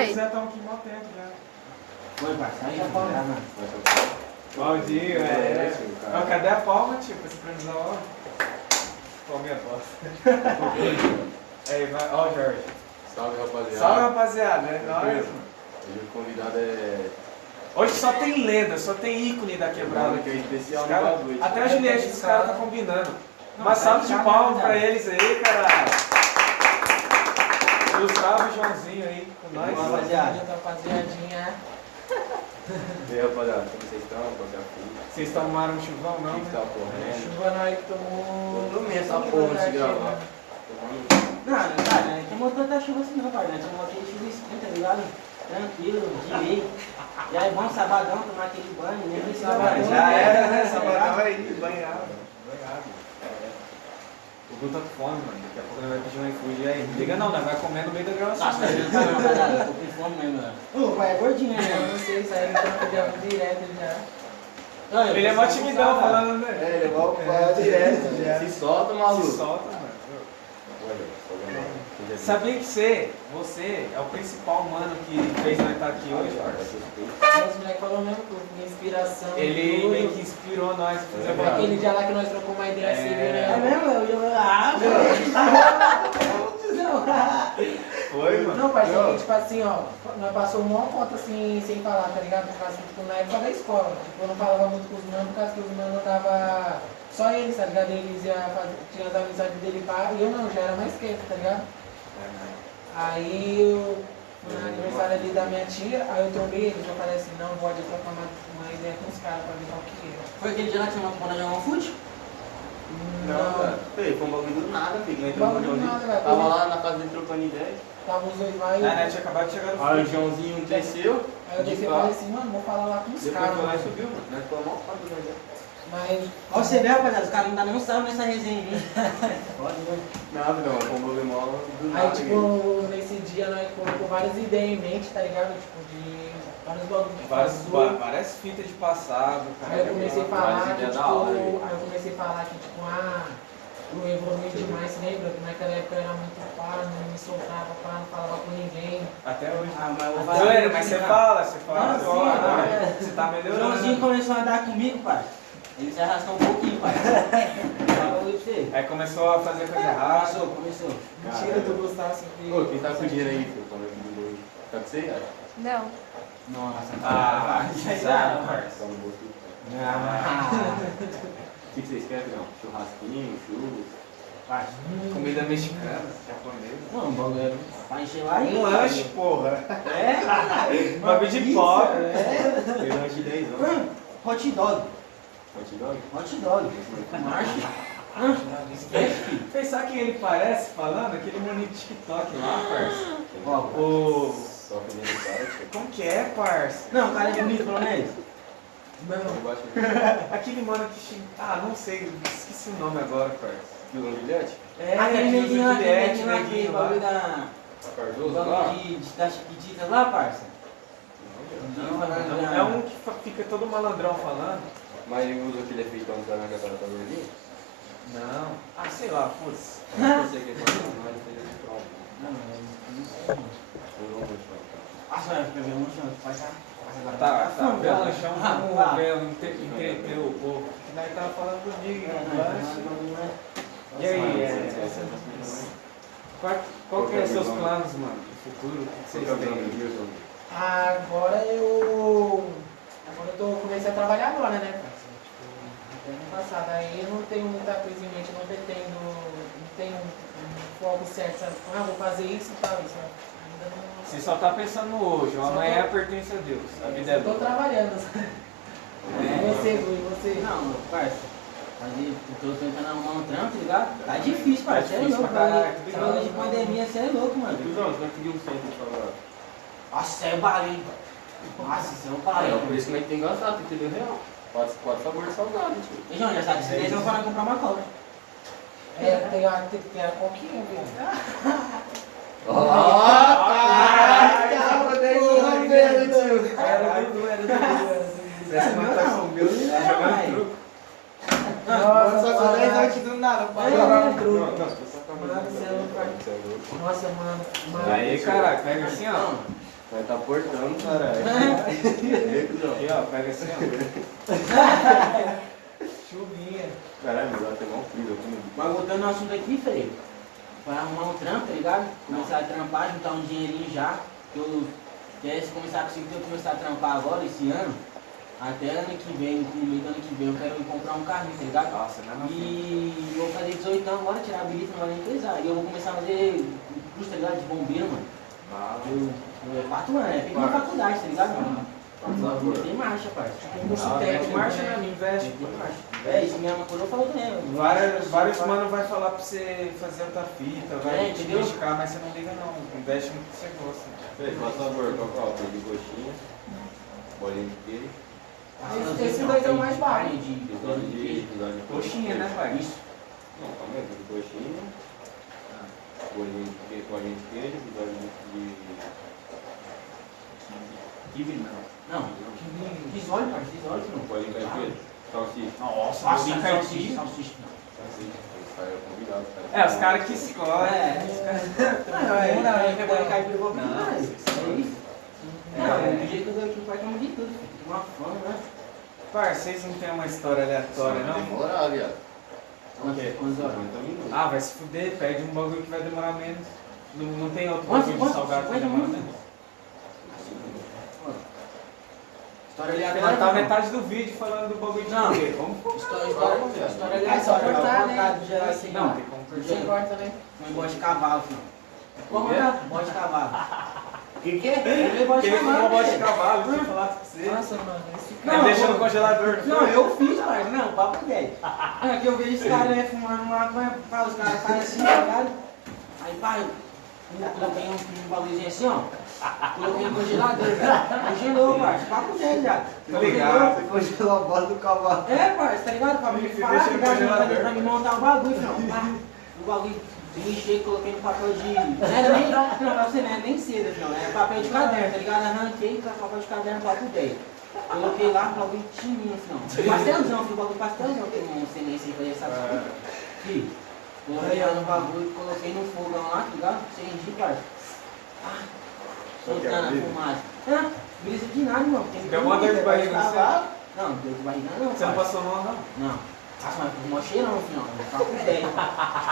Oi. Vocês já estão aqui há muito tempo já. Foi, parceiro. Já pode dar, mano. Claudinho, cadê a palma, tio? Pra esse previsão, ó. Palminha aposta. Aí, vai. Ó, o Jorge. Salve, rapaziada. Salve, rapaziada. É nóis, mano. Hoje o convidado é... Hoje só tem lenda, só tem ícone da quebrada que é aqui. especial Cara, no bagulho. até a Juliette dos caras tá combinando. Uma tá salva de ligado, palmas né, pra velho? eles aí, caralho. Gustavo e Joãozinho aí com nós. Rapaziada. Rapaziadinha. E aí, rapaziada, como vocês estão? Qual que é a fita? Vocês tomaram um chuvão, O não? que tá correndo? Chuva nós que tomou. Dormi essa porra antes de gravar. Não, cara, não tomou tanta chuva assim não, pai. Nós tomou aquele chuva esquenta, tá ligado? Tranquilo, direito. E aí, bom sabadão, tomar aquele banho, nem precisa banho. Já era, né? Sabadão aí, banhado. O Gu tá com fome, mano. Daqui a pouco nós vai pedir um iFood aí. Liga não, nós vai comer no meio da gravação. Nossa, eu tô com fome mesmo, mano. Ô, pai, é gordinho, né, Eu mano? não sei, sair então pegando direto já. Ele é mó timidão falando, né? É, ele é igual fala direto. Se solta, maluco. Se solta, mano. Olha, só vendo. Sabia que você é o principal mano que fez nós estar aqui hoje, parceiro? Os moleques falaram mesmo que minha inspiração. Ele tudo. meio que inspirou nós a fazer Foi aquele dia lá que nós trocamos uma ideia assim, É né? mesmo? Foi, mano. Não, parceiro, tipo assim, ó, nós passamos uma conta assim, sem falar, tá ligado? Por causa, tipo, na época da escola. Tipo, eu não falava muito com os manos, por causa que os manos tava. Só eles, tá ligado? Eles iam fazer, tinha as amizades dele pá, e eu não, já era mais quieto, tá ligado? Aí eu, no aniversário ali da minha tia, aí eu trombei eles, eu falei assim, não, pode trocar uma ideia com os caras pra ver qual que é. Foi aquele dia lá que você mandou jogar um fute? Não, cara. Foi um bagulho do nada, filho. Nós Bagulho trocamos do nada, velho. Tava lá na casa dele trocando ideia. Tava os dois lá e A net acabou de chegar no Aí o fim. Joãozinho desceu. aí eu desci e falei assim, mano, vou falar lá com os Depois caras, foi lá e mano. subiu, mano. Nós ficamos mal foda, né? Mas, Ó, você vê, rapaziada, os caras ainda não sabem nessa resenha aí. Pode, né? Nada, não. Foi um bagulho mal do aí nada. tipo, nesse dia nós colocamos várias ideias em mente, tá ligado? Tipo, de vários bagulhos que passou. Várias fitas de passado, cara. Aí eu comecei a falar várias que, ideias tipo, da hora, hein? aí eu comecei a falar que, tipo, eu evoluí demais, lembra? Que naquela época eu era muito pá, não me soltava, pá, não falava com ninguém. Até hoje. Ah, mas eu vou Zoeira, mas você fala Não, agora. sim, Agora. é. Você tá O Joãozinho melhorando. começou a andar comigo, pai. Ele se arrastou um pouquinho, pai. Falou pra você. Aí começou a fazer coisa errada. Começou. Mentira, tu gostasse assim. Ô, quem tá com dinheiro aí, filho? Toma aqui do bolso. Tá com você, Yara? Não. Nossa, Exato, parça. Tá no bolso. Ah, O que vocês querem, não? Churrasquinho, churros? parça. Comida mexicana, japonesa. Não, o bagulho é pra encher lá Um lanche, porra. É, caralho. Bagulho de pobre. É. Eu lanche 10 anos. Hot dog. Hot dog? Hot dog. Marcha. Esquece, filho. Pensar quem ele parece falando? Aquele maninho de TikTok lá, parça. Ó, O... Só comendo cara, tio. Como que é, parça? não, o cara é bonito, pelo menos. Eu gosto de... Aquele mano que... não sei, esqueci o nome agora, parça. Vilão Juliette? É, Aquele neguinho lá, aquele Juliette, neguinho lá, aquele neguinho lá. bagulho da... Cardoso bagulho lá? das chiquititas lá, parça. É um que fica todo malandrão falando. Mas ele usa aquele efeitão do cara que a cara tá gordinho? Não. Sei lá, foda-se. Eu não sei que é pra mas ele fez esse troço. Não, não sei. Eu não vou chamar. Ah, só vai ver um chão, faz a... Tá, vê o lanchão, Vamos vamos ver, entreter o povo. Que nós tava falando comigo, lanche. E aí, qual que é seus planos, mano, no futuro? O que vocês têm? Agora comecei a trabalhar agora, né, parceiro? Até ano passado, aí eu não tenho muita coisa em mente, não pretendo, não tenho um foco certo, sabe? Vou fazer isso e tal, isso. Ainda não. Você só tá pensando no hoje, o amanhã pertence a Deus. A vida é Eu tô boa. trabalhando. E você, Gui, e você? Não, parça. Eu tô tentando arrumar um trampo, tá ligado? Tá difícil, parça. Você é difícil louco, pra caralho, velho. tudo Esse igual. bagulho de pandemia, você é louco, mano. Cusão, você vai conseguir um centro pra lá. Nossa, é barulho. Nossa, isso é um barulho. Por isso que nós temos que gastar, tem que ter real. Quatro sabores salgados, tio. E João, já sabe, se eles vão para comprar uma cobra. Tem a coquinha, viu? Era do. Essa mano tá com Deus, tá jogando truco. Nossa, só mano. 10 aqui do nada, Vai pai. jogar um Não, truco. não, você só tá Mano, você é louco, Você é louco. Nossa, mano. Aí, caralho, pega assim, ó. Vai tá portando, caralho. Aqui, ó, pega assim, ó. Chuvinha. Caralho, mas vai pegar um frio aqui. Mas voltando ao assunto aqui, feio. Vai arrumar um trampo, tá ligado? Começar a trampar, juntar um dinheirinho já. Que eu quero começar a conseguir eu começar a trampar agora, esse ano. Até ano que vem, no meio do ano que vem, eu quero ir comprar um carrinho, tá ligado? Nossa, não é E eu vou fazer 18 anos agora, tirar a bilhete, não vai nem pesar. E eu vou começar a fazer curso, tá ligado? De bombeiro, mano. Eu 4 anos, é pequena faculdade, tá ligado, mano? Tem marcha, parceiro. Tem curso Mete técnico, marcha, né? né? Investe. Tem marcha. É, isso mesmo, quando eu falo também. Vários mano vai falar pra você fazer outra fita, vai É, te entendeu? indicar, mas você não liga não. Investe no que você gosta. Fez, qual sabor? Qual? Tem de coxinha, bolinha de queijo, Esse dois é o mais barato. episódio de Coxinha, né, pai? Isso. Não, calma aí, tem de coxinha, bolinha de queijo, episódio de... Kiwi não. Não, risole, parceiro, risole, não. Bolinha de queijo, salsicha. Nossa, Salsicha, bolinho caipira. salsicha, não. Salsicha, esse cara é convidado, cara. É, os caras que escolhem. Não, é que agora caipira igual Não, mais. É isso. isso. Não, do jeito que eu dou aqui, pai come de tudo, filho. Tem uma fama, né? Par, vocês não tem uma história aleatória, não? Demorar, viado. Quantas horas? 50 minutos. Ah, vai se fuder, pede um bagulho que vai demorar menos. Não tem outro Quanto? bagulho de salgado que 50 demora minutos? menos? História Você aleatória. já tá não. metade do vídeo falando do bagulho de Não. quê? Como? História É aleatória. só cortar, né? Cortado, geral, assim, Não, tem como Você perceber. corta, né? Não gosta de cavalo, filho. Como Que? é? Bode de cavalo. Que? Eu gosto de Ele cavalo. fumou bote de cavalo, deixa eu falar pra você. Nossa, mano, esse Ele Não, deixou no eu- congelador. Não, eu fiz, pai. Não, papo 10. É que eu vejo os caras, né, fumando lá, pá, os caras fazem assim, tá ligado? Aí, pai, eu coloquei um bagulhozinho assim, ó. Coloquei no congelador, velho. Congelou, parça. Papo 10 já. Tô ligado. Congelou a bola do cavalo. É, parça, tá ligado? Pra mim Deixa falar, no tá ligado? congelador. Pra mim montar o bagulho, não. Pá, o bagulho enchei, coloquei no papel de. Não era nem. Não, pra você não é nem seda, não. Era papel de caderno, tá ligado? Arranquei com papel de caderno, papo 10. Coloquei lá, o bagulho tininho, assim, não. Pastelzão, fiz o bagulho pastelzão, que eu não sei nem se fazer essa coisa. Fih, coloquei lá no bagulho, coloquei no fogão lá, tá ligado? Acendi, parça. Ah, soltando a fumaça. Ah, brisa de nada, irmão. Tem Deu uma dor de barriga, não sei. Não, dor de barriga não, Você não parça. passou mal, não? Não. Nossa, mas com mó cheirão, filho. Vou ficar com 10.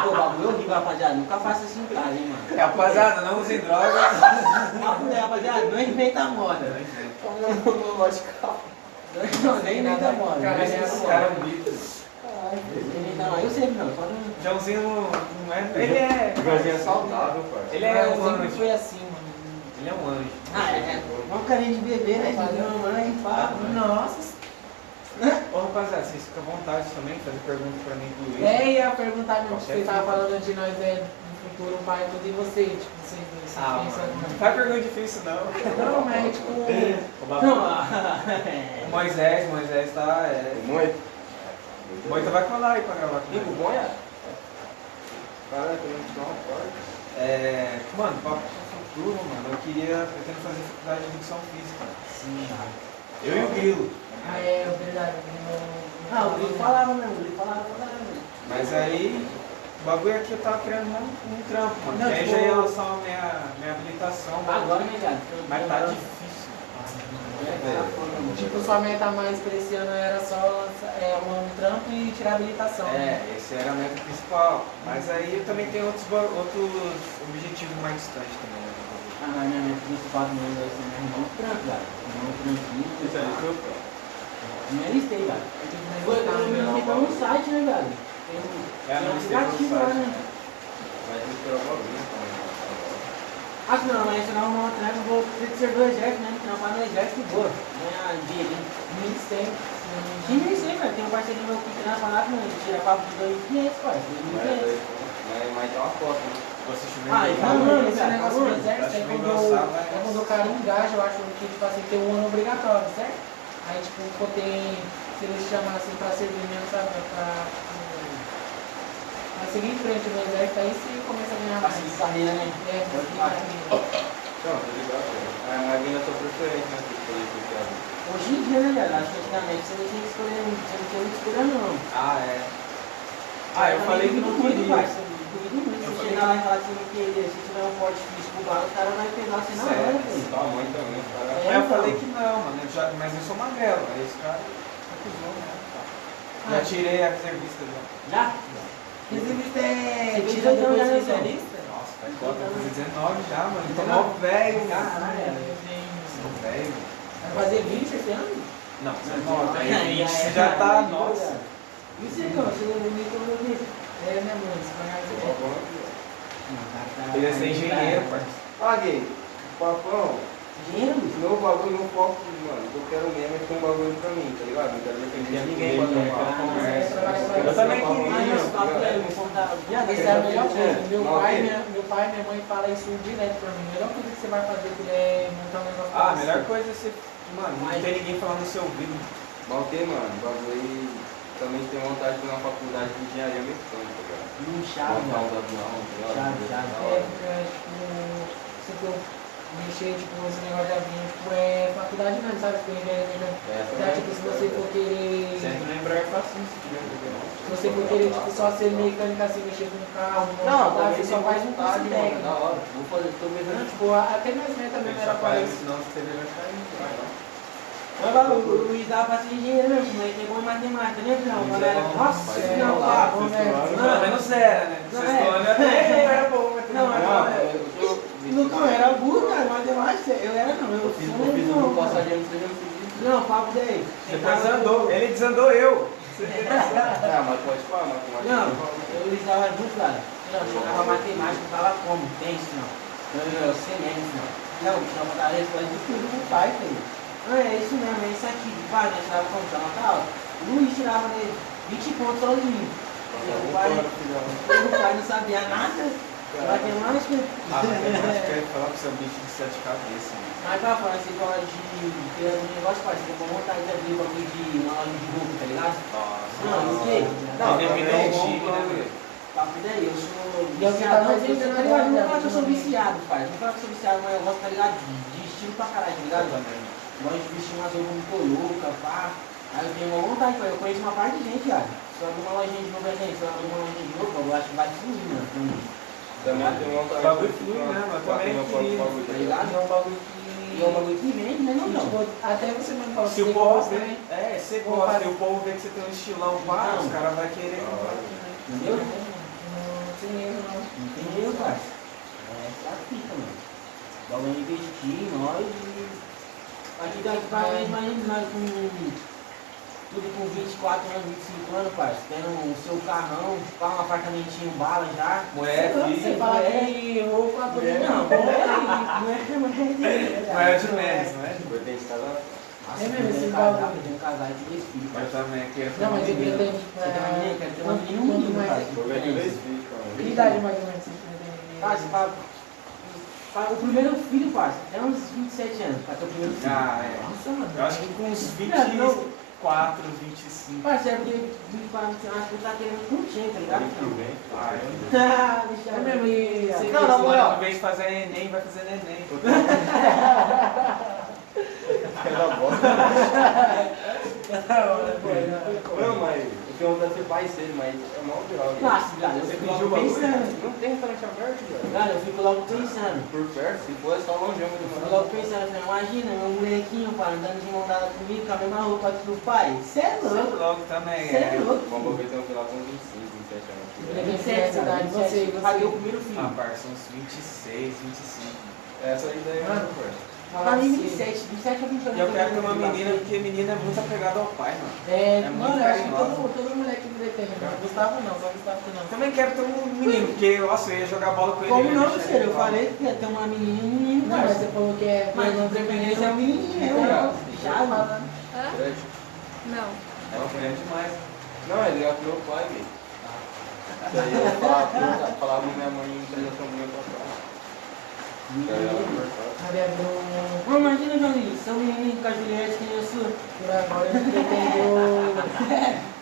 Pô, bagulho horrível, rapaziada. Nunca faça isso em casa, hein, mano. É, rapaziada, não usem drogas. Papo 10, rapaziada. Não inventa moda. Não, nem inventa moda. Cara, Não é inventa Esse moda. cara é um mito. Não, eu sei, não. Só não. Joãozinho não é. Ele é. Joãozinho é saudável, parça. Ele é um sempre anjo. foi assim, mano. Ele é um anjo. Ah, é. Uma carinha de bebê, né? De mamãe, pá. Nossa. Ô, rapaziada, vocês ficam à vontade também, fazer pergunta pra mim do Luiz. É, ia perguntar mesmo, Qualquer você tava coisa. falando de nós no futuro, um pai, tudo, e você, tipo, vocês dois, você Ah, pensa mano. Não como? faz pergunta difícil, não. Não, mas é tipo, Não, O Moisés tá. É... Muito? O Moita vai colar aí pra gravar Tipo, comigo. bom é? Caralho, tem que tirar uma parte. É. Mano, papo pro futuro, mano. Eu pretendo fazer faculdade de educação física. sim. Eu e o Grilo. Ah, é verdade, Ah, o Grilo falava mesmo, o Grilo falava mesmo. Mas aí, o bagulho aqui eu tava querendo um trampo, mano. Não, Que aí tipo- já ia lançar uma minha habilitação. Agora, né, viado? Mas tá difícil. Tipo, sua meta mais pra esse ano era só arrumar um trampo e tirar a habilitação. É, esse era a meta principal. Mas aí eu também tenho outros objetivos mais distantes também. Né? Ah, minha meta principal também vai ser meu irmão trampo, cara. Irmão tranquilo. Isso aí, seu pé. Me alistei, cara. Eu me alistei pra um site, né, velho? Tem É, um não sei pelo aplicativo lá, site. né? Vai ter que esperar o bagulho, então. Ah, não, mas se não arrumar uma trampa, eu vou ter que servir o exército, né? Trampar no exército, boa. Ganhar dinheirinho. Muito tempo. Sim, nem sei, velho. Tem um parceiro meu que trampa lá, mano. Ele tira papo de 2.500, pai. 2.500. Mas tem uma foto, né? Você chovendo. Ah, então, mano, Esse negócio do exército é quando o cara engaja, eu acho que tipo assim, tem um ano obrigatório, certo? Aí tipo, se eles chamassem pra servir mesmo, sabe? Pra seguir em frente no exército, aí você começa a ganhar mais. Assim, carreira, né? É, Pode você falar. Não, tô ligado, velho. Mas ainda sou preferente, né? Por escolher esse cara. Hoje em dia, né, velho? Acho que antigamente você não tinha que escolher, você não tinha que escolher, não. Ah, é. Ah, eu falei que não queria. Duvido muito. Se chegar lá e falar que você não queria, se tiver um forte físico, o cara vai pegar você na hora, Sério? velho. Sua mãe Aí eu falei que não, mano, mas eu sou magrelo. Aí esse cara acusou, né? Já tirei a reservista já. Já? Reservista Você tira tira depois já, de né, especialista? Nossa, faz conta, eu fiz 19 já, mano. Tô mó velho. Caralho. Sou velho. Vai fazer 20 esse ano? Não, 19. Aí 20 você já tá, nossa. Isso aí, não, você não me tomou isso. É, né, mano? Se pagar você Ó, bom aqui, Ele ia ser engenheiro, parceiro. ó. Paguei. Papão. Dinheiro? Meu bagulho não foco, mano. O que eu quero mesmo é ter um bagulho pra mim, tá ligado? Não quero depender de ninguém pra tomar conversa. Eu também queria. Mas papo é, me contar. Essa é a melhor coisa. Meu Não, pai, ok. meu pai e minha mãe falam isso direto pra mim. A melhor coisa que você vai fazer é montar um negócio pra Ah, a você. melhor coisa é você. Mano, não Mas- tem ninguém falando no seu ouvido. Mas o que, mano? O bagulho também tem vontade de fazer uma faculdade de engenharia mecânica, cara. Um chave, Montar mano. os aviões, tá ligado? Chave. É, porque, tipo, se eu mexer, tipo, esse negócio de avião, tipo, é faculdade mesmo, sabe? Tipo, engenharia mecânica. Essa Já, é tipo, se você for querer... Sempre lembrar é fácil se tiver problema. Se você for querer, tipo, só ser mecânico assim, mexer com um carro, Não, montar, também você só faz um curso vontade, mano. Da técnico. hora. Vou fazer, tô pensando. Tipo, até minhas metas mesmo era pra isso. Senão você vai cair. Mas o Luiz dava pra ser engenheiro mesmo, mas ele é bom em matemática, né, João? Luiz é Galera, bom, nossa, mas É, não, não, pá, bom, né? Pelo menos era, né? Não, Vocês é. falando até eu era bom, mas Não, mas Não, não era burro, cara, matemática, eu era não, eu fiz sou um não, passageiro, você já fez. não, papo daí. depois andou. Ele desandou eu. Ah, mas pode falar, matemática. Não, eu estava junto, cara. Não, jogava matemática, eu falava como? Tem isso não. Eu sei mesmo, não. Não, chama da resposta de tudo com o pai, filho. Ah, é isso mesmo, é isso aqui. Pai, nós tirava como? Chama tal. O Luiz tirava dele 20 pontos sozinho. O pai não sabia nada. Matemática. Ah, matemática é falar pro seu bicho de 7 cabeças. Mas pra falar, você gosta de ter um negócio, pai, você tem vontade de abrir bagulho de uma loja de roupa, tá ligado? Não, o quê? Não, depende do time, né, velho? Papo daí, eu sou E é o que viciado, tá mas fazendo eu agora, não né, falo que eu sou ultimamente. viciado, pai. Não falo que eu sou viciado, mas eu gosto, tá ligado? De estilo pra caralho, tá ligado? Gosto de vestir umas roupas muito loucas, pá. Aí eu tenho uma vontade, pai. Eu conheço uma parte de gente, cara. Se eu abrir uma lojinha de roupa, gente, se eu abrir uma lojinha de roupa, eu acho que vai fluir, mano, pra mim. Também tem vontade. O bagulho flui, né, mano? Também queria. Tá ligado? É um bagulho que... E é um bagulho que vende, né? Não, que, não. tipo, até você mesmo fala, Se o você povo gosta, vê, né? você gosta, e o povo vê que você tem um estilão pá, Não. os caras vão querer comprar. Entendeu? Não tem erro, não. Entendeu, pai? É essa fita, mano. Vamos investir, nós e... Aqui daqui pra frente, imagina nós com... Tudo com 24 anos, 25 anos, pai. Tendo o seu carrão, pá, um apartamentinho bala já. Mulher, Você filho. fala que roupa, por Não, não. não Mulher de menos, não é? Eu tenho que casar. Nossa, É mesmo, esse eu bagulho. tenho que casar e ter 2 filhos, pai. Eu também quero ter Não, uma mas menina. depende. Você tem uma menina, quer ter uma menina e um menino, pai. Vou ver de 2 filhos, cara. Que idade mais ou menos você pretende? Pai, você fala... O primeiro filho, pai, é uns 27 anos, pra ter o primeiro filho. Ah, é. Nossa, mano. Eu acho que com uns Não. 24, 25. Parceiro, porque 24 anos, acho que ele tá querendo com time, tá ligado? Ano que vem. Ah, eu Ah, É mesmo, e você Não, na moral. Em vez de fazer neném, vai fazer neném. Ela bosta. Não, Não, mas eu tenho vontade de ser pai cedo, mas é mal viral. Nossa, cara, eu Você fico pediu o logo bagulho? pensando. Não tem restaurante aberto, velho. Cara, eu fico logo pensando. Por perto, se for é só longe, eu Eu fico vou logo pensando, eu falei, imagina, meu molequinho, pai, andando de mão dada comigo, com a mesma roupa que do pai. Cê é Você é louco. louco também, Cê é louco. Vamos ver, tem um filho lá com 25, 27 anos. Depende da idade, você, Eu paguei o primeiro filho. Ah, parça, uns 26, 25. Essa aí daí é Mano, muito forte. Pra mim, 27, 27 ou 28 E eu quero ter uma menina, porque menina é muito apegada ao pai, mano. É, É muito mano, eu acho que carinhosa. toda mulher que pretende, né? Gustavo não, só Gustavo que não. Também quero ter um menino, porque, nossa, eu ia jogar bola com ele. Como ele ia não, deixar parceiro? ele Eu falar. falei que ia ter uma menina e um menino, Não, mas parceiro. você falou que é... Mas não dependência é um menininho, né? Então, Já, mano. Hã? Grande. Não. É diferente demais. Não, é ligar pro meu pai, velho. Isso aí eu falava pra minha mãe em transação minha pra cá. Daí ela conversava. Cadê a Bruno? Pô, imagina, Johnny, seu menino com a Juliette, que nem a sua. Por agora eu pretendo...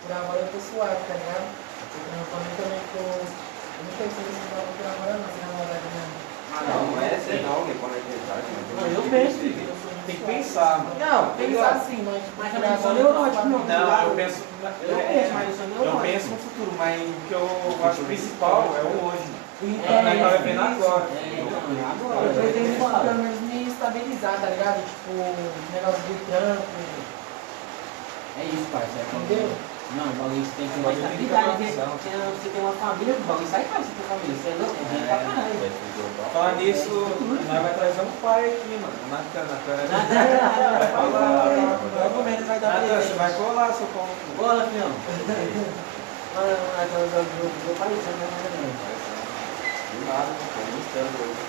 Por agora eu tô suave, tá ligado? Eu também tô... Eu não sei se você vai por agora não, se namorar mesmo. Não, não é assim não, né? Quando é que é tarde, mas Não, eu penso, filho. Tem que pensar, mano. Não, Pensar assim, mas... Mas por também sou agora eu tô neurótico, não. suave. Não, eu penso. Eu penso, mas eu sou Eu neurótico. penso no futuro, mas o que eu acho principal é o hoje. É, Nós tá vivendo agora. É, não, é Eu agora. pretendo pelo menos me estabilizar, tá ligado? Tipo, negócio de trampo. É isso, parceiro. Entendeu? Não, o bagulho você tem que ter uma Bagulho tem que estabilidade. ter uma Você tem uma família, o bagulho sai fácil você ter família. Você é louco, é dinheiro pra caralho. Falar nisso, nós vai trazer um pai aqui, mano. Natan, Vai falar. pelo menos vai dar Natan, você presente. vai colar seu pão. Bola, filhão. Mano, meu pai, você não vai não. Do nada, tô gostando hoje.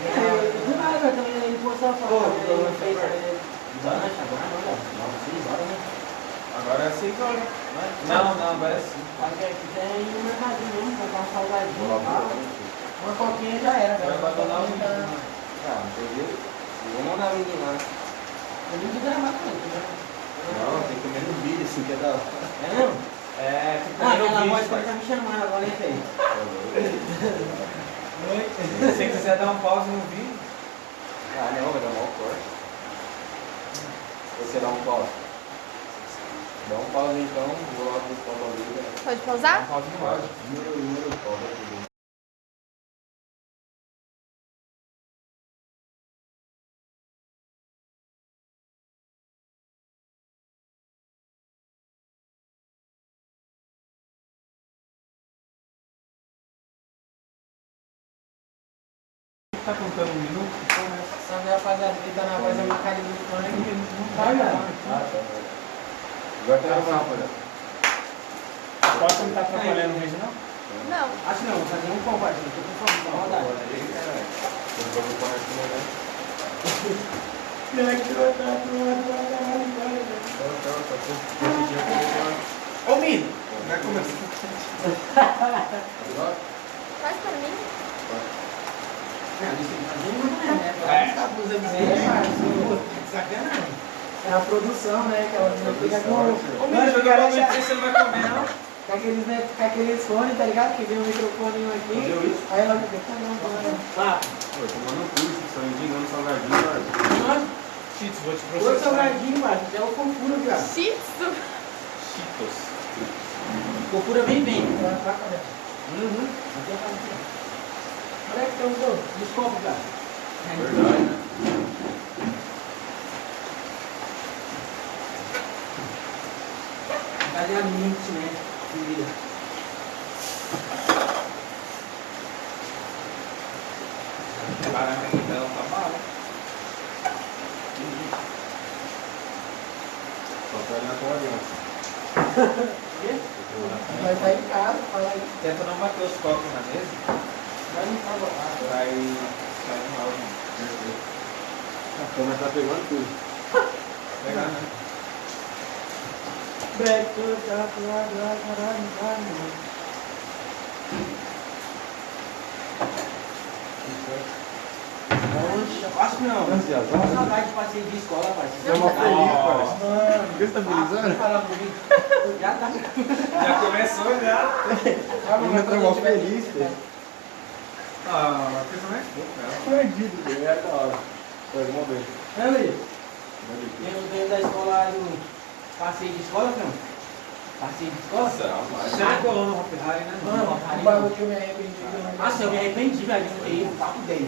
Do nada, velho, também ele postou a Pô, foto. Ele fez agora agora não, velho. Não, 6 horas, né? Agora é 6 horas. Não, agora é 5. Aqui tem um mercadinho mesmo, comprar um salgadinho Vou e lá tal. pro Uma coquinha já era, Vai velho. abandonar o Uma coquinha vídeo. tá- Ah, entendeu? Vou mandar alguém lá. Eu nem de gravar com ele, né? Não, tem que comer no vídeo, assim, que é da hora. É mesmo? É, tipo, Ah, no aquela vídeo, voz que pai. ele tá me chamando agora, hein, feio? Se você quiser dar um pause no vídeo, Ah, não, vai dar mal corte. Você dá um pause. Dá um pause então, vou lá buscar o bagulho. Pode dá pausar? um pause no áudio. Número, pause. Tá contando 1 minuto? Começa. Sabe, rapaziada, que tá na voz da Macari do funk, não vai, Vai, velho. Ah, tá. Agora tem razão, olha. A porta não tá atrapalhando o vídeo, não? Não. Acho não, vou fazer um compartilho, tô com fome, tá rodado. Eu vou procurar aqui no momento. Ô, Mino! Vai começar. Faz pra mim. Sacanagem. É a produção, né? Que ela não fica com, Ô, Mino, jogar pra mim, você não vai comer, não? com aqueles fones, tá ligado? Que vem um microfoninho aqui. Aí ela fica, Pá, Pô, tomando curso, só indicando salgadinho, mano. mano, Cheats, vou te dois processar. salgadinhos, mano, já é o confura, cara. Shih Tzu. Cheetos. Confura bem, bem. Uhum. Aqui é pra você. Olha que tem um gol. Desculpa, cara. Verdade, né? Cadê a mente, né? Querida. Caraca, que bela tá bala. Só pra olhar com o avião. Vai estar em casa, fala aí. Tenta não bater os copos na mesa. Vai não tá botado. Vai no áudio. Perfeito. A câmera tá pegando tudo. Pegar, né? Acho não. Tô saudade de passeio de escola, parceiro. Você é uma feliz, parça. Mano, Por que você tá felizando? Fala comigo. Já tá. Já começou, já. Ainda tá mal feliz, velho. Ah, fiz mais pouco, né? Perdido, velho. É da hora. Pega uma vez. É, Luiz? Dentro da escola, do passeio de escola, não? Passeio de escola? Você não colou no Hop Harry, né? mano, um bagulho que eu me arrependi. Nossa, eu me arrependi, velho, de não ter ido, papo 10.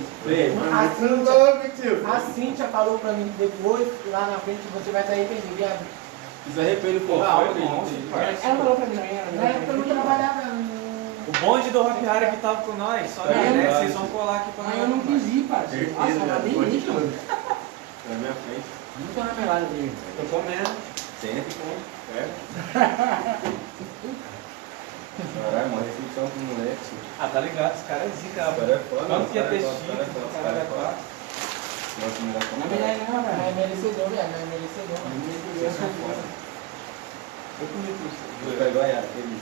A Cíntia falou pra mim que depois, lá na frente, você vai se arrepender, viado. Se arrepende, pô. Pô, Ah, foi bom, Ela falou pra mim, não era? Na época eu não trabalhava. O bonde do Hop Harry que tava com nós, só que É né, verdade. vocês vão colar aqui pra Mas nós. eu não quis ir, parceiro. Nossa, eu mandei pode lixo, mano. Na minha frente. Nunca na melhor dele. Tô comendo. Sempre com. É. Caralho, uma recepção pro moleque. Ah, tá ligado, os caras é zica. Os caras é foda, Quanto os que ia caras ter é foda, chifre, os caras é foda, os os caras caras é é foda. quatro. Nossa, me dá Na conta. melhor não, Mas velho. é merecedor, viado, mas é merecedor. Vocês são foda. Eu comi tudo. Vou pegar a Yara, feliz.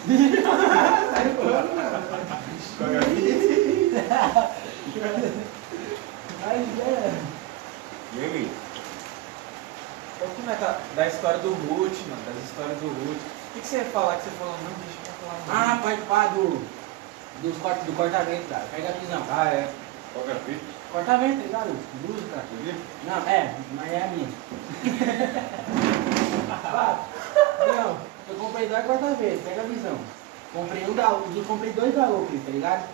E aí, Mim? Ô, como é que tá? Da história do Ruth, mano, das histórias do Ruth. O que você ia falar que você falou? Não, deixa eu falar. Ah, participar do corta-vento, cara. Pega a visão. Ah, é. Qual que é a fita? Corta-vento, tá ligado? Música. Você viu? Não, é, mas é a minha. Não, eu comprei 2 corta-vento, pega a visão. Comprei 2 galopes, tá ligado?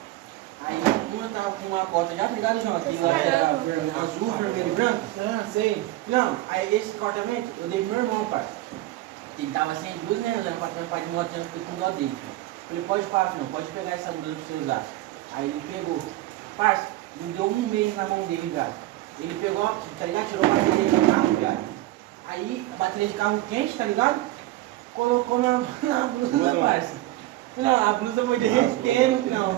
Aí uma tava com uma cota já, tá ligado, João? Aquele lá que era azul, vermelho e branco. Ah, sei. Não, aí esse cortamento eu dei pro meu irmão, pai. Ele tava sem blusa, né? Olhando pra trás, pai de moto, eu fiquei com dó dele. Falei, pode parar, filho, pode pegar essa blusa pra você usar. Aí ele pegou. Parça, não deu um mês na mão dele, viado. Ele pegou, tá ligado? Tirou a bateria de carro, viado. Aí, a bateria de carro quente, tá ligado? Colocou na blusa, parça. Não, a blusa foi derretendo, não.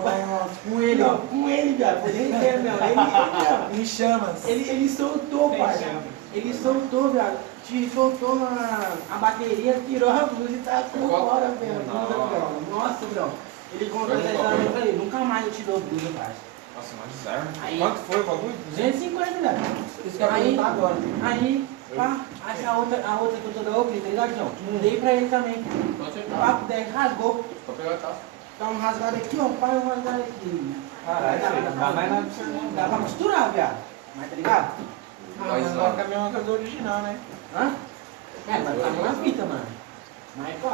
Com ele, ó. Com ele, viado. Foi derretendo, não. Ele, Em chamas. ele soltou, parça. Ele soltou, viado. Soltou a bateria, tirou a blusa e tá com fora, velho. Nossa, bro. Ele contou essa história e eu falei, nunca mais eu te dou blusa, parça. Nossa, uma desarme. Aí- Quanto foi o bagulho? 250, velho. Isso que eu ia perguntar agora. Aí, pá, a outra que eu tô da Oakley, tá ligado, João? Dei pra ele também. Pode ser, O papo 10 rasgou. Só pegar a taça. Dá um rasgado aqui, ó. Pai, um rasgado aqui. Caralho, não dá mais nada pra você não. Dá pra costurar, viado. Mas tá ligado? Ah, mas agora que a mesma coisa do original, né? Hã? É, vai ficar na fita, mano. Mas, pô,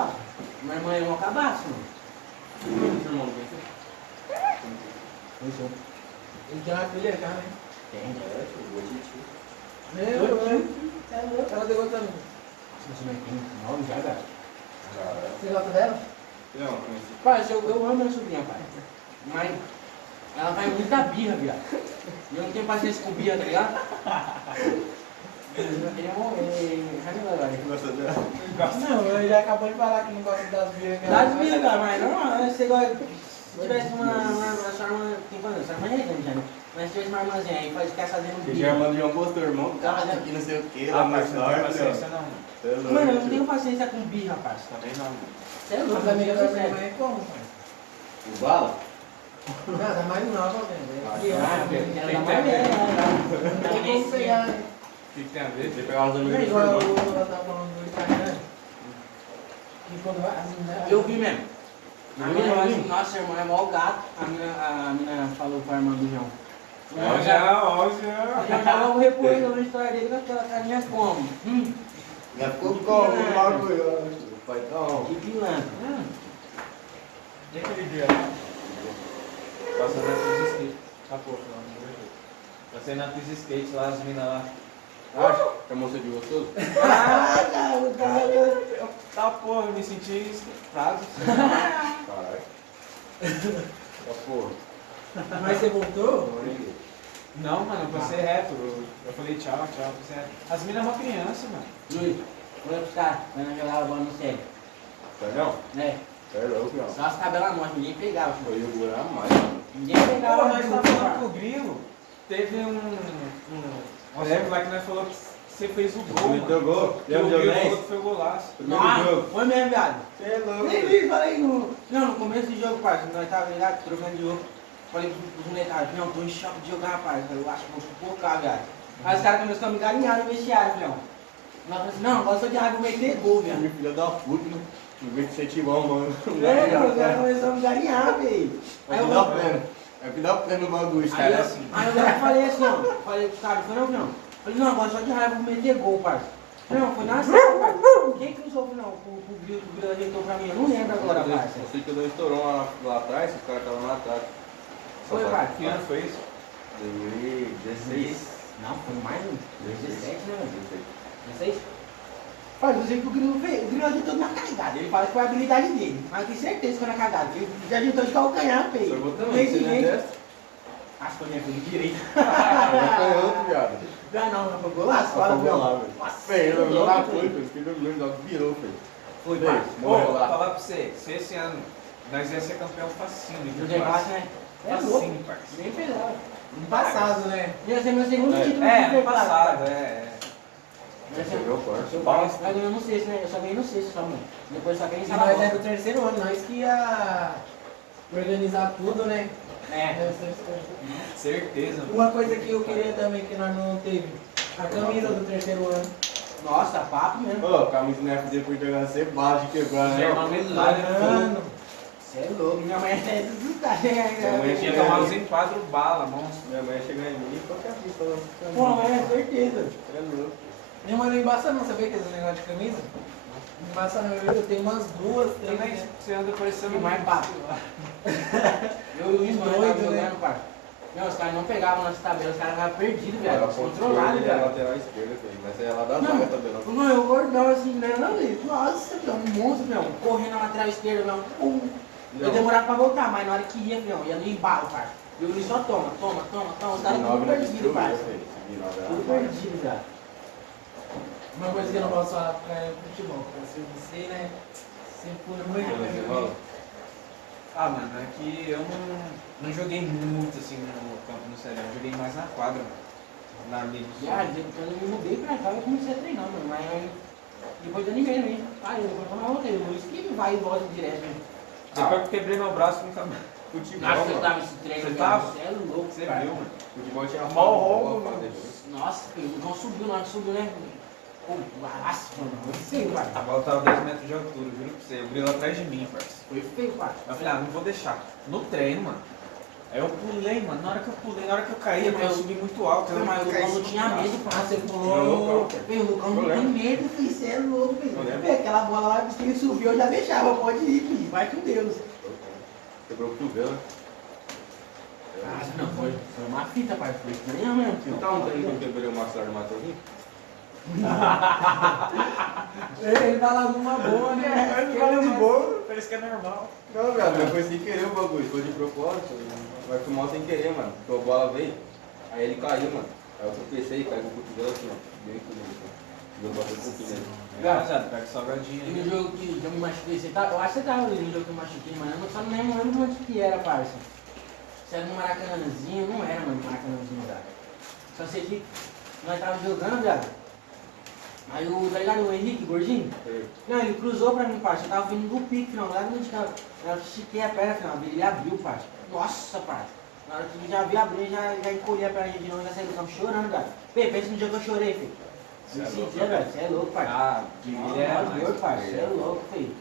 minha irmã é um cabaço, mano. Fechou. Ele tem uma filha já, né? Tem. Meu, é louco. Ela deu outra. Você não tem 9 já, velho. Você gosta dela? Não, conheci. Pai, eu amo minha sobrinha, pai. Mas ela faz muita birra, viado. E eu não tenho paciência com birra, tá ligado? Ele é bom, ele... Cadê o agora? Gosta dela? Não, ele já acabou de falar que não gosta das birras. Das birras, cara, mas não, você gosta... Se tivesse uma sua irmã... Tem quantos anos? Sua irmã já tem, já, né? Mas se tivesse uma irmãzinha aí, faz ficar fazendo Que birra. Germano João postou, irmão, cara, aqui não sei o que, lá Ah, mais mas não tem tarde. paciência não. Você é louco, Mano, eu não tio. tenho paciência com birra, rapaz. Também não. Você é louco, As amigas da Deus minha do céu. mãe é como, pai? O bala? Não, tá mais nova, velho. Ah, Criança. ela dá mais medo, Não tem como pegar. O que que tem a ver? Você pegar umas Não é amigas do igual irmão. ela tá falando do Instagram. Que quando vai, as meninas. Eu vi mesmo. A mina, nossa, irmã é mó gato. A mina falou pra irmã do João. Ó, já. Já tava o reposto na história dele com aquela carinha como? Já ficou como o bagulho? Pai, não. De pilantra. E aquele dia lá? Passando na pista skate. Tá pouco, não. Passei na pista skate lá, as minas lá. Acha que a moça é de gostoso? Ah, cara, o cara. Tá porra, eu me senti estrado. Caralho. Tá porra. Mas você voltou? Não, mano, eu passei reto. Eu falei tchau, tchau. Passei reto. As minas é uma criança, mano. Luiz, olha pros caras, vai na gelada bola no sério. Sério não? Né? Você é louco, não. Só as cabelas mortas, ninguém pegava. filho. Foi o Gurá mais, mano. Ninguém Pô, pegava. nós tava falando com o Grilo. Teve um tempo lá que nós falou que você fez o gol, Ele mano. jogou? E o Lembra de Grilo alguém? falou que foi golaço. Primeiro Ah, jogo. foi mesmo, viado. Você é louco. Nem vi, falei no. Não, no começo do jogo, parça, nós tava ligado, trocando de jogo. Falei pros molecados, não, tô em choque de jogar, rapaz. Eu acho que vou sufocar, viado. Aí os caras começaram a me galinhar no vestiário, filhão. Nós falamos assim, não, agora eu sou de raiva, vou meter gol, viado. Meu filho da puta, né? Não vê que você te bom, mano. É, os caras começaram a me galinhar, velho. É Aí que eu dá pena. É que dá pena o bagulho, Aí cara. eu falei assim, ó. Falei pros caras, falei, não. Falei, não, agora só de raiva, vou meter gol, parça. Não, foi na série, parça. Quem que usou, não? O Grilo ajeitou pra mim, eu não lembro agora, parça. Eu sei que eu dei um estourão lá atrás, os caras estavam lá atrás. Foi, parça. Que ano foi isso? 2016. Não, foi mais um. 17, né, mano? 16. 16? Parça, eu sei que o Grilo fez. O Grilo ajeitou na cagada. Ele fala que foi a habilidade dele. Mas eu tenho certeza que foi na cagada. Ele já ajeitou de calcanhar, feio. Foi bom também, você não é dessa? Acho que foi minha coisa direito. Foi outro, viado. Não, foi golaço. Só Fala, foi lá, meu. velho. Nossa, Feio, eu louco, lá velho. foi, filho. Filho do Glênio, virou, filho. Foi, Feio, parça. Ô, morreu vou lá. falar pra você, se esse ano nós ia ser campeão facinho, O viu? debate, né? É louco. Facinho, parceiro. Nem pesado. No passado, né? Ia ser meu segundo título É, de ano debate. passado, é. Ia ser- Chegou forte. Bosta. Nós ganhamos no sexto, né? Eu só ganhei no sexto só, mano. Depois só ganhei em E nós é Salamanca. do terceiro ano, nós que ia organizar tudo, né? É. Certeza, mano. Uma coisa que eu queria também que nós não teve, a camisa do terceiro ano. Nossa, papo mesmo. Ô, camisa na FD por jogar você bate quebrar, né? Germano Milagre, Mano, Você é louco. Minha mãe é desgastada. Minha mãe tinha tomado uns enquadros bala, monstro. Minha mãe ia chegar em mim e qualquer pista lá. Pô, mas é certeza. É louco. minha mãe não embaça não, sabia que esse negócio de camisa? Não embaça não, eu tenho umas duas, três. Também né? você anda parecendo E mais papo. Eu e o Luiz, mano, tava Doido, né? jogando, parça. Não, os caras não pegavam nossa tabela, os caras ficavam perdidos, Era velho. a ponta Descontrolados, esquerda e a velho. lateral esquerda, filho. Mas é lá da Não. zaga também, não. Não, eu gordão assim, né? Não, Luiz. Nossa, meu, um monstro, meu. Correndo na lateral esquerda, meu. Eu demorava pra voltar, mas na hora que ia, meu, ia no embalo, parça. E o Luiz só toma. Os caras tudo perdidos, parça. Tudo perdido, já. Uma coisa que eu não posso falar pra ele é futebol, cara. Se você, né? Sempre foi muito. Ah, mano, é que eu não joguei muito assim no campo no Ceará, eu joguei mais na quadra, mano. Na Liga do Sul. Já, quando eu me mudei pra cá, eu comecei a treinar, mano. Mas aí, depois eu animei também. Aí eu não voltei. O Luiz que vai e volta direto, né? Depois que eu quebrei meu braço com futebol, Nossa, eu mano. tava esse treino, Você velho. tava? Você é louco, Você cara. viu, mano? Futebol tinha Mó roubo, boa mano. fase, Nossa, o João subiu, na hora que subiu, né? Pô, nossa, mano. Foi feio, pai. A bola tava 10 metros de altura, juro pra você. O grilo atrás de mim, parceiro. Foi feio, pai. Eu falei, ah, não vou deixar. No treino, mano. Aí eu pulei, mano. Na hora que eu pulei, na hora que eu caí, eu subi muito alto. Mas o caí Lucão não em tinha cima do medo, braço. pai. Você Eu pulou. lembro. Meu, o Lucão Eu não tem lembro. medo, filho. Você é louco, Eu filho. lembro. Vê, aquela bola lá, que ele subiu, eu já deixava. Pode ir, filho. Vai com Deus. Quebrou o cotovelo. Ah, não, foi uma fita, pai. Foi estranho mesmo, filho. Então, não tem que eu quebrei o maxilar do Matheusinho? Ele tá lá numa boa, né? Ele fala de boa, parece que é normal. Não, viado, mas foi sem querer o bagulho, foi de propósito. Vai filmar sem querer, mano. Porque a bola veio, aí ele caiu, mano. Aí eu tropecei e caiu com o cotovelo assim, ó. Bem comigo, assim. Deu bastante pouquinho nele. Engraçado, pega salgadinho E no aí. jogo que eu me machuquei, você tá, eu acho que você tava ali no jogo que eu machuquei, mas eu só não lembro onde que era, parça. Se era no Maracanãzinho, não era, mano, no Maracanãzinho, velho. Só sei que nós tava jogando, velho. Aí o, tá ligado, o Henrique, gordinho? Foi. Não, ele cruzou pra mim, parça. Eu tava vindo do pique, não, lá no de cá. Eu estiquei a perna, final, ele abriu, parça. Nossa, parça. Na hora que ele já viu abrir, já encolhi a perna de novo, já saí do campo chorando, velho. Pê, pensa no dia que eu chorei, filho. Cê é Me louco, sentia, velho, você é louco, parça. Ah, de Nossa, é dor, mais. parça, você é louco, filho.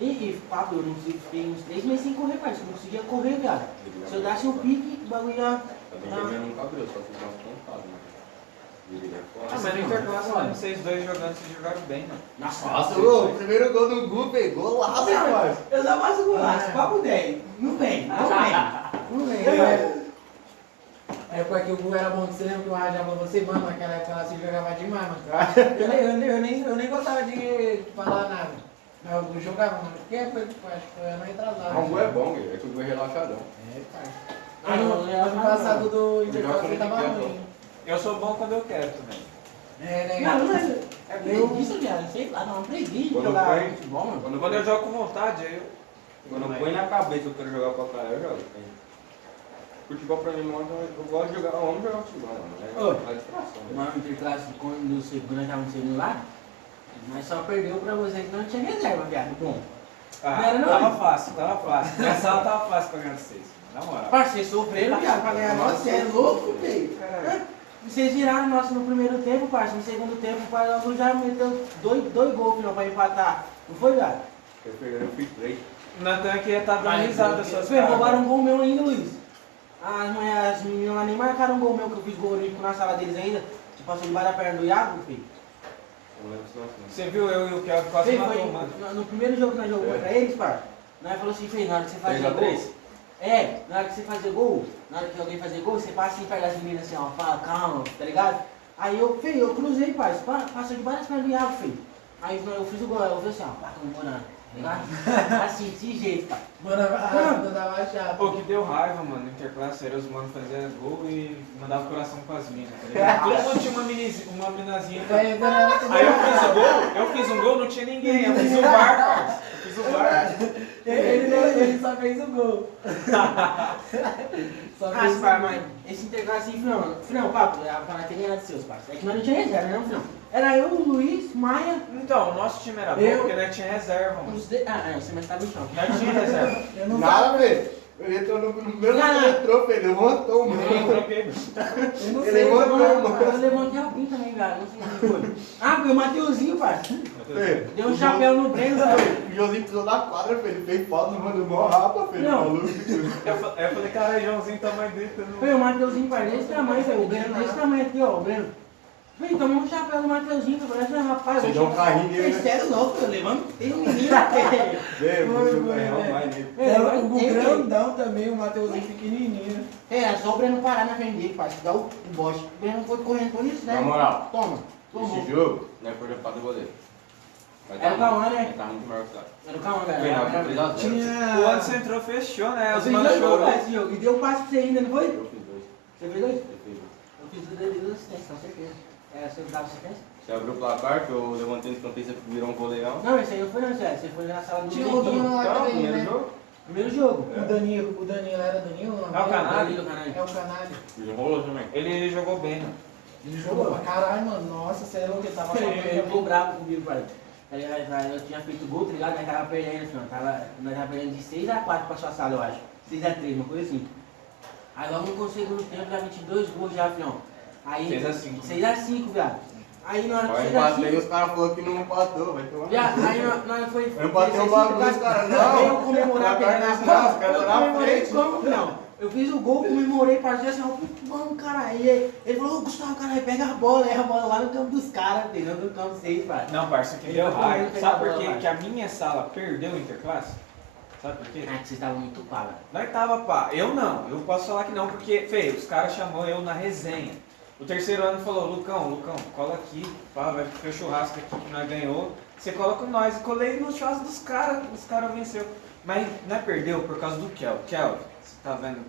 E, papo, eu não consegui, fiquei uns 3 meses sem correr, parça. Eu não conseguia correr, viado. Se eu desse um pique, o bagulho ia... Também quebrei nunca abriu, só fiz umas pontadas, mano. Virilha é Ah, foda. mas no interclasse, mano, vocês dois jogando, vocês jogaram bem, mano. Nossa, o primeiro gol do Gu, pegou lá, Mano, eu só faço golaço, papo 10. Não vem, não vem. Não vem. É porque o Gu era bom, você lembra que o Raja falou você, mano, naquela época ela se jogava demais, mano. Eu nem gostava de falar nada. Mas o Gu jogava, mano. Porque foi, acho que foi ano retrasado. Não, o Gu é bom, velho. É que o Gu é relaxadão. É, pai. Ah, não, Ano passado do Ele Interclasse joga ele tava quando ele quer, ruim. Eu sou bom quando eu quero também. É, né? Não é preguiça, viado. Sei lá, não, é uma preguiça de Quando jogar põe- futebol, mano. Quando eu jogo com vontade, aí eu. Quando põe na cabeça que eu quero jogar pra caralho, eu jogo. Futebol pra mim, mano, eu gosto de jogar, eu amo jogar futebol, mano. Ô. É uma distração, né? Nós interclasse, quando no segundo, nós estávamos no segundo lá, nós só perdeu pra vocês que não tinha reserva, viado. Bom, Ah, Não era não. tava fácil, tava fácil. Minha sala tava fácil pra ganhar de vocês. Na moral. parceiro, sofreram, viado, pra ganhar nós. Você é louco, velho. Vocês viraram nosso no primeiro tempo, parceiro. No segundo tempo, o Paulo já meteu dois gols final pra empatar. Não foi, viado? Eu fiz 3. O Natan aqui ia tá dando risada das suas Foi, roubaram um caras. gol meu ainda, Luiz. As meninas lá nem marcaram um gol meu, que eu fiz gol olímpico na sala deles ainda. Que passou debaixo da perna do Iago, filho. Não lembro se não assim. Você viu eu e o Kevin quase Foi, matou, mano. no primeiro jogo que nós jogamos É. contra eles, par, nós falou assim, Fê, na hora que você fazer 3 a gol. 3? É, na hora que você fazer gol, na hora que alguém fazer gol, você passa assim perto das meninas assim, ó, fala, calma, tá ligado? Aí eu, Fê, eu cruzei, pai, passou debaixo das pernas do Iago, Fê. Aí eu fiz o gol, eu fiz assim, ó, pá, comemorando, tá ligado? Assim, desse jeito, pai. Mano, a rápida tava chata. Pô, que deu raiva, mano. No interclasse, era os manos faziam gol e mandava coração pras minas, tá ligado? Todo mundo tinha uma minazinha. Aí Aí eu fiz um gol, não tinha ninguém. Eu fiz o VAR, parça. Eu fiz o VAR. ele só fez o gol. Só Ah, fez esse o pai, gol. mas esse interclasse assim, Final, papo, a falar que nem era de seus, parça. É que nós não tinha reserva, né, Final? Era eu, o Luiz, Maia, Então, o nosso time era bom Eu- porque nós tinha reserva, mano. você mais tava no chão. Nós tinha reserva. Eu não Nada, velho. Ele entrou no meu Não. entrou, velho. Levantou, Eu mano. troquei. Eu não Ele sei, levantou, mano. mano. Eu levantei alguém também, velho, não sei quem foi. Ah, foi o Mateuzinho, parça. Velho, Deu um chapéu no Breno, velho. O Joãozinho pisou na quadra, filho. Ele fez falta, mano. Mó rapa, filho. Não. Maluco. Eu falei, cara, Joãozinho, tamanho dele. Foi o Mateuzinho, pai, desse tamanho, velho. O Breno desse tamanho aqui, ó, o Breno. Vem, tomei um chapéu do Mateuzinho, parece um rapaz. Você deu um carrinho nele, né? Sério louco, eu levantei o menino até. Vê, eu vou carregar mais nele. O grandão também, o Mateuzinho pequenininho. É só o Breno parar na frente dele, pai, dar o bote. O Breno foi correndo por isso, né? Na moral, Toma, tomou. esse jogo não é por culpa do goleiro. Mas Era o Cauã, né? Ele tá muito maior que o cara. Era o Cauã, Foi na velho. 3x0. Tinha. O Anderson entrou, fechou, né? Os Você manos jogou chorou. esse jogo e deu passe pra você ainda, não foi? Eu fiz dois. Você fez dois? Ele fez dois. Eu fiz duas assistências, com certeza. É, você dava assistência? Você abriu o placar, que eu levantei no escanteio, você virou um goleirão. Não, esse aí não foi não, Zé. Você foi na sala do Tinha outro Neguinho. lá Então, também, primeiro né? jogo. Primeiro jogo. O Danilo era Danilo? Não, É o Canário? Do canal. É o Canário. Ele rolou também. Ele jogou bem, né? Ele jogou pra caralho, mano. Nossa, você é louco, ele tava Ele ficou bravo comigo, pai. Eu tinha feito gol, tá ligado? Nós tava perdendo, filho. Nós tava perdendo de 6x4 pra sua sala, eu acho. 6x3, uma coisa assim. Aí logo no segundo tempo, já 22 gols já, filhão. Aí, 6x5. 6x5, viado. Aí na hora Aí que empatei e 6x5, os caras falaram que não empatou, vai tomar. viado, aí nós foi... Eu empatei o bagulho, os caras, não. Eu comemorar pegando Não, a os bola. caras Eu na comemorei frente. como, não? Eu fiz o gol, comemorei, parceiro assim, ó, vamos, cara. Aí ele falou, ô Gustavo, caralho, pega a bola, erra a bola lá no campo dos caras, filho, no campo 6, pai. Não, parça, que Ele deu foi raiva. pegar Sabe a por bola, quê? parça. Que a minha sala perdeu o Interclasse? Sabe por quê? Ah, que vocês estavam muito pá, velho. Nós tava pá. Eu não, eu posso falar que não, porque, feio, os caras chamou eu na resenha. O terceiro ano falou, Lucão, cola aqui, pá, vai ter churrasco aqui que nós ganhou. Você cola com nós. E colei no churrasco dos caras venceu. Mas não é perdeu por causa do Kel. Kel, você tá vendo?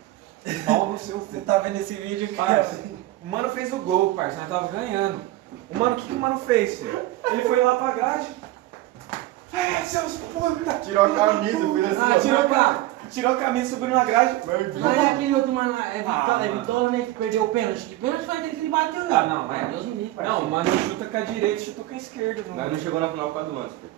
Pau no seu Você tá vendo esse vídeo aqui? parça. O mano fez o gol, parça, nós tava ganhando. O mano, o que o mano fez, filho? Ele foi lá pra grade. Seus puta! Tirou a camisa, fui assim, Ah, ó. Tirou a camisa, subiu na grade. Não é aquele outro mano lá, é Vitória, né, que perdeu o pênalti. Que pênalti foi aquele que ele bateu, velho. Ah, não, é. Deus me livre, Não, parceiro. o mano chuta com a direita, chutou com a esquerda. Nós não chegou na final por causa do lance, filho.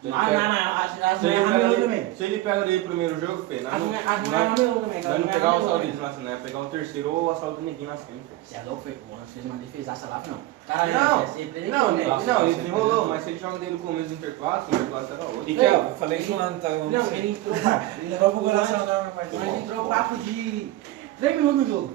As Se ele mulheres pega ramelou ali- também. se ele pega ali o primeiro jogo, filho, nós As não mulheres ramelou também. nós não pegar o Salvito na final, ia pegar o terceiro ou o assalto do Neguinho na frente. Você é louco, foi? Mano, fez uma defesaça lá, não. Caralho, Não, você Não, né? não, ele desenrolou, mas se ele joga dele no começo do Interclasse, o Interclasse era outro. E Kel, eu falei zoando, tá? Não, ele entrou, pá. Ele levou pro coração, não, meu pai. Mas entrou papo de 3 minutos no jogo.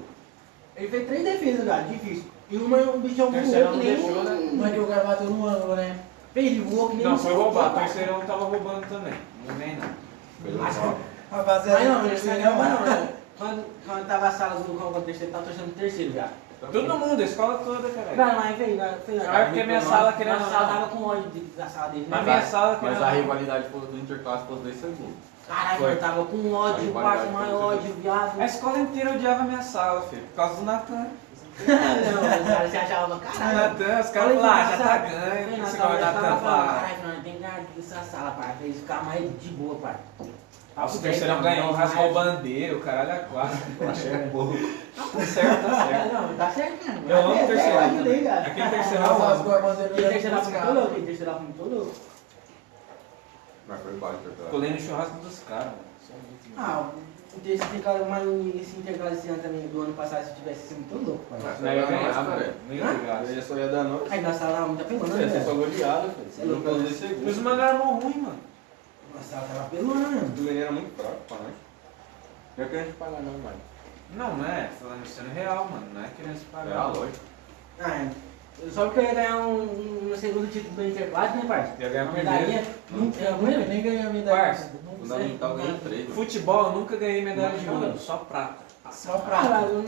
Ele fez 3 defesas, cara, difícil. E uma o bichão voou Terceirão que não nem deixou, né? Não é que o cara bateu no ângulo, né? Ele voou que nem Não, um foi roubado. O pai. terceirão tava roubando também. Não vem não. Mas Rapaziada, não, não ele sei não, não. não. Quando tava a sala do Lucão contra o terceiro, tava torcendo pro terceiro, já. Todo mundo, a escola toda, caralho. Não, mas fez. Ah, porque minha sala querendo A ou sala não. tava com ódio da sala dele. Na né? minha sala, Mas querendo a ou não. rivalidade do Interclasse foi os dois segundos. Caralho, Foi. mano, tava com ódio, Aí, o vai, parça vai, mais vai, ódio, viado. A escola inteira odiava a minha sala, filho. Por causa do Natan. Não, cara, você achava, O caralho. Natan, os caras falaram, ah, já tá ganho. Por que você gosta do Natan? Caralho, mano, tem que ganhar dessa sala, pai. Fez ficar mais de boa, pai. Nossa, o terceirão ganhou, rasgou bandeira, o caralho é quatro. Achei pouco. Tá certo, tá certo. Não, tá certo mesmo. Eu amo o terceirão Eu ajudei, também. cara. Aquele terceirão Nossa, eu rasgou amo. a bandeira Aquele do terceiro foi muito cara. louco, aquele terceiro foi muito louco. Mas foi baixo, Interclasse. Colei no churrasco dos caras, mano. Só muito bom. Ah, esse intercalado, mas esse intercalado esse ano também do ano passado, se tivesse sido muito louco, pai. Mas Não ia não ia ganhar, ganhar, velho. Não ia Hã? ganhar. Ele só ia dar noite. Aí na sala tava muito apelona, Você ia ser né? só goleado, Você é filho. Não louco, pode né? ser segundo. Mas o mano era mó ruim, mano. Na sala tava apelona mesmo. O Guilherme era muito fraco pra nós. Não é que a gente pagar não, mano. Não é. Falando sendo real, mano. Não é querendo se pagar. É a lógica. Ah, é. Só porque eu ia ganhar um segundo título do Interclasse, né, parça? Ia ganhar Uma primeiro. medalhinha. Eu nem ganhei a medalha. Parça, Não sei. Fundamental ganhou 3, mano. Futebol, eu nunca ganhei medalha de ouro. Só prata. Só pra. Caralho,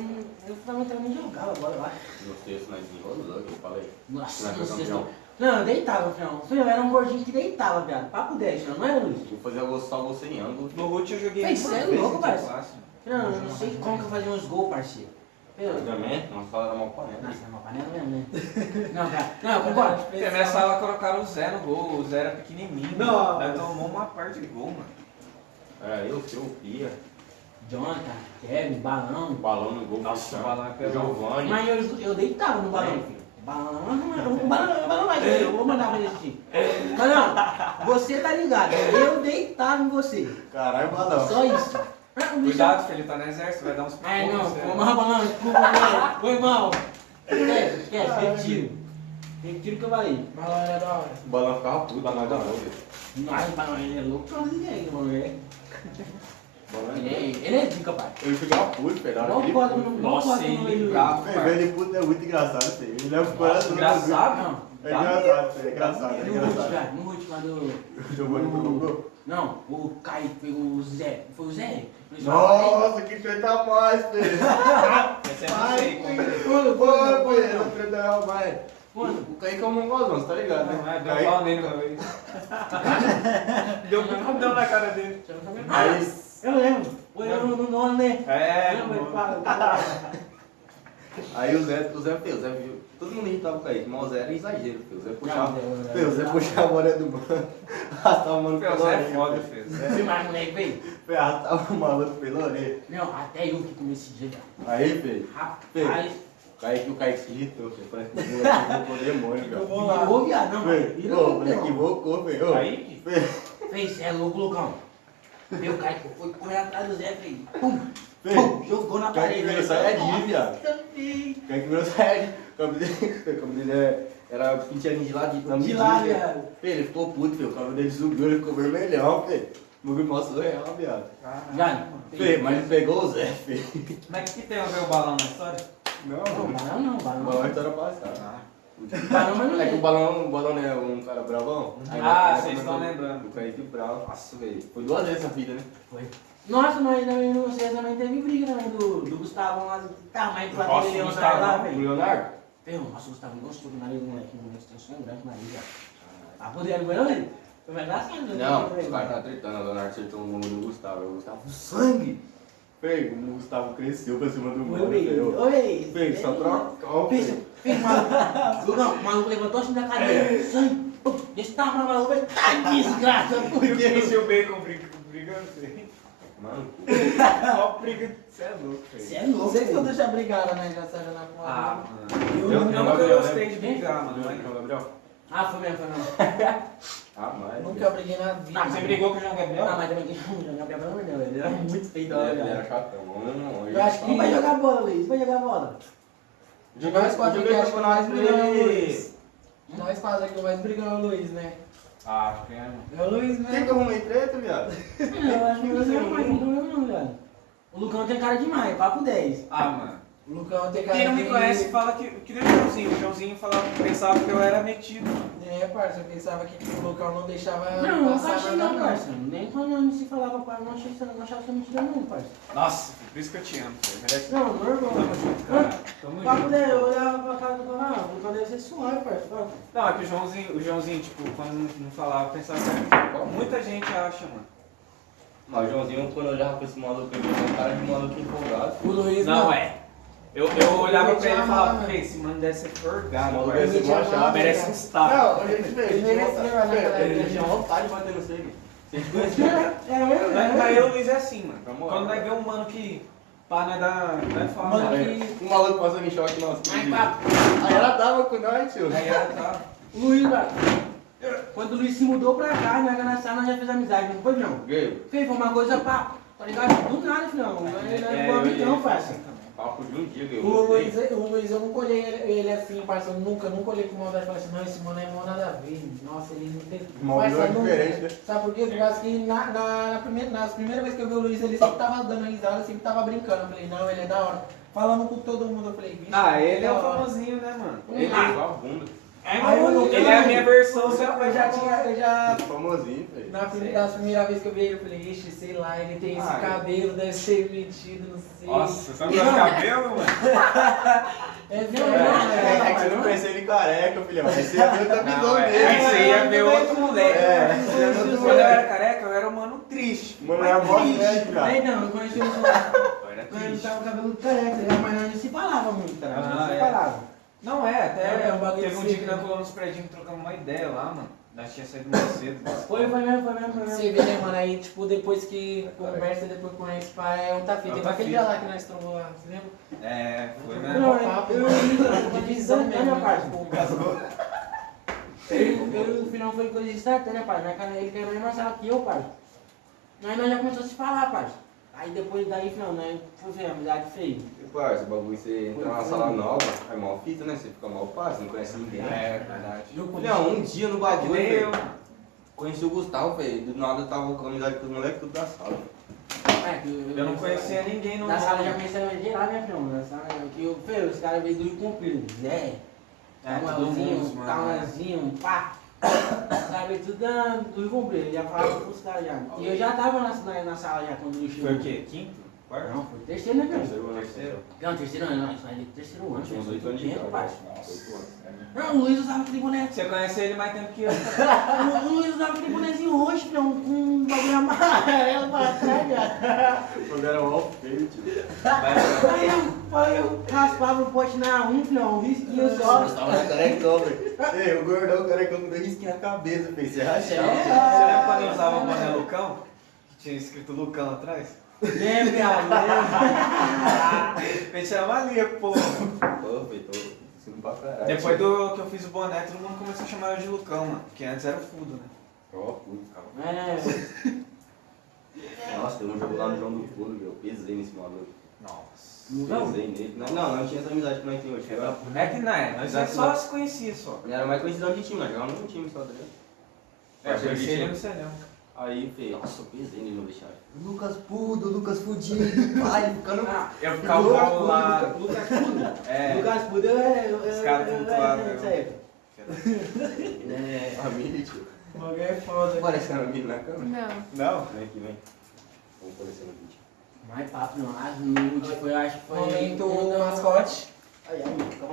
eu fundamentalmente jogava bola, eu acho. No sexto nós desenrolamos, eu falei. Nossa, Nós no foi sexto. campeão. Não, eu deitava, fião. Eu era um gordinho que deitava, viado. Papo 10, não era, Luiz? Eu fazia só você em ângulo. No Root eu joguei Fez uma sério, vez louco, em parça? classe. Não, eu não sei como que eu fazia uns gols, parceiro. Eu- Antigamente, nossa sala era mal panela. Nossa, é uma panela mesmo, né? Não, cara. Não, eu concordo. Porque a minha sala colocaram o Zé no gol. O Zé era pequenininho. Nossa. Nós tomou uma parte de gol, mano. É, eu, seu, Pia, Jonathan, Kevin, Balão. balão no gol, Nossa, Cristiano, o balão é pelado. Giovanni. Mas eu deitava no balão, filho. Balão vai ver, eu vou mandar pra ele assistir. Mas não, você tá ligado, eu deitava em você. Caralho, balão. Só isso. O bicho- Cuidado, filho, ele tá no exército, vai dar uns Ai não, picos, foi mal, balão, desculpa, velho. Foi mal. Esquece, retiro. Retiro que eu falei. Balão era da hora. O balão ficava puto, nós da noite. Nossa, balão, ele é louco, não sei aí, mano. O Ele é zica, pai. Ele ficava puto, velho. Não gosto no Nossa, ele bravo, Velho, parça. ele puto é muito engraçado, filho. Ele leva o Nossa, coração. engraçado. Não. É engraçado, filho. É engraçado, é No último, engraçado. cara. No último, lá do... Giovanni pegou. Não, o Caio pegou o Zé. Foi o Zé? Nossa, que treta mais, filho. Esse é não sei como ele. Pô, filho, essa treta é mais. Quando? O Kaique é um mongolzão, você tá ligado, Não, né? é, deu pau nele uma vez. Deu um na cara dele. Aí, Eu lembro. Foi eu no nono, né? É, Lembra? mano. aí o Zé, filho, o Zé viu. Todo mundo irritava o Kaique, mas o Zé era exagero, filho. O Zé puxava. Não, Filho, o Zé puxava a orelha do mano. Arrastava o mano Meu, pela Zé é orelha. foda, filho. filho. Viu mais moleque, velho? Filho, arrastava o maluco pela orelha. Não, até eu que comi esse dia, velho. Aí, filho, Rapaz, o Kaique se irritou, filho. Parece que o moleque invocou o demônio, velho. vou lá. virou viado, não, mano. Filho, Virou, ô, o moleque não. invocou, filho. Ô, Kaique? filho, Fez, cê é louco, loucão. Meu Caio foi correr atrás do Zé, filho. Pum, filho. pum, jogou na Kaique parede. virou saiyajin, viado. Também. O Kaique virou saiyajin. O cabelo dele era penteadinho de lado, na De medida. lá, viado. Filho, ele ficou puto, filho. O cabelo dele subiu, ele ficou vermelhão, filho. O bagulho mó surreal, viado. Já. Filho, mas ele pegou o Zé, filho. Mas o que tem a ver o balão na história? Não, Não, balão não, O balão balão. é história passada. Balão, mas não É que é. o balão não é um cara bravão? Aí Ah, nós- vocês estão lembrando. O Kaique bravo. Nossa, velho. Foi 2 vezes essa vida, né? Foi. Nossa, mas também vocês também teve briga também do Gustavão lá. Tá, mas pra Nossa, aquele o Leonardo lá, Gustavão, O velho. Leonardo? Nossa, o Gustavão gostou do nariz do moleque. O moleque tem um grande nariz, já. Tá podendo, não é, velho? Foi mais engraçado, né? Não, os caras tá tretando. O Leonardo acertou o nome do Gustavo. O Gustavo, sangue! Feio, o Gustavo cresceu pra cima do Oi, mano, feio. oi. Feio, só troca. Ó, Fez, feio. fez, maluco. Não, o maluco levantou assim da cadeira. Sangue. Esse tava maluco, velho. Tá desgraça. E o que o seu bacon brigando? Mano, Ó, briga. Você é louco, Você velho. é Não louco. sei se velho. todos já brigaram, né? Já saíram na porra. Ah, mano. Eu Eu não, nunca Gabriel, gostei né? de brigar, mano. João Gabriel? Ah, foi mesmo, foi mesmo. Ah, mas. Nunca briguei na vida. Ah, você brigou com o João Gabriel? Ah, mas também quem não Gabriel, pelo amor de Deus, ele era muito feio da hora, Ele era velho. chatão. Não, Eu acho que- Quem vai jogar bola, Luiz? Vai jogar bola. Nós quatro aqui, acho que nós brigamos o ele. Luiz. Nós quatro aqui, nós brigamos o Luiz, né? Ah, acho que é, mano. É o Luiz, Quem né? que eu arrumei treta, viado? Eu acho que você não faz muito não, velho. O Lucão tem cara demais, papo 10. Ah, mano. O Lucão tem cara Quem não me de- conhece fala que nem o Joãozinho. O Joãozinho falava, pensava que eu era metido. É, parça, eu pensava que tipo, o Lucão não deixava Não, eu passar achei nada, não, parça. Nem quando não se falava com ela, não achava você mentira não, parça. Nossa, por isso que eu te amo, filho. Merece. Não, normal. Tamo junto, cara. Tamo Papo junto. 10, eu olhava pra cara do Lucão, o Lucão deve ser suave, parça. Não, é que o Joãozinho, tipo, quando não falava, eu pensava que era... Muita gente acha, mano. Mas o Joãozinho, quando eu olhava pra esse maluco, ele tinha um cara de maluco empolgado. O Luiz Não, é. Eu olhava pra ele e falava, mano. "Fê, esse mano deve ser forgado, Maluco parece, deve ser tinha machado. amado, merece uns tapas." Não, ele Ele merecia, mas naquela época- tinha vontade de bater no seio. Você te conhecia? É mesmo? Mas eu e o Luiz é assim, mano. Na moral. Quando nós vê um mano que pá, nós fala, Mano, mano. que- Um maluco passando em choque, nossa. Mas papo. Aí ela tava com nós, tio. Aí ela tá. O Luiz, cara. Quando o Luiz se mudou pra cá, nós na sala, nós já fez amizade, não foi, não? Gay, Fez, foi uma coisa, pá, tá ligado? Do nada, filhão. Nós é igual amigão, parça. papo de um dia, gay. O Luiz, eu nunca olhei ele assim, parça, eu nunca olhei com maldade e falei assim, não, esse mano é mó nada a ver. Nossa, ele não tem. Maldade Parça, nunca. diferente, né? Sabe por quê? Porque eu acho que nas primeiras vezes que eu vi o Luiz, ele sempre tava dando risada, sempre tava brincando. Eu falei, não, ele é da hora. Falando com todo mundo, eu falei, vixe. Ah, ele é da o hora. famosinho, né, mano? Ele é igual a bunda. Aí eu não- Ele é a minha versão, Eu já Famosinho, velho. das primeiras vezes que eu vi ele, eu falei, ixi, sei lá, ele tem esse Ah, cabelo, deve ser metido, não sei. Nossa, você não gosta de cabelo, mano? É É verdade. que você não conheceu ele careca, filhão. Aí você ia ver outra visão Não, dele. aí você ia ver outro moleque. É, você ia ver outro Quando eu moleque. era careca, eu era um mano triste. Mano, era mó triste. velho, cara. Aí não, eu conheci ele Eu era quando ele triste. tava com o cabelo careca, mas nós não se falava muito, tá ligado? Não se é. falava. Não, até É, um bagulho teve um de dia que ser, nós né? colamos nos prédios trocando uma ideia lá, mano. Nós tínhamos saído mais cedo. Foi mesmo. Você vê, né, mano, aí, tipo, depois que conversa, depois conhece, pá, é um tafita. Tem outra aquele fita. dia lá que nós trombou lá, você lembra? É, foi, né? Não, papo, eu divisão mesmo, minha né? parte. Tipo, casou. Eu no final foi coisa de starter, né, pai? Ele quer mais Marcelo que eu, pai. Aí nós já começamos a se falar, pai. Aí depois daí, final, né? Foi ver, amizade feia. E, parça, o bagulho, você entra numa sala nova, é mal fita, né? Você fica mal fácil, não conhece ninguém. É, verdade. Não, um dia no Que bagulho, nem eu, velho, mano. conheci o Gustavo, velho. Do nada eu tava com amizade com os moleques tudo da sala. É, que Eu não conhecia ninguém no na sala já nome. conhecia geral, né, filho? Na sala que eu, filho, os caras veio do Rio Comprido. Zé, É, todo mundo, mano. Tamanzinho, pá. Os caras veio tudo do Rio Comprido. Já falava pros caras já. E eu já tava na sala já quando ele chegou. Foi o quê? Quinto? Quarto? Não, foi terceiro, né, filho? Terceiro ano. Terceiro? Não, terceiro ano, não. Isso aí é terceiro ano. Tinha uns 8 anos de tempo, idade. parça. Nossa. 8 anos. Não, o Luiz usava aquele boneco. Você conhece ele mais tempo que eu. O Luiz usava aquele bonezinho roxo, filho, com um bagulho amarelo pra trás, já. Quando era mal feio, tio. Mas, Aí eu raspava o pote na filho, um risquinho só. Tava na carecão, velho. Ei, o gordão, o carecão com 2 risquinhos na cabeça, velho. Você rachava. você lembra quando eu usava o boné Lucão? Que tinha escrito Lucão atrás? Lembra, lembra? A gente era mania, pô. Pô, velho, tô ensinando pra caralho. Depois do que eu fiz o boné, todo mundo começou a chamar eu de Lucão, mano. Porque antes era o Fudo, né? Ó, puta, cara. É, Nossa, tem um jogo lá no João do Pulo, eu pesei nesse maluco. Nossa. não. Pesei nele. Não tinha essa amizade que nós temos hoje. Não é que não é, nós é só se conhecia só. Ele era mais conhecido de time, nós jogávamos no time só, tá ligado? É, eu conheci ele no Celhão. Aí, feio, nossa, eu pesei nele no vestiário. Lucas Pudo, Lucas Fudido, pai, ficando... Eu ficava ao lado. Lucas Pudo. É. Lucas Pudo é. Os caras tudo lá, né? Isso aí. Família, tio. O bagulho é foda. Parece que era amigo na câmera. Não. Não? Vem aqui, vem. Vamos aparecer no vídeo. Mais papo não, no último foi, eu acho que foi. Momento mascote.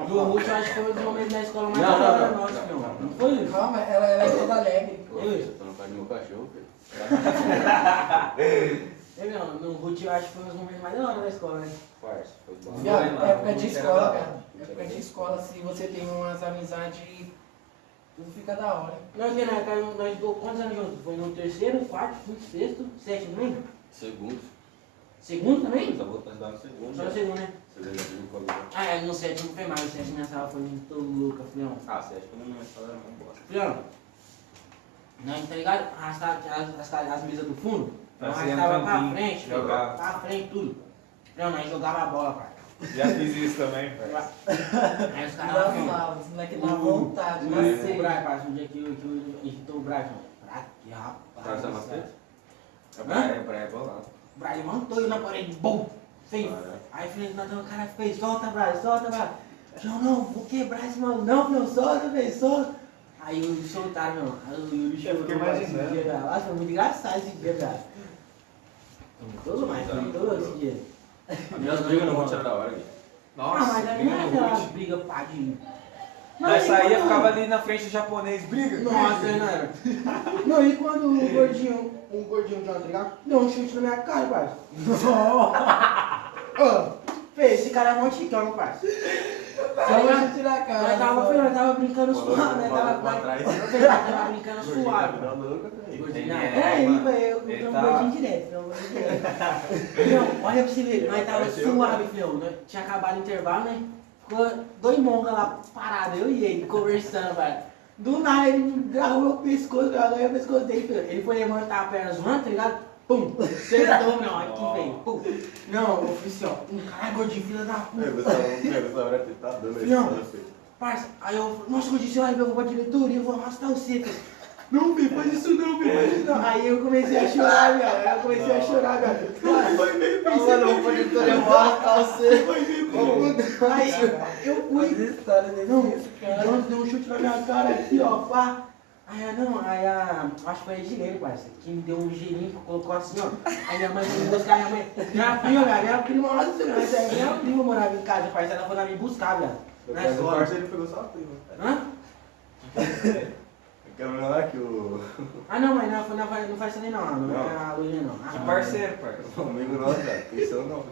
No último, eu acho que foi um dos momentos da escola mais Não, da hora não, nossa, não, meu. não. Não foi isso? Calma, ela é toda alegre. Eu tô no pé do meu cachorro, filho. No Ruth, eu acho que foi um dos momentos mais da hora da escola, né? Farsa, foi bom. Viado, mano, época de muito escola, era da cara. Época de escola, se você tem umas amizades, tudo fica da hora. Não, que na época nós ficou quantos anos juntos? Foi no terceiro, quarto, quinto, sexto, sétimo, não lembro? Segundo. Segundo também? Só vou estudar no segundo. Só no segundo, né? Segundo, segundo, quando... Ah, é, no sétimo foi mais, o sétimo minha sala foi muito louca, filhão. Ah, você acha que eu não ia falar não, bosta. Filhão, nós, tá ligado? Arrastava as mesas do fundo, nós Fazia arrastava pra campinho, frente, jogava. pra frente, tudo. Filhão, nós jogava a bola, pai. Já fiz isso também, pai. Aí os caras lá, Não, filhão, não, os moleques dão vontade, o mas Braz, parceiro, um dia que eu irritou o Braz, filhão. Braz, que rapaz. Vai usar do uma céu. fita? É praia bolado. O Braz levantou ele na parede, bum, fez. Aí falei, não, o cara fez, solta, Braz, solta, Braz. Não, vou quebrar esse maluco. Não, meu, solta, velho, solta. Aí o soltaram, meu. Aí o Yuri chorou. fiquei imaginando. esse dia, cara. Nossa, foi muito engraçado esse dia, cara. Foi todo mais, foi todo esse dia. Minhas brigas não vão tirar da hora, velho. Nossa, Ah, mas aí briga não é no aquela Ruth. briga pá de... Nós e saía, quando- ficava ali na frente do japonês, briga. Nossa, aí não era. Não, e quando o gordinho John, tá ligado? Deu um chute na minha cara, parça. Ô, Fê, esse cara é muito chicão, parça. só vai tirar a cara. Nós tava brincando suave, né? Tava brincando suave. Tá louco, velho. Gordinho, Ele não, é, peraí, mano. velho, eu Ele tô um tá- gordinho direto, tô um gordinho direto. Não, olha pra você ver, nós tava suave, filhão. Nós tinha acabado o intervalo, né? Ficou 2 mongas lá parados, eu e ele, conversando, velho. Do nada ele agarrou meu pescoço, eu agarrei o pescoço dele, filho. Ele foi levantar a perna zoando, tá ligado? Pum! Acertou, não, aqui, velho. Pum! Não, eu fiz assim, ó. Caralho, gordinho, filha da puta. Essa hora que tá dando aí, Não. filho. Parça, aí eu falei, nossa, gordinho, você vai ver, eu vou pra diretoria, eu vou arrastar você, filho. Não, filho, faz isso não, filho, faz isso não. Aí eu comecei a chorar, velho. Aí eu comecei a chorar, velho. Vai ver, filho, você não pode diretoria, eu vou arrastar você. Vai ver, filho. Aí eu fui. História desse Não, cara. Jones deu um chute na minha cara aqui, ó, pá. Acho que foi a Edilene, parceiro, que me deu um gelinho, colocou assim, ó. Aí minha mãe foi me buscar, minha prima, nossa senhora, essa é minha prima morava em casa, parceiro, ela foi lá me buscar, velho. Na O escola. parceiro pegou só a prima. Hã? Eu quero ver lá que o... Ah, não, mas não faz isso nem não, não é a Luísa não. Que parceiro, parceiro. O amigo nosso, velho. Pensou não.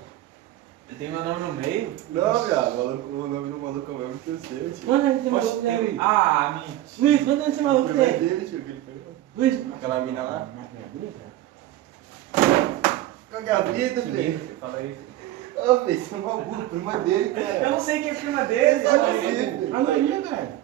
Tem meu nome no meio? Não, viado. O nome do maluco é o mesmo que o seu, tio. Quantos anos tem Poxa, maluco tem, Luiz? Ah, mentira. Luiz, quantos anos tem O maluco primeiro tem? dele, tio, que ele pegou. Luiz? Aquela mina lá. Bonita? Qual que é a vida, filho? Você fala aí. Ô, filho, você é uma burra, prima dele, cara. Eu não sei quem é prima dele. Só que sim, A Luísa, cara.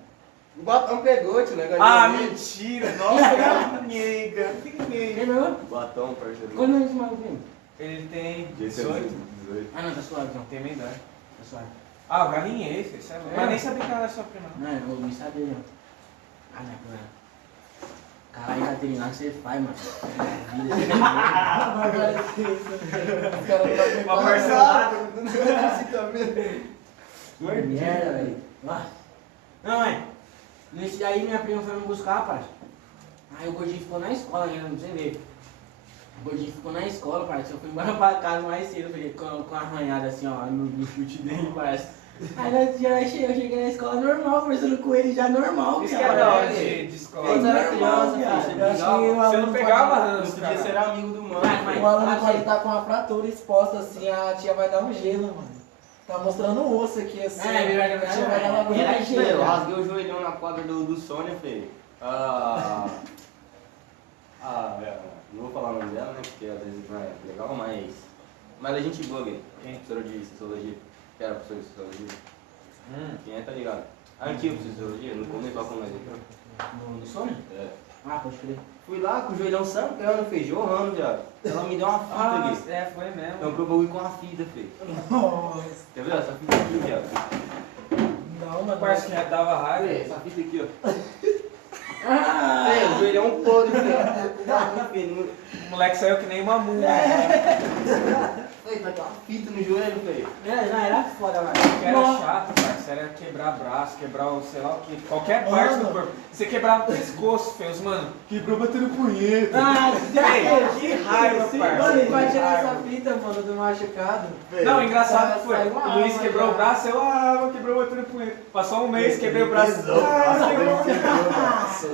O batom pegou, tio, né? Ah, mentira. Nossa, galinhei, galinhei. Quem meu? Batom, parceiro. Quantos anos esse maluco tem? Ele tem 18. 18. Ah, não, tá suave, então. Tem minha idade. Tá suave. Ah, o galinhei, filho. Sabe? É. Mas nem sabia que ela era sua prima. não. Não, eu não sabia, não. Ah, não é prima. Caralho, Caterina, o que você faz, mano? Os caras não vão Uma aguentar. parcelada. Assim também. Que merda, velho. Nossa. Não, é. Nesse daí minha prima foi me buscar, rapaz. Aí o gordinho ficou na escola ainda, não sei ver. O gordinho ficou na escola, parceiro. Eu fui embora pra casa mais cedo, porque com a arranhada assim, ó, no chute dele, parece. Aí eu cheguei na escola normal, conversando com ele já normal, Isso que é cara. da hora de escola. Quando era criança, viado. filho, Eu acho que o Você não aluno pegava pode- ranço, Não podia cara. ser amigo do mano. Mas- O aluno pode estar com a fratura exposta assim, a tia vai dar um gelo, mano. Tá mostrando o osso aqui assim. É, verdade, a tia vai dar uma era agulha. gelo. Eu rasguei o joelhão na quadra do Sônia, feio. Não vou falar o nome dela, né? Porque às vezes não é legal, mas a gente boa, velho. Quem é professora de sociologia? Que era professora de sociologia? Quem é, tá ligado? A antiga professora de sociologia, não comentou com nós aqui, No Sônia? É. Ah, pode crer. Fui lá com o joelhão sangrando, feio, jorrando, viado. Ela me deu uma fita aqui. Ah, é, foi mesmo. Então eu bagulho com a fita, feio. Nossa. Quer ver essa fita aqui, viado? Não, mano. O parceiro que dava raiva. Essa fita aqui, ó. Ah! É, o joelhão podre, feio. O moleque saiu que nem uma mula. Ei, tá com uma fita no joelho, feio. Não, era foda, mano. Que era chato, parceiro, era quebrar braço, quebrar o sei lá o que, qualquer parte do Mano. corpo. Você quebrava o pescoço, feus, mano. Quebrou batendo punheta. Ah, Ei, que raiva, parceiro. Mano, ele vai que tirar essa raiva. fita, mano, do machucado. Não, engraçado foi. Saiu uma O Luiz alma, quebrou o já. braço, quebrou batendo punheta. Passou um mês, quebrei o braço.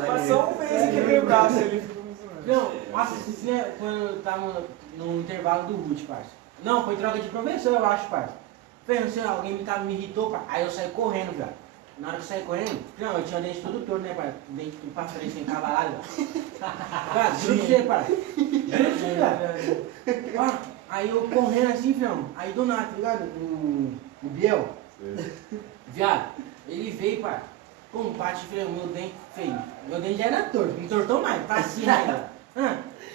Passou um mês e quebrei o braço. Ele ficou me zoando. Não, nossa, isso é quando eu tava no intervalo do Ruth, parça. Não, foi troca de professor, eu acho, parça. Falei, não sei, alguém me irritou, parça. Aí eu saí correndo, velho. Na hora que eu saí correndo, não, eu tinha o dente todo torto, né, parça? Dente tudo pra frente, sem cavalado, velho. Cara, juro pra você, parça. Juro pra você, velho. Ah, aí eu correndo assim, filhão. Aí do nada, tá ligado? O Biel, viado, ele veio, parça. Pum, bate, filho, meu dente feio. Meu dente já era torto, me tortou mais, pra cima ainda.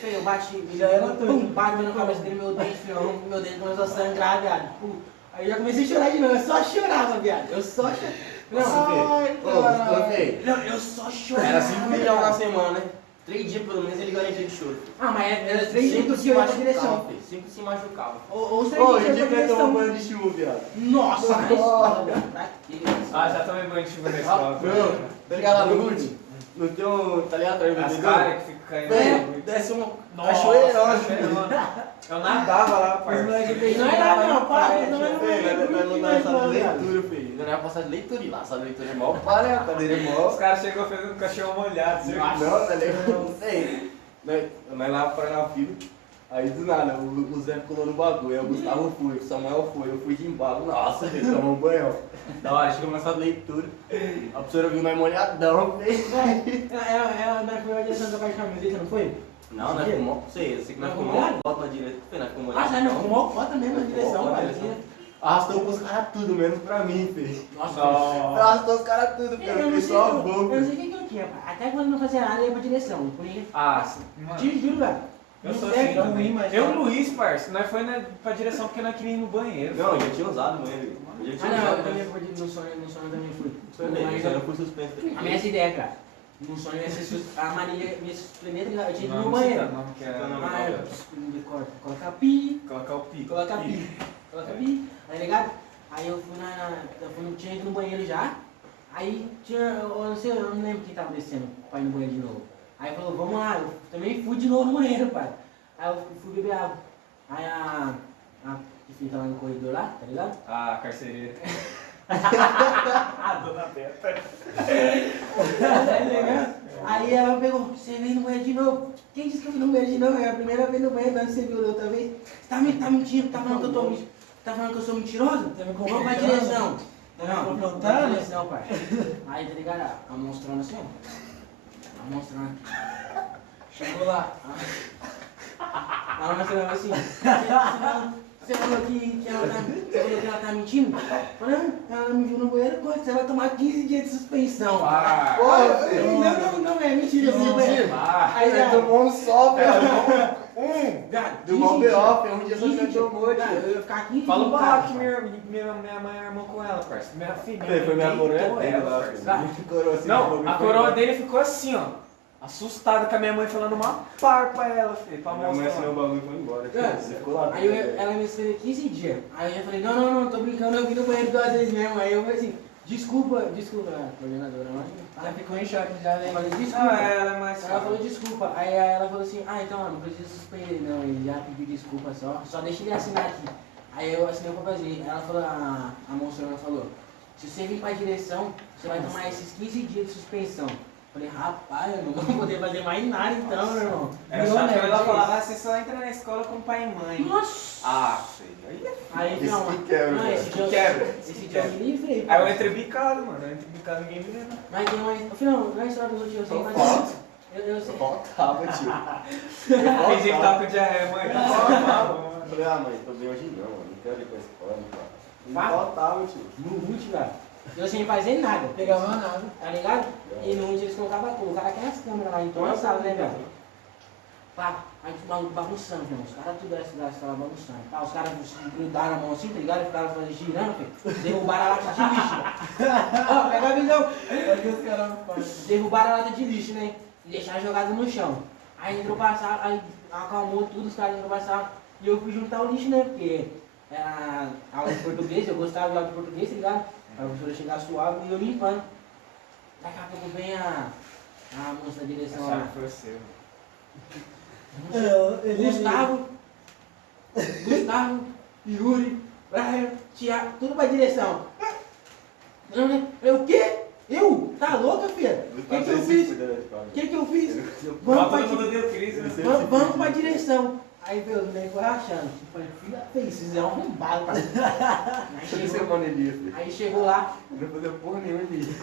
Feio, eu bati, Já era torto. pum, bate na cabeça dele, meu dente, filho, meu dente começou a sangrar, viado. Pum. Aí eu já comecei a chorar de novo, eu só chorava, viado. Eu só chorava. Ai, Ô, caralho. feio. Não, eu só chorava. Era 5 milhões na semana, né? 3 dias pelo menos ele garantia de choro. Ah, mas era 3 Sempre dias se que eu ia pra machucava, direção. filho. Sempre se machucava. Ou os 3 Ô, dias e que eu ia pra direção. banho de chuva, viado. Nossa, na escola, viado. Pra quê? Ah, já tomei banho de chuva na escola. Não, tá ligado lá no Ruth? No teu, tá ligado atrás do As vendedor? caras que ficam caindo. Velho, desce uma Nossa, cachoeirona. cachoeirona. Eu nadava lá, Os parceiro. moleques Não era não, para, não era Velho, vai mandar essa não, leitura, filho. Não era passar de leitura e lá, essa leitura é mó para, a cadeira é mó. Os caras chegou fazendo um cachorro molhado. Você Não, tá ligado? Não sei. Nós lá para na fila, aí do nada, o Zé colou no bagulho, aí o Gustavo foi, o Samuel foi, eu fui de embalo. Nossa, velho, tomou um banho. Da hora, chegou nessa leitura, a professora viu nós molhadão, velho. É na primeira direção da parte de camiseta, não foi? Não, nós fomos, não sei, eu sei que nós Não, fomos molhado? uma foto na direita, nós fomos Ah, molhados. não, fumou foto mesmo na direção, Fumou cara. foto na direção. Arrastou pros caras tudo, menos pra mim, filho. Nossa, Arrastou os caras tudo, filho, eu fiquei só a eu boca. não sei o que eu tinha, pai. Até quando não fazia nada, eu ia pra direção. Por isso, Ah, mano. te juro, velho. Eu sou Sério, assim não também. ri, mas Eu e não. o Luiz, parça, nós foi pra direção porque nós queríamos ir no banheiro. Não, eu já tinha usado no ele. Eu já Ah, tinha não, eu usado. também fui no sonho também fui. Mas eu fui suspenso. A minha ideia, cara. No sonho ia ser a Marília me surpreender, eu tinha ido no Não, banheiro. não, que era... Não, Ah, coloca pi, Colocar o pico. coloca pi, coloca pi, tá ligado? Aí eu fui tinha ido no banheiro já, aí tinha, eu não sei, eu não lembro quem tava descendo pra ir no banheiro de novo. Aí falou, vamos lá, eu também fui de novo no banheiro, pai. Aí eu fui beber água. Aí a que fica lá no corredor lá, tá ligado? Ah, carcereira. A dona Beta. Tá ligado? Aí ela pegou, você veio no banheiro de novo. Quem disse que eu fui no banheiro de novo? É a primeira vez no banheiro, não você viu da outra vez. Tá mentindo, tá falando que eu tô mentiroso? Tá falando que eu sou mentiroso? Tá me Vamos pra confrontando? direção. Tá me Não, confrontando? pra direção, pai. Aí, tá ligado? A monstrona assim, ó. A monstrona. Chegou lá. A monstrona assim. Você falou que ela tá mentindo? Falei, ela me viu no banheiro, você vai tomar 15 dias de suspensão. Ah, Não, é mentira, você vai. ah. Aí, Ele tomou um sol, velho. Deu mal B.O., foi um dia só que ele tomou, Eu tio. ia ficar 15 Fala dias. pra lá que cara. minha mãe armou com ela, parça. Minha filha. Foi minha coroa deitou dele ela, lá, parça. filho. Coroa assim, Não, falou, a foi coroa embora. dele ficou assim, ó. Assustada com a minha mãe falando uma par pra ela, filho, pra Minha mãe mostrar. assinou o bagulho e foi embora. É. Você ficou lá. Aí ela me escreveu 15 dias. Aí eu já falei, não, tô brincando, eu vim no banheiro 2 vezes mesmo. Aí eu falei assim, desculpa, a coordenadora, mas. Já ficou em choque já, Eu né? falei, Ah, desculpa. ela é mais Ela falou fácil. desculpa. Aí ela falou assim, então não precisa suspender não, ele já pediu desculpa só deixa ele assinar aqui. Aí eu assinei o papelzinho. Ela falou, a moça ela falou, se você vir pra direção, você vai tomar esses 15 dias de suspensão. Falei, rapaz, eu não vou poder fazer mais nada então, meu irmão. Era Virou chato quando ela nerd, falava, você só entra na escola com pai e mãe. Nossa! Ah, filho, aí é Aí, Esse não, que quebra, não, cara. esse dia eu- Quebra. esse dia eu me livrei. Aí eu entrei bicado, mano. Eu entrei bicado, ninguém me lembra. Mas tem mais. Afinal, não é história dos outros, eu sei, Só mas. falta. Eu sei. Eu faltava, tio. Tem gente que tava com diarreia, mãe. Eu faltava. Eu falei, mãe, tô bem hoje não, mano. Não quero ir pra escola, cara. Vá. Não faltava, tio. No último, cara. Eu sem fazer nada. Pegava nada. Tá ligado? E no último eles colocavam aquelas câmeras lá em toda a sala, né, velho? Pá, aí os malucos bagunçando, velho. Os caras tudo da sala bagunçando. Pá, os caras grudaram a mão assim, tá ligado? Ficaram fazendo girando, velho. Derrubaram a lata de lixo, velho. Ó, pega a visão. Olha que os caras não fazem. Derrubaram a lata de lixo, né? E deixaram jogada no chão. Aí entrou pra sala, aí acalmou tudo, os caras entrou pra sala. E eu fui juntar o lixo, né? Porque era aula de português, eu gostava de aula de português, tá ligado? A professora chegar suave e eu limpando. Daqui a pouco vem a moça da direção Achava lá. que foi o seu. Gustavo, Yuri, Brian, Thiago, tudo pra direção. Eu o quê? Eu? Tá louca, filha? O que eu fiz? O que eu fiz? Vamos pra, Todo mundo deu crise, né? vamos pra direção. Aí veio o nego foi rachando. Eu falei, filha, vocês fizeram um arrombado, pai. Aí Toda chegou, semana ele ia, filho. aí chegou lá, Não fazia porra nenhuma ali.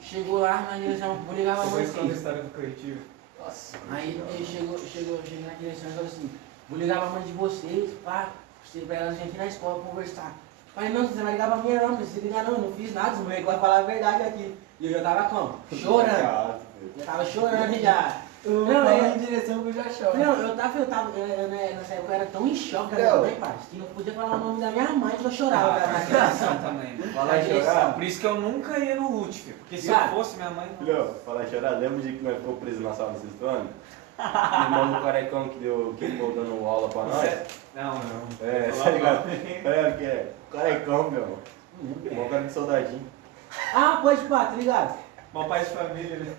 chegou lá na direção, vou ligar pra Você mãe foi esconder a assim. história do coletivo. Nossa. Aí ele chegou na direção e falou assim, vou ligar pra mãe de vocês, pá, pra elas virem aqui na escola conversar. Falei, não, você vai ligar pra mim não, não precisa ligar não, não fiz nada, os moleques vão falar a verdade aqui. E eu já tava como? Chorando. Eu tava chorando já. Eu Não, tava é- em direção que eu já choro. Não, nessa época eu era tão em choque da minha Não. mãe, parceiro, que não podia falar o nome da minha mãe que eu chorava Ah, na mas direção. também. Falar em direção. chorar. Por isso que eu nunca ia no RUT, filho. Porque se Cara. eu fosse minha mãe. Filhão, falar em chorar, lembra o dia que nós ficamos presos na sala do sexto ano? O irmão do carecão que ficou dando aula pra nós? Não, não. É, tá ligado? É, que é? Carecão, meu. Irmão cara de soldadinho. Ah, pode pá, tá ligado? Bom pai de família, né?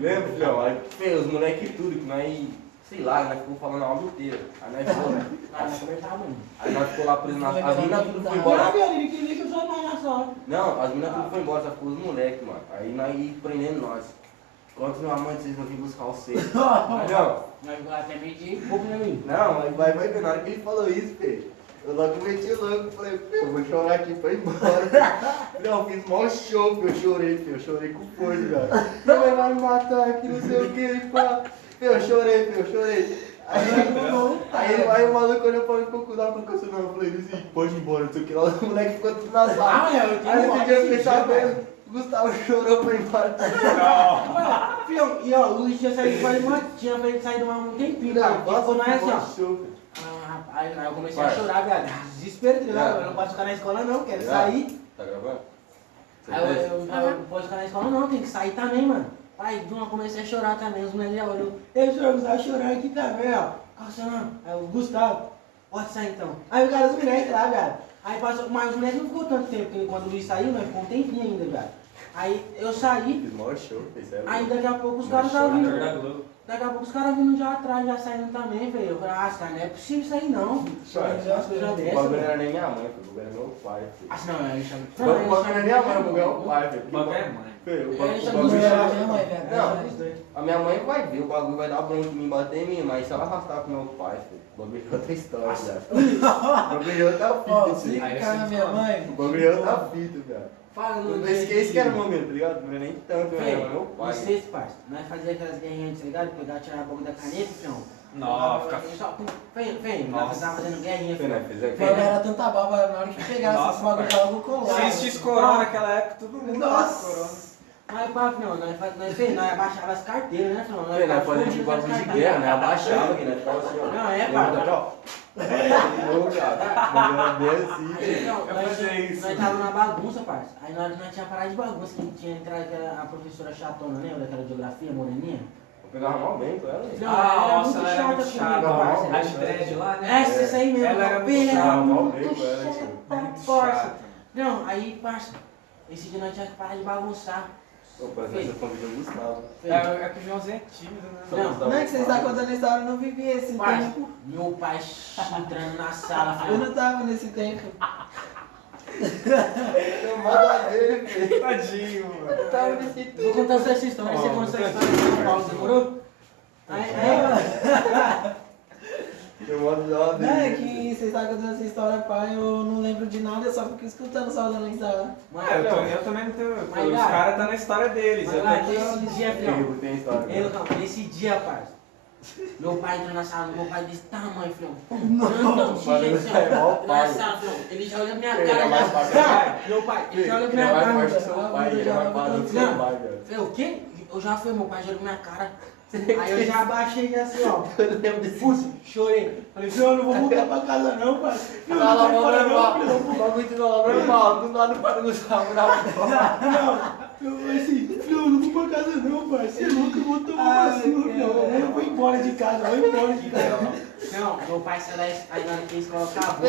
Lembra, filhão? Aí, feio, os moleques tudo, que nós, sei lá, nós ficamos falando a aula inteira. Aí nós ficamos, Ah, não conversava muito. aí nós ficamos lá presos na sala. As meninas tudo foi embora. Ah, meu, ele queria que eu só não na sala. Não, as meninas tudo foi embora, só ficou os moleques, mano. Aí nós ia prendendo nós. Enquanto minha mãe vocês não vinham buscar o seio. Aí não, Nós ficamos até meio de pouco, né, menino? não, aí vai ver, na hora que ele falou isso, filho. Eu logo meti louco, falei, filho, eu vou chorar aqui, foi embora. Não, fiz mó show, filho, eu chorei, filho, eu chorei com força, velho. Não, ele vai me matar aqui, não sei o que, pá. Filho, eu chorei, filho, eu chorei. Aí o maluco olhou pra mim com cuidado com o cancionão, eu falei assim, pode ir embora, não sei o que lá, o moleque ficou tudo na sala. Ah, meu, eu Aí tenho esse dia eu fiquei sabendo, o Gustavo chorou pra ir embora. Filho, e ó, o Luiz tinha saído pra irmã, tinha saído há um tempinho, cara. Porque ficou nós assim, ó. show, filho. Ah, rapaz, aí eu comecei a Vai. chorar, velho. Desespero, tá ligado? Vai. Eu não posso ficar na escola não, quero Vai. sair. Tá gravando? Aí eu não posso ficar na escola não, tem que sair também, mano. Pai, eu comecei a chorar também, os moleques já olhou. Ei, senhor, Gustavo chorando aqui também, ó. Qual o seu nome? Aí o Gustavo, pode sair então. Aí o cara, os moleques lá, velho. Aí passou, mas os moleques não ficou tanto tempo, porque quando o Luiz saiu, nós ficou um tempinho ainda, velho. Aí eu saí, Fiz maior show, fez sério. aí daqui a pouco os caras estavam vindo. Daqui a pouco os caras vindo já atrás, já saindo também, velho. Eu falei, ah, cara, não é possível isso aí não. Umas coisas O dessas, bagulho não velho. era nem minha mãe, filho, o bagulho era meu pai, filho. Ah, não, ele chama. O bagulho não é minha mãe, o bagulho é meu pai, filho. O bagulho é mãe. Filho, o Ele bagulho- o chama bagulho de chama- minha mãe, velho. Não, a minha mãe vai ver, o bagulho vai dar bronca em mim, bater em mim, mas se ela arrastar com meu pai, filho, o bagulho é outra história, velho. O bagulho é outra Ó, fita, se filho. Aí eu ficar na sempre minha falo. mãe. O bagulho é outra fita, velho. Fala no Não esquece que era o momento, tá ligado? Não é nem tanto, né? É meu pai. Vocês, parça, nós fazia aquelas guerrinhas, tá ligado? Pegar, tirar a boca da caneta, então. Nossa, Só, vem, nós Nossa. tava fazendo guerrinha, Filho, né? filho. Fez Mas aqui. era tanta baba na hora que pegasse Nossa, esse bagulho pai. tava no colar. Se existisse corona naquela época, todo mundo Nossa. tava com corona. Mas papo não, nós abaixava as carteiras, né, filhão? Nós fazia tipo bagulho de guerra, né? Abaixava aqui, né? Ficava assim, ó. Não, é, Lembra, pá. ó. Não, cara. Mas era bem assim. Não, Eu nós, fazia isso. nós tava na bagunça, parça. Aí nós tinha parado de bagunça, que tinha entrado aquela, a professora chatona, lembra daquela geografia, moreninha? Eu pegava mal bem com ela, hein? Não, ela era nossa, muito ela era muito chata chata. comigo, parça. A de dread lá, né? Essa aí mesmo. Ela era muito Filha, chata. ela Mal muito bem com ela, chata, Muito parça. chata. Não, aí, parça, esse dia nós tinha que parar de bagunçar. Pô, parece que você convidou o Gustavo. É que o Joãozinho é tímido, né? Não, Não é que vocês estão contando a história, eu não vivi esse Parça, tempo. meu pai entrando na sala, Eu filho. não tava nesse tempo. Eu mando dele, filho. Tadinho, mano. Eu tava nesse tempo. Vou contar essa história, você conta essa história de São Paulo, demorou? Eu mando lá Não, é dele. que vocês estão contando essa história, pai, eu não lembro de nada, eu só fico escutando só dando risada. Eu também não tenho. Mas, Os cara, caras tá na história deles. Mas Eu lá, tô aqui. nesse dia, filhão, Tem história. nesse dia, parça, meu pai entrou na sala, meu pai desse tamanho, filhão. Não, desse Padre, jeito, você é filhão. mau Na pai. sala, filhão, ele já olha minha Ele é cara, mais já. padre. Não, meu pai, ele já olha Ele minha é mais cara. forte que seu pai, ele é mais padre que seu pai, velho. Falei, o quê? Eu já fui, meu pai já olhou minha cara. Aí eu já abaixei assim, ó. Eu lembro desse Putz, chorei. Falei, filho, eu não vou voltar pra casa não, pai. Não, Fala, não vai embora normal, não, filho. o bagulho de normal, do nada para Gustavo na Eu assim, filho, eu não vou pra casa não, pai. Você nunca vou tomar vacina, filho. Eu vou embora de casa, eu vou embora de casa. Não, meu pai saiu daí, aí na hora que a escola acabou.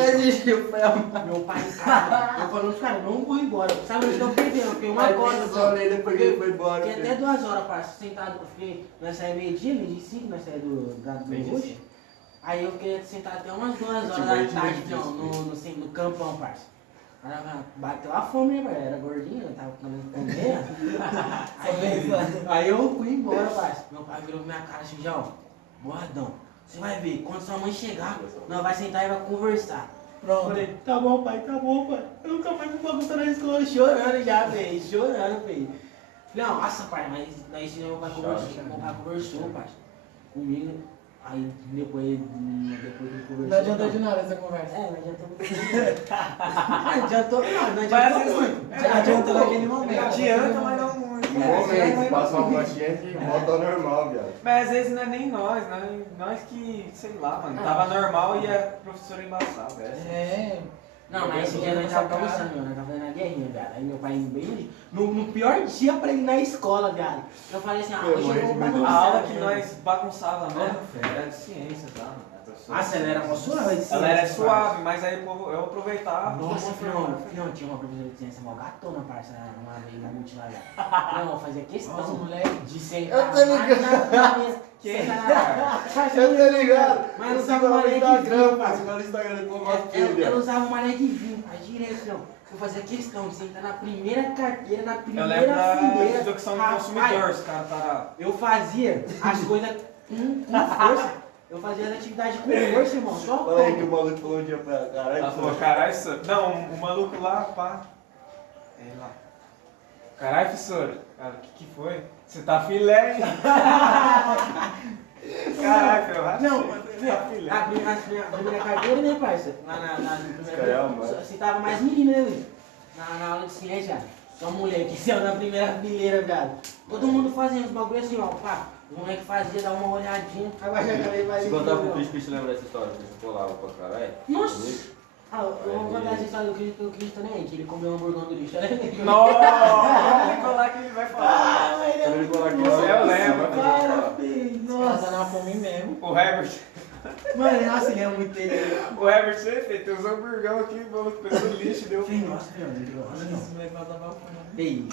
Meu pai em casa, eu falando, cara, não vou embora. Sabe onde eu fiquei? Eu fiquei uma cota só. depois que ele foi embora. Fiquei até 2 horas, parça, sentado. Eu fiquei, nós saímos meio-dia, meio-dia e 5, nós saímos do Rush. Aí eu fiquei sentado até umas 2 horas da tarde, não, no campão, parça. Aí bateu a fome, né, velho? Era gordinho, eu tava querendo comer. Aí eu fui embora, parça. Meu pai virou pra minha cara assim, João, boadão, você vai ver, quando sua mãe chegar, nós vai sentar e vai conversar. Pronto. Falei, tá bom, pai. Eu nunca mais vou bagunçar na escola, chorando já, velho, chorando, velho. Não, nossa, pai, mas daí esse meu pai conversou, pai, comigo. Aí depois ele conversou. Não adiantou de nada essa conversa. É, não adiantou muito. Não adiantou nada, não Mas adiantou às vezes muito. Já adiantou naquele momento. Adianta, mas não muito. No momento, passa uma gotinha de volta ao normal, viado. Mas às vezes não é nem nós que, sei lá, mano, tava normal e a professora embaçava. É. Não, mas esse dia nós tava almoçando, meu, nós tava fazendo a guerrinha, viado. Aí meu pai indo bem no pior dia pra ir na escola, viado. Eu falei assim, Eu hoje eu morri vou de medo. bagunçar. A aula que né? nós bagunçava mesmo, era de ciências lá, mano. A professora- Nossa, ela era mó suave. Ela era suave, mas aí pô, eu aproveitava. Nossa, filhão, tinha uma professora de ciência mó gatona, parça, uma vez na multi lá, viado. Não, eu fazia questão, Nossa, moleque. de sentar Eu tô ligado. na mesa. Quem? Parça, Eu tô ligado. Mas não Eu usava sigo lá no maré de Instagram, vinho, pai. Sigo lá no Instagram do Povo eu usava uma maré de vinho, pai, direto, não. Eu fazia questão de sentar na primeira carteira, na Eu primeira lembro da fileira. educação do Rapaz, consumidor, os caras paravam. eu fazia as coisas com força. Eu fazia as atividades com força, irmão. Só Fala aí que o como. maluco falou um dia pra ela, caralho. Ela falou, caralho, professor. Não, o maluco lá, pá. Ele lá. Caralho, professora. Cara, o que foi? Você tá filé, hein? Caralho, filho, relaxa. Não, Tá filé. a primeira carteira, né, parça? Lá na primeira Caramba. Você tava mais menina, né, Luiz? Na aula de ciência, só mulher que saiu na primeira fileira, viado. Todo mundo fazendo os bagulho assim, ó, pá. O moleque fazia, dava uma olhadinha. Agora já acabei mais Se contar pro Cristo, lembra dessa história? Que você colava pra caralho? Nossa! Ah, eu vou contar essa história do Cristo também, que ele comeu um hamburgão do lixo. Nossa, vamos colar que ele vai falar. mas Quando ele colar aqui, Eu lembro. Cara, filho, Nossa, nossa. na fome mesmo. O Herbert, Mano, nossa, ele é muito ele. o Herbert, você tem uns hamburgão aqui, o maluco pegou no lixo e deu. Nossa, meu Deus. Esse moleque passava fome. Ei,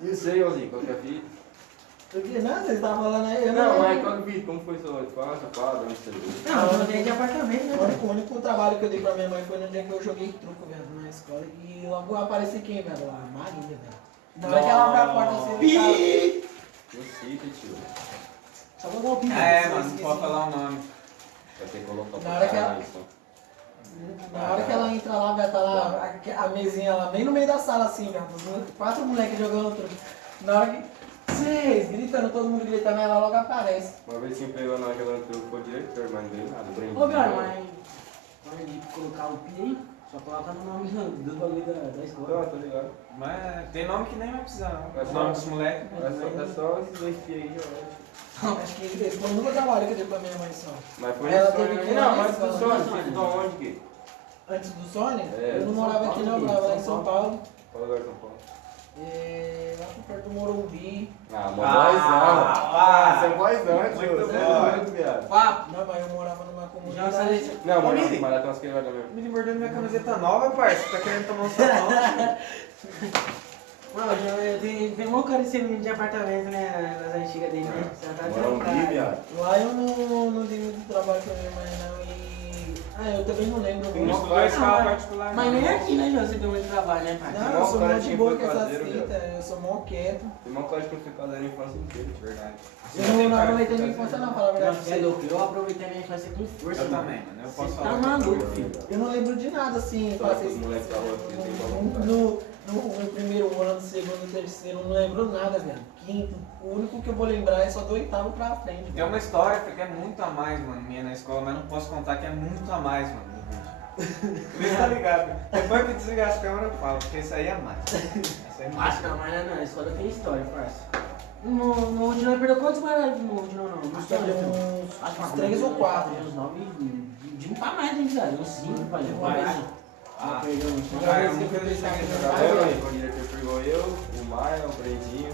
E o seu, Joãozinho, qual que é a fita? Porque não, vocês estavam falando aí, eu Não, não. mas qual que é a fita? Como foi sua infância, pá, de onde você veio? não, eu mudei de apartamento, né, mano? O único trabalho que eu dei pra minha mãe foi no dia que eu joguei truco, velho, na escola. E logo apareceu quem, velho? A Marília, velho. Na hora que ela abriu a porta assim, eu tava... Pi! Eu sei, tio. Só vou dar o pi. É, mano, não pode falar o nome. Vai ter que colocar Na hora que ela- caralho, só. Na hora que ela entra lá, velho, tá lá a mesinha lá, bem no meio da sala assim, velho. Os 4 moleques jogando truco. Na hora que... Vocês gritando, todo mundo gritando, ela logo aparece. Uma vez que pegou nós jogando truco, foi o diretor, mas não deu nada. Brinde. Ô, Bjorn, mas... Na hora de colocar o pi aí, Só coloca no nome dos bagulho da escola. Tô ligado. Mas tem nome que nem vai precisar, não. É O só- nome dos moleques. É só esses dois filhos aí, ó. Acho que esse foi o único trabalho que eu dei pra minha mãe só. Mas foi Ela no teve sonho, que né? ir Não, na mas escola, do sonho, né? vocês estão onde aqui? Antes do Sony, É, eu não morava aqui não, eu morava lá em São Paulo. Qual lugar de São Paulo? Lá por perto do Morumbi. Ah, mó boizão. Você é boizão, tio. Muito Você é bom. doido, viado. Papo! Não, mas eu morava numa Já comunidade. sabe. Não, Ô, mas Miri. mas lá tem umas queimadas mesmo. Me mordendo minha camiseta nova, parça. Tá querendo tomar um sapão? Mano, tem um cara de ser menino de apartamento, né? Nas antigas dele, né? Já tá Morumbi, trancado. viado. Lá eu não dei muito trabalho pra minha mãe não e... eu também não lembro Tem Não muito. estudou escola mas- particular. Mas não. nem aqui, né, João? Você tem muito trabalho, né, pai? Não, eu sou cara muito de tinha boa foi com essas caseiro, fitas, eu sou mó quieto. Tem uma coisa que eu fui caseiro a infância inteira. Verdade. Eu não aproveitei minha infância não, falar a Não, verdade. você é louco. Eu aproveitei a minha infância com força, Eu mano. também, mano. Eu posso Você falar. tá que eu maluco, também. filho. Eu não lembro de nada assim, Só passei os moleques falam que tem bola no primeiro ano, segundo, terceiro, não lembro nada, velho. Quinto, o único que eu vou lembrar é só do oitavo pra frente. Tem uma história que é muito a mais, mano, minha na escola, mas não posso contar que é muito a mais, mano, no vídeo. Você tá ligado? Depois que desligar as câmeras eu falo, porque isso aí é mais. Isso aí é mais. Acho não, mas não, a escola tem história, parça. No Rudinão perdeu quantos mais no Rudinão não? Acho que é uns 3 ou 4. Uns 9 de um pra mais, hein, viado? Uns 5, pai. Uma vez. Ah, Perdeu uns cinco. cara, eu nunca cheguei a jogar. Ah, Eu, é? o diretor pegou eu, o Maia, o Brendinho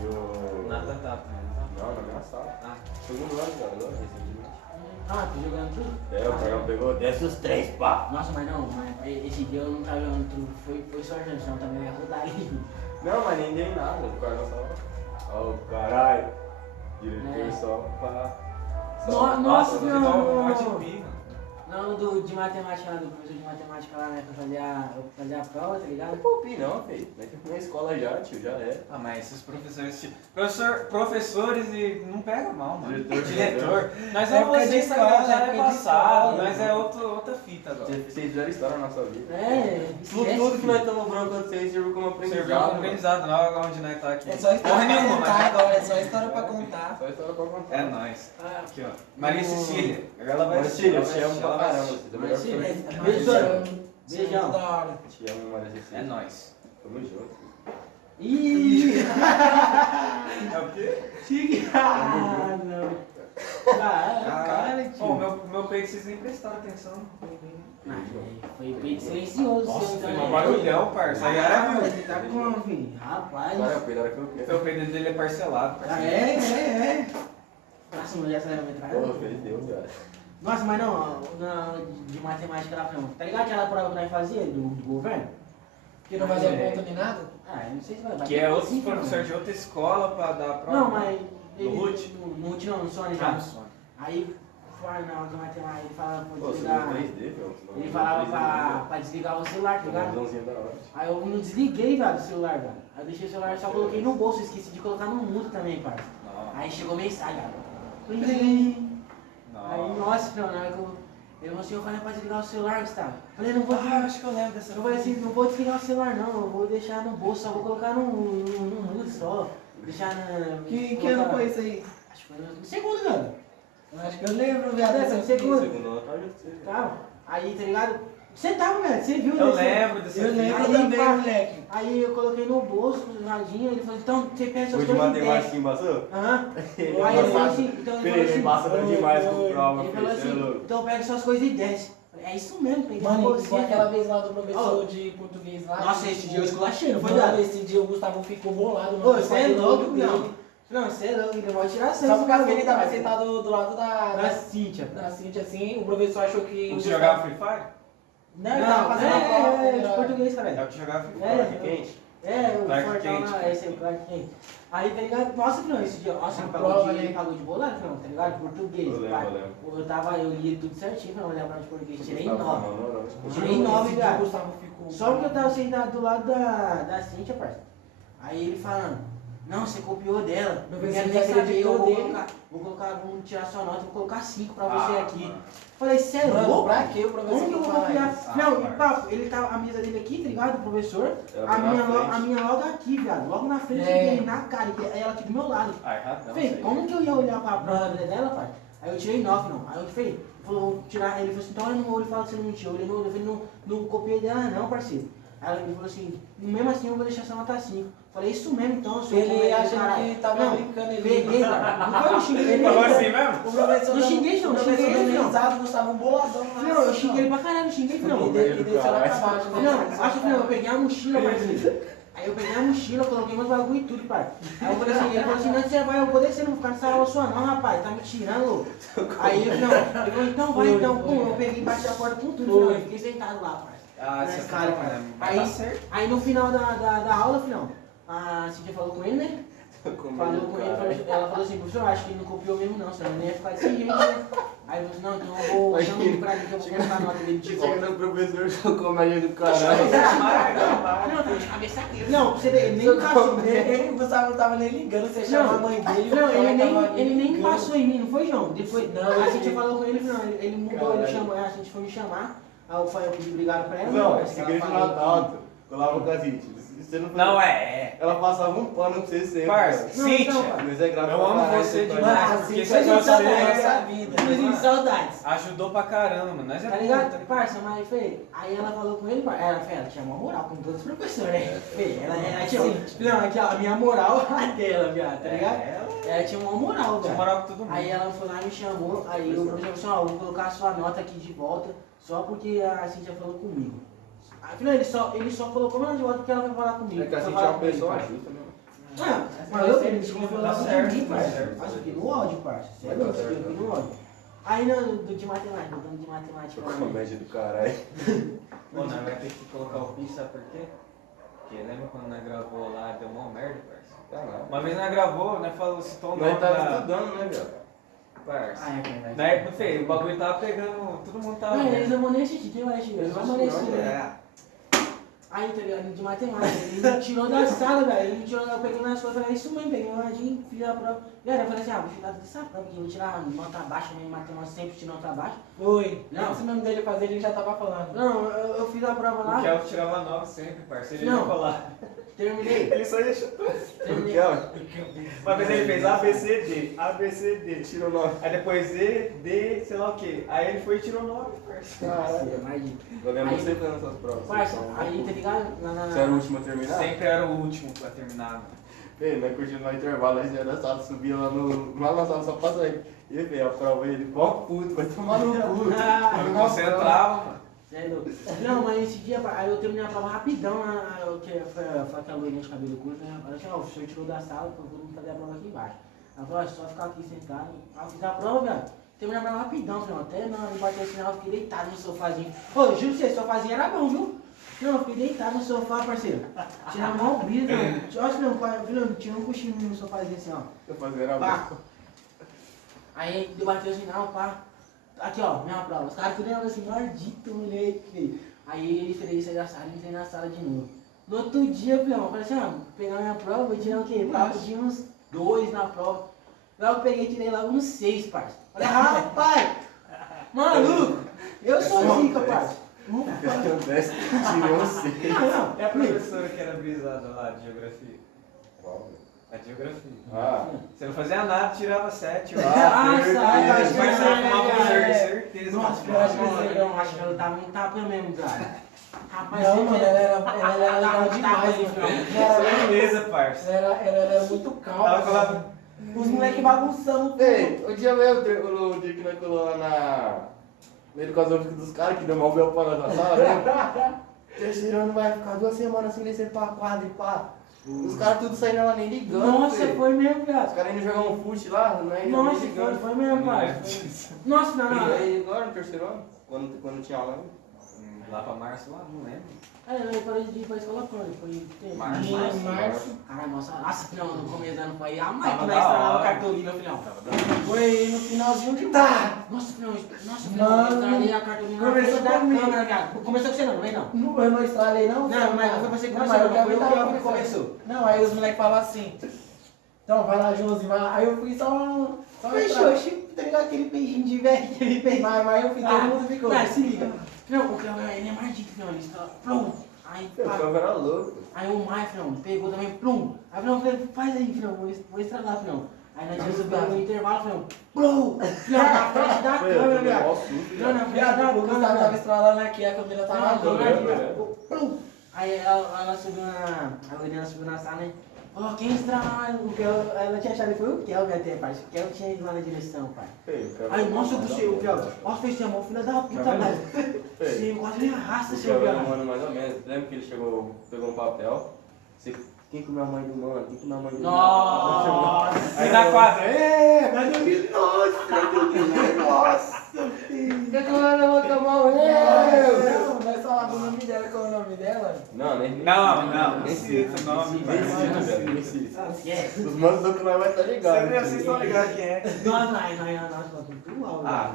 e o... Nada tá também, tá? Não, na minha sala. Ah, Segundo ano, cara, agora, recentemente. Ah, tô jogando tudo? É, o Pagão pegou, desce os 3, pá. Nossa, mas não, esse dia eu não tava jogando tudo. Foi sorte, não, senão também ia rodar ali. Não, mas nem dei nada, o cara só... Ó, o caralho. Diretor É. só pra... Nossa, eu não. vou um monte de pino. Não, de matemática lá, do professor de matemática lá, né, pra fazer a prova, tá ligado? Não é palpite não, filho. Não é que na escola já, tio, já é. Ah, mas esses professores, professores e não pega mal, mano. Diretor. Nós é Época de você, escola, já época é de passado, escola. nós é outra fita agora. Vocês fizeram história na nossa vida. É, Tudo que nós estamos branco quando vocês serviu como aprendizado. Serviu como mano. aprendizado, não onde nós tá aqui. É só história Porra pra nenhuma, contar mas- agora, é só história pra contar. Só história pra contar. É nóis. Ah, Aqui, ó. Maria Cecília. Ela vai Mas, filho, eu te assistir, amo pra ela vai caramba. assistir. Você é a melhor Mas, pessoa. filho, mas Beijão. isso é Beijão. muito da hora. Te amo, Maria Cecília. É nóis. Tamo junto. Ih! É o quê? Chique! Ah, não. Ah, cara, Pô, tio. meu peito vocês nem prestaram atenção. Ah, foi bem silencioso. Nossa, seu, foi então, um né? barulhão, parça. Aí era viu. Você tá como, filho? Rapaz. Cara, cuidado que eu quero. O peito dele é parcelado, Ah, parça. é. Nossa, mulher essa era metralha. Porra, fez Deus, cara. Nossa, mas não, de matemática lá não. Tá ligado aquela prova que nós fazia do governo? Que não vai dar conta nem nada? Ah, eu não sei se vai Que é outro Sim, professor de outra escola pra dar a prova. Não, mas. No Ruth? No Ruth não, no Sony Ah, já. no Sony. Aí, foi na aula de matemática, ele falava pra Pô, você desligar. não 3D, velho. Ele falava pra desligar o celular, tá ligado? Visãozinha da hora. Aí eu não desliguei, velho, o celular, velho. Aí eu deixei o celular, só coloquei no bolso, esqueci de colocar no mudo também, parça. Nossa. Aí chegou mensagem, velho. Aí, Nossa. nossa, não, na hora que eu falei assim, eu falei pra desligar o celular, Gustavo. Falei, não vou Ah, desligar. acho que eu lembro dessa Eu falei assim, não vou desligar o celular não, eu vou deixar no bolso, só vou colocar no mudo só. Deixar na. Que colocar- ano foi isso aí? Acho que foi no segundo, velho. Eu acho que eu lembro, viado. Cadê? dessa Segundo. fita. Segundo ano, tá junto com você. Tá? Aí, tá ligado? Você tava, velho, você viu, Eu né? lembro dessa Eu lembro Aí, também, pá. moleque. Aí eu coloquei no bolso, com o radinho, ele falou, então você pega essas Hoje de coisas e matemática desce. embaçou? Aham. Ele Aí ele falou embaçado. assim, então ele Filho, falou ele assim, embaçado demais com prova, ele falou filho. Você é assim, louco. então pega suas coisas e desce. Falei, é isso mesmo, peguei Mano, você. igual aquela velho. vez lá do professor de português lá. Nossa, que, esse tipo, dia eu esculachei, não foi mano, nada? esse dia o Gustavo ficou bolado, Ô, mano. você é fazendo louco, tudo dele. não. Não, você é louco, ele vai tirar Só por causa que ele tava velho. sentado do lado Da Cíntia. da Cintia assim, o professor achou que. Você jogava Free Fire? Não, ele tava fazendo a prova. é, de era- português, É cara. o que jogava Free É. Fire. Quente. É, o Clark Fortão Kent, lá, cara. esse é o Clark Kent. Aí, tá ligado? Nossa, não, esse dia, nossa, A ele prova, pagou de, né? pagou de bolado, não, tá ligado? Português, Eu lembro, pai. eu lembro. Eu lia tudo certinho pra olhar pra de português, tirei Gustavo, 9. não, não, não. Tirei Esse 9, dia cara. O Gustavo ficou. Só porque eu tava sentado do lado da Cíntia, parça. Aí ele falando, não, você copiou dela. Meu Não vizinho quero nem saber, eu acreditou vou dele. colocar, vamos tirar sua nota, vou colocar 5 pra você Ah, aqui. mano. Falei, você é Mano, louco? pra que o professor Como que eu não vou fala copiar? isso? Não, Ah, e papo, ele tá, a mesa dele aqui, tá ligado? O professor. Ela A foi na minha, frente. a minha logo aqui, viado. Logo na frente É. dele, na cara, e ela aqui do meu lado. Ah, erradão. Falei, isso aí. como que eu ia olhar pra prova dela, pai? Aí eu tirei 9, não. Aí eu falei, falou, tirar, ele falou assim, então eu não vou lhe falar que você não mentiu. Eu falei, não copiei dela não, parceiro. Aí ele falou assim, mesmo assim eu vou deixar essa nota 5. Falei, isso mesmo então, eu sou Ele achando que tava não, brincando, ele peguei, cara. Não foi eu xinguei ele. Falou assim mesmo? O professor Não xinguei, não, o xinguei professor ele, não. dando Gustavo um boladão lá. Não, eu xinguei ele pra caralho, xinguei ele não. E desceu lá pra baixo. Não, acho que não, eu peguei a mochila, parceiro. Aí eu peguei a mochila, coloquei meus bagulho e tudo, pai. Aí eu falei assim, ele falou assim, não, você vai, eu vou descer, não ficar nessa aula sua não, rapaz, tá me tirando, louco. Aí eu, não, ele falou, então vai, então, pum, eu peguei e bati a porta com tudo, eu fiquei sentado lá, pai. Ah, Nessa você cara, cara, cara. Aí tá certo. Aí no final da aula, filhão, a Cintia falou com ele, né? Falou com ele, ela falou assim, professor, acho que ele não copiou mesmo não, senão ele ia ficar desse jeito, né? Aí ele falou assim, não, então eu vou chamar ele pra mim que eu vou colocar a nota dele de volta. Chega no professor, jogou mais do caralho. Não, tá de cabeça aqui. Não, pra você ver, ele nem passou. O Gustavo não tava nem ligando, você chamou a mãe dele. Não, ele tava nem ligando. passou em mim, não foi, João? Depois, Não, a ele- Cintia falou com ele, não, ele mudou, ele chamou, a gente foi me chamar. Aí eu falei, eu pedi obrigado pra ela. Não, mas esse ela igreja de falou- Natal, colava com a gente. Você não Não, é. Ela passava um pano pra você sempre. Parça, cara. Não, Cíntia, então, pai. Mas é grato eu pra amo caralho, você tá demais. Ah, Porque sim, você foi saudade da você nossa vida. Inclusive, saudades. ajudou pra caramba, mano. Nós é Tá puta, ligado? Parça, mas Fê, aí ela falou com ele, ela tinha uma moral com todos os professores, né? Fê, ela tinha. Não, aqui, ó, a minha moral a dela, viado, tá ligado? Ela tinha uma moral, Tinha velho. moral com todo mundo. Aí ela foi lá e me chamou, aí o professor falou assim, ó, vou colocar a sua nota aqui de volta, só porque a Cintia falou comigo. Aí, não, ele só colocou minha nota de volta porque ela vai falar comigo. É que a Foi gente é falar uma comigo, pessoa parça. justa, né? Ah, mas eu tenho que Tá falar certo, de mim, tá parça. certo. Faço aqui no áudio, parça. Sério, Tá eu certo. aqui no áudio. Aí no de matemática, dando de matemática pra mim. Comédia do caralho. Ô, nós vai ter que colocar o pi, sabe por quê? Porque lembra quando nós gravou lá, deu uma merda, parça? Tá lá. Uma vez nós gravou, né, falou, citou o nome Nós tava da... estudando, né, velho? Parça. Ah, é verdade. Daí, não fez, o bagulho tava pegando, todo mundo tava Não, eles vendo. não vão nem assistir, quem vai assistir? Eles não vão nem assistir. É. Aí, tá ligado? De matemática, ele me tirou da sala, velho. Ele me tirou, eu peguei nas coisas, falei, isso mesmo, peguei um radinho, fiz a prova. Galera, eu falei assim, vou tirar dessa prova, porque eu vou tirar nota baixa, mesmo, matemática sempre tiro nota baixa. Foi. Não. Antes mesmo dele fazer, ele já tava falando. Não, eu fiz a prova O lá, Kel tirava 9 sempre, parceiro, ele Não. ia falar. terminei. Ele só ia chutar. O Terminei. que é? Uma vez ele fez A, B, C, D, A, B, C, D. Tirou 9. Aí depois E, D, sei lá o que. Aí ele foi e tirou 9, parceiro. Nossa, mais de... Eu lembro Aí- você fazendo essas provas. Parça, então, aí, tá ligado? Você era o último a terminar? Sempre era o último pra terminar. mano. Ei, nós curtimos no intervalo, nós ia da sala, subia lá, lá na sala só pra sair. E aí, a prova ele, ó puto, vai tomar no cu. Quando você entrava, mano. Sério? Não, mas esse dia, aí eu terminei a prova rapidão, foi aquela loirinha de cabelo curto, né? Ela disse, ó, o senhor tirou da sala, então vamos fazer a prova aqui embaixo. Ela falou, ó, só ficar aqui sentado. Aí eu fiz a prova, velho. Terminei a prova rapidão, filho. Até na hora de bater o sinal, eu fiquei deitado no sofazinho. Ô, eu juro pra você, o sofazinho era bom, viu? Não, eu fiquei deitado no sofá, parceiro. Tirando mó brisa, não. Olha, não, tinha um cochilo no sofazinho assim, ó. Eu fazia era Pá. bom. Aí eu bati o sinal, pá. Aqui, ó, minha prova. Os caras tudo olhando assim, maldito moleque, filho. Aí ele fez isso aí da sala e entrei na sala de novo. No outro dia, filho, eu falei assim, ó, vou pegar minha prova, vou tirar o quê? Papo de uns 2 na prova. Logo eu peguei e tirei logo uns 6, parça. Falei, rapaz, maluco, eu sou zica, parça. Eu desce, tirei um 6. Não, É a professora que era brisada lá de geografia. Qual? A de geografia. Ah, Você não fazia nada, tirava 7. Ó. Nossa, Mas ai, você ai, fumava ai, com ai. certeza. Nossa, mano. eu acho que eu acho que ela tava um tapa mesmo, cara. Rapaz, Não, você mano, ela era legal demais, Certeza, parça. Ela era muito calma. Tava falando. Os moleques bagunçando. ei, o dia mesmo, o dia que nós colou lá na educação física dos caras, que deu mal meu pau na sala, né? Terceiro ano vai ficar 2 semanas sem descer pra quadra e pá. Os caras tudo saindo lá nem ligando. Nossa, filho. foi mesmo, Os viado. caras indo jogar um fute lá, não é Nossa, nem ligando. foi mesmo, pai. Nossa, não, E não. aí, agora no terceiro ano, quando tinha aula ainda. Lá pra março, lá, não lembro. Eu parei de ir pra escola quando? Foi tempo. Março. Em março. Caralho, nossa, filhão, no começo do ano foi a mãe Tava que da nós estralava hora. cartolina, filhão. Foi no finalzinho de tarde. Nossa, filhão, eu Mano, estralei a cartolina na começou frente da comigo. câmera, viado. Começou com você não vem não? Eu não estralei, não? Não, mas foi você que Não, começou, mas não, foi eu eu que tava começou. começou. Não, aí os moleques falaram assim. Então, vai lá, Josi, vai lá. Aí eu fui só Fechou, tá ligado aquele beijinho de velho, aquele beijinho. Mas eu fui, todo mundo ficou. Vai, se liga. Não, o Cléo, ele é maldito, filhão, ele está plum. Aí, O pá. cara era louco. Aí o Mai, filhão, pegou também, plum. Aí, filhão, falei, faz aí, filhão, vou estralar, filhão. Aí nós tínhamos subido no intervalo, foi um plum! Na frente da câmera, viado. Não, na frente da O Gustavo tava câmera. estralando aqui, a câmera tava ali. Plum! Aí ela subiu a Liliana subiu na sala, né? Ó, quem estralou? O Kel, ela tinha achado que foi o Kelvin até, pai. O Kelvin tinha ido lá na direção, pai. Aí mostra pro seu, Kelvin. Ó, fez seu irmão, filha da puta, pai. Você quase me arrasta, seu Kelvin. Mano, mais ou menos. Lembra que ele chegou, pegou um papel? Você, quem comeu a mãe do mano? Quem comeu a mãe do mano? Nossa! Aí na quadra, Mas eu vi, nossa, filho. Que eu vou tomar o Não, nós falávamos o nome dela, qual é o nome dela? Não, nem não nem cita o nome, Nem velho. cita, velho. Nem cita. Esquece. Os manos do que nós vai estar ligado. Vocês estão ligados quem é. Nós falamos tudo alto. Ah.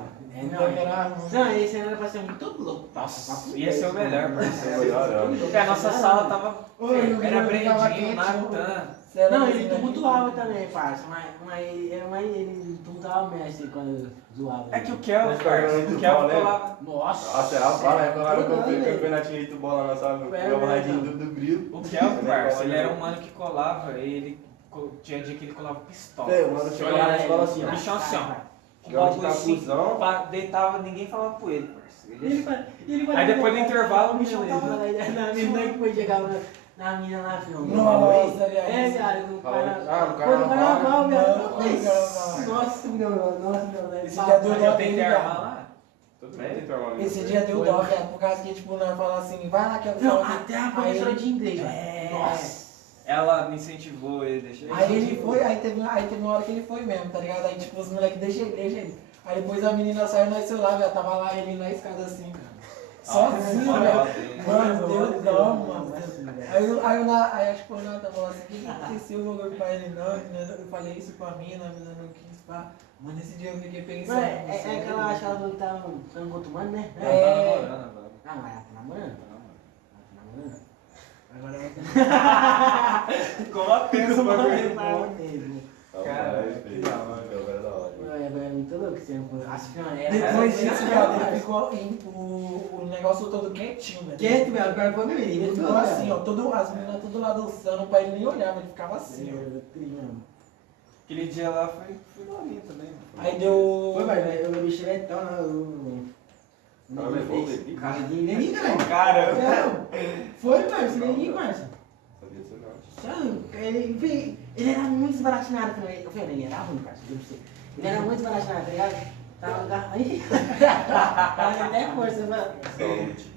Não, esse era pra ser muito louco. Nossa, ia ser o melhor, parceiro. Melhor, ó. Porque a nossa sala tava. Oi, Era eu tava Brandinho, quente, Natan. Não, ele tumultuava também, parça. Mas ele tumultuava mestre quando zoava. É que o Kel, Mas parça, muito o Kel bom, né? colava. Nossa! Nossa, era para, é claro que eu Tudo, fui né? campeonatinho de bola na sala, no É, radinho né? do grilo. O Kel, parça, ele era um mano que colava e ele. Tinha dia que ele colava pistola. É, o mano chegava Olhava na escola assim, ó. bichão assim, ó. Chegava de Bagulho assim, capuzão. deitava, ninguém falava com ele, parça. Aí depois do intervalo, o bichão tava- Na menina que foi chegar na mina lá, filho. Nossa, É, viado. viado, no Falou- carnaval. no Foi no carnaval. carnaval, viado. Não, foi no carnaval. Nossa, meu. Esse dia deu Mas dó eu tenho dele, que viado. armar lá. Todo mundo tem turma amigo. Esse dia deu dó, viado, por causa que, tipo, nós falamos assim, vai lá que eu Não, vou. até a professora de inglês, É. velho. Nossa. Ela me incentivou, ele deixou. Aí ele foi, aí teve uma hora que ele foi mesmo, tá ligado? Aí tipo, os moleques deixa ele. Aí depois a menina saiu, nós saiu lá, velho, tava lá ele na escada assim, cara. Sozinho, velho. Mano, deu dó, mano. Aí acho que o Natan falou assim, o que aconteceu, o bagulho pra ele? Não, eu falei isso pra mim, a menina não quis, pá. Mano, esse dia eu fiquei pensando. É que ela acha que ela não tá ficando com outro mano, né? Ela tá namorando agora. Ah, mas ela tá namorando? Tá namorando. Ela tá namorando? Agora eu Ficou uma tensa o bagulho. mesmo. Cara, que que da hora. Agora é da hora. Agora é muito louco esse tempo. Acho que não é. Depois disso, velho, ele ficou o negócio todo quietinho, velho. Quieto, velho. Agora foi meu Ele ficou assim, ó, as meninas tudo lá dançando, pra ele nem olhava, ele ficava assim, ó. Aquele dia lá foi novinho também. Aí deu. Foi, velho. Eu bebi xeretão, né? Ela levou o bebê? Cara, ninguém, caralho. Caramba. Foi, velho. Você nem parça. Sabia disso não. Ele era muito desbaratinado também. Eu falei, ele era ruim, parça. Eu sei. Ele era muito desbaratinado, tá ligado? Tava no carro. Aí até força, mano. Saúde.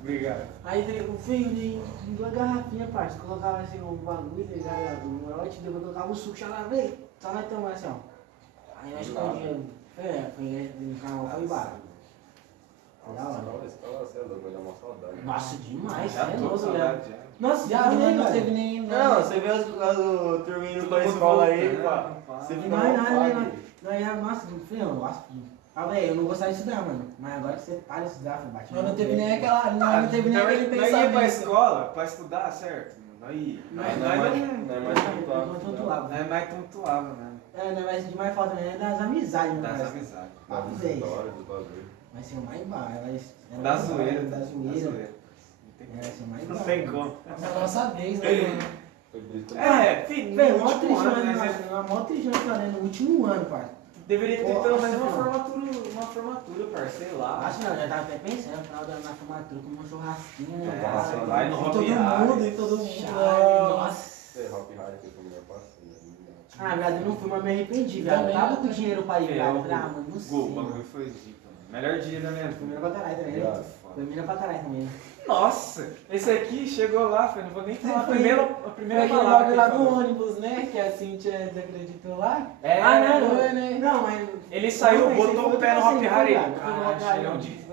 Obrigado. Aí o filho de uma garrafinha, parça. Colocava assim o bagulho, tá ligado? O malote, depois colocava o suco, já lavei. Só nós tomamos assim, ó. Aí nós escondíamos. Foi no canal, foi embora. Da hora. Você é louco, vai dar uma saudade. Nossa, demais, Já é tô com louco, saudade Léo. já. Nossa, Já não teve nem. Não, você vê as turminhas indo pra Todo mundo escola aí, voltando, pá. pá. Você E fica nós, mal nossa, filho, nossa. Ah, velho, eu não gostava de estudar, mano. Mas agora que você para de estudar, filho, bate Nós não teve nem aquela. Não teve nem Nós aquele ia pra pensamento. escola pra estudar, certo? Nós ia. Não é mais Não tontuava. Nós é mais tontuava, né? Não, mas de mais falta mesmo é das amizades, Das mano. amizades. Papo 10. do bagulho. Vai ser o mais bar, Da zoeira. Da zoeira. Não Vai ser o mais Não bar. tem como. É a nossa vez, né, mano? Foi por isso que eu- É, filho, Velho, no mó último triste, ano, né? né? Uma mó triste no último ano, pai. Deveria ter Pô, pelo menos acho uma que não. formatura, parceiro, sei lá. Acho não, já tava até pensando, no final da na formatura, com um churrasquinho, É, cara. sei lá, e no E Hop todo Hari. mundo, e todo mundo. Chave, nossa. É, Hop Hard que foi o melhor passeio. Ah, viado, eu não fui, mas me arrependi, viado. Eu Também, tava com né? dinheiro pra ir, viado. Eu falei, ah, Gol, mano, não sei. o mano. bagulho foi zica, mano. Melhor dia da minha Foi mina vida. pra caralho também, né? Obrigado. Foi mina pra caralho também. Nossa, esse aqui chegou lá, filho, não vou nem falar a Foi- primeira Foi palavra. aquele que bagulho ele lá do falou. ônibus, né? Que a Cintia desacreditou lá. É, Ah, não, foi, né? Não, mas. Ele saiu, Não, botou o pé no Hop Hari. Não, Ah, cheirão de...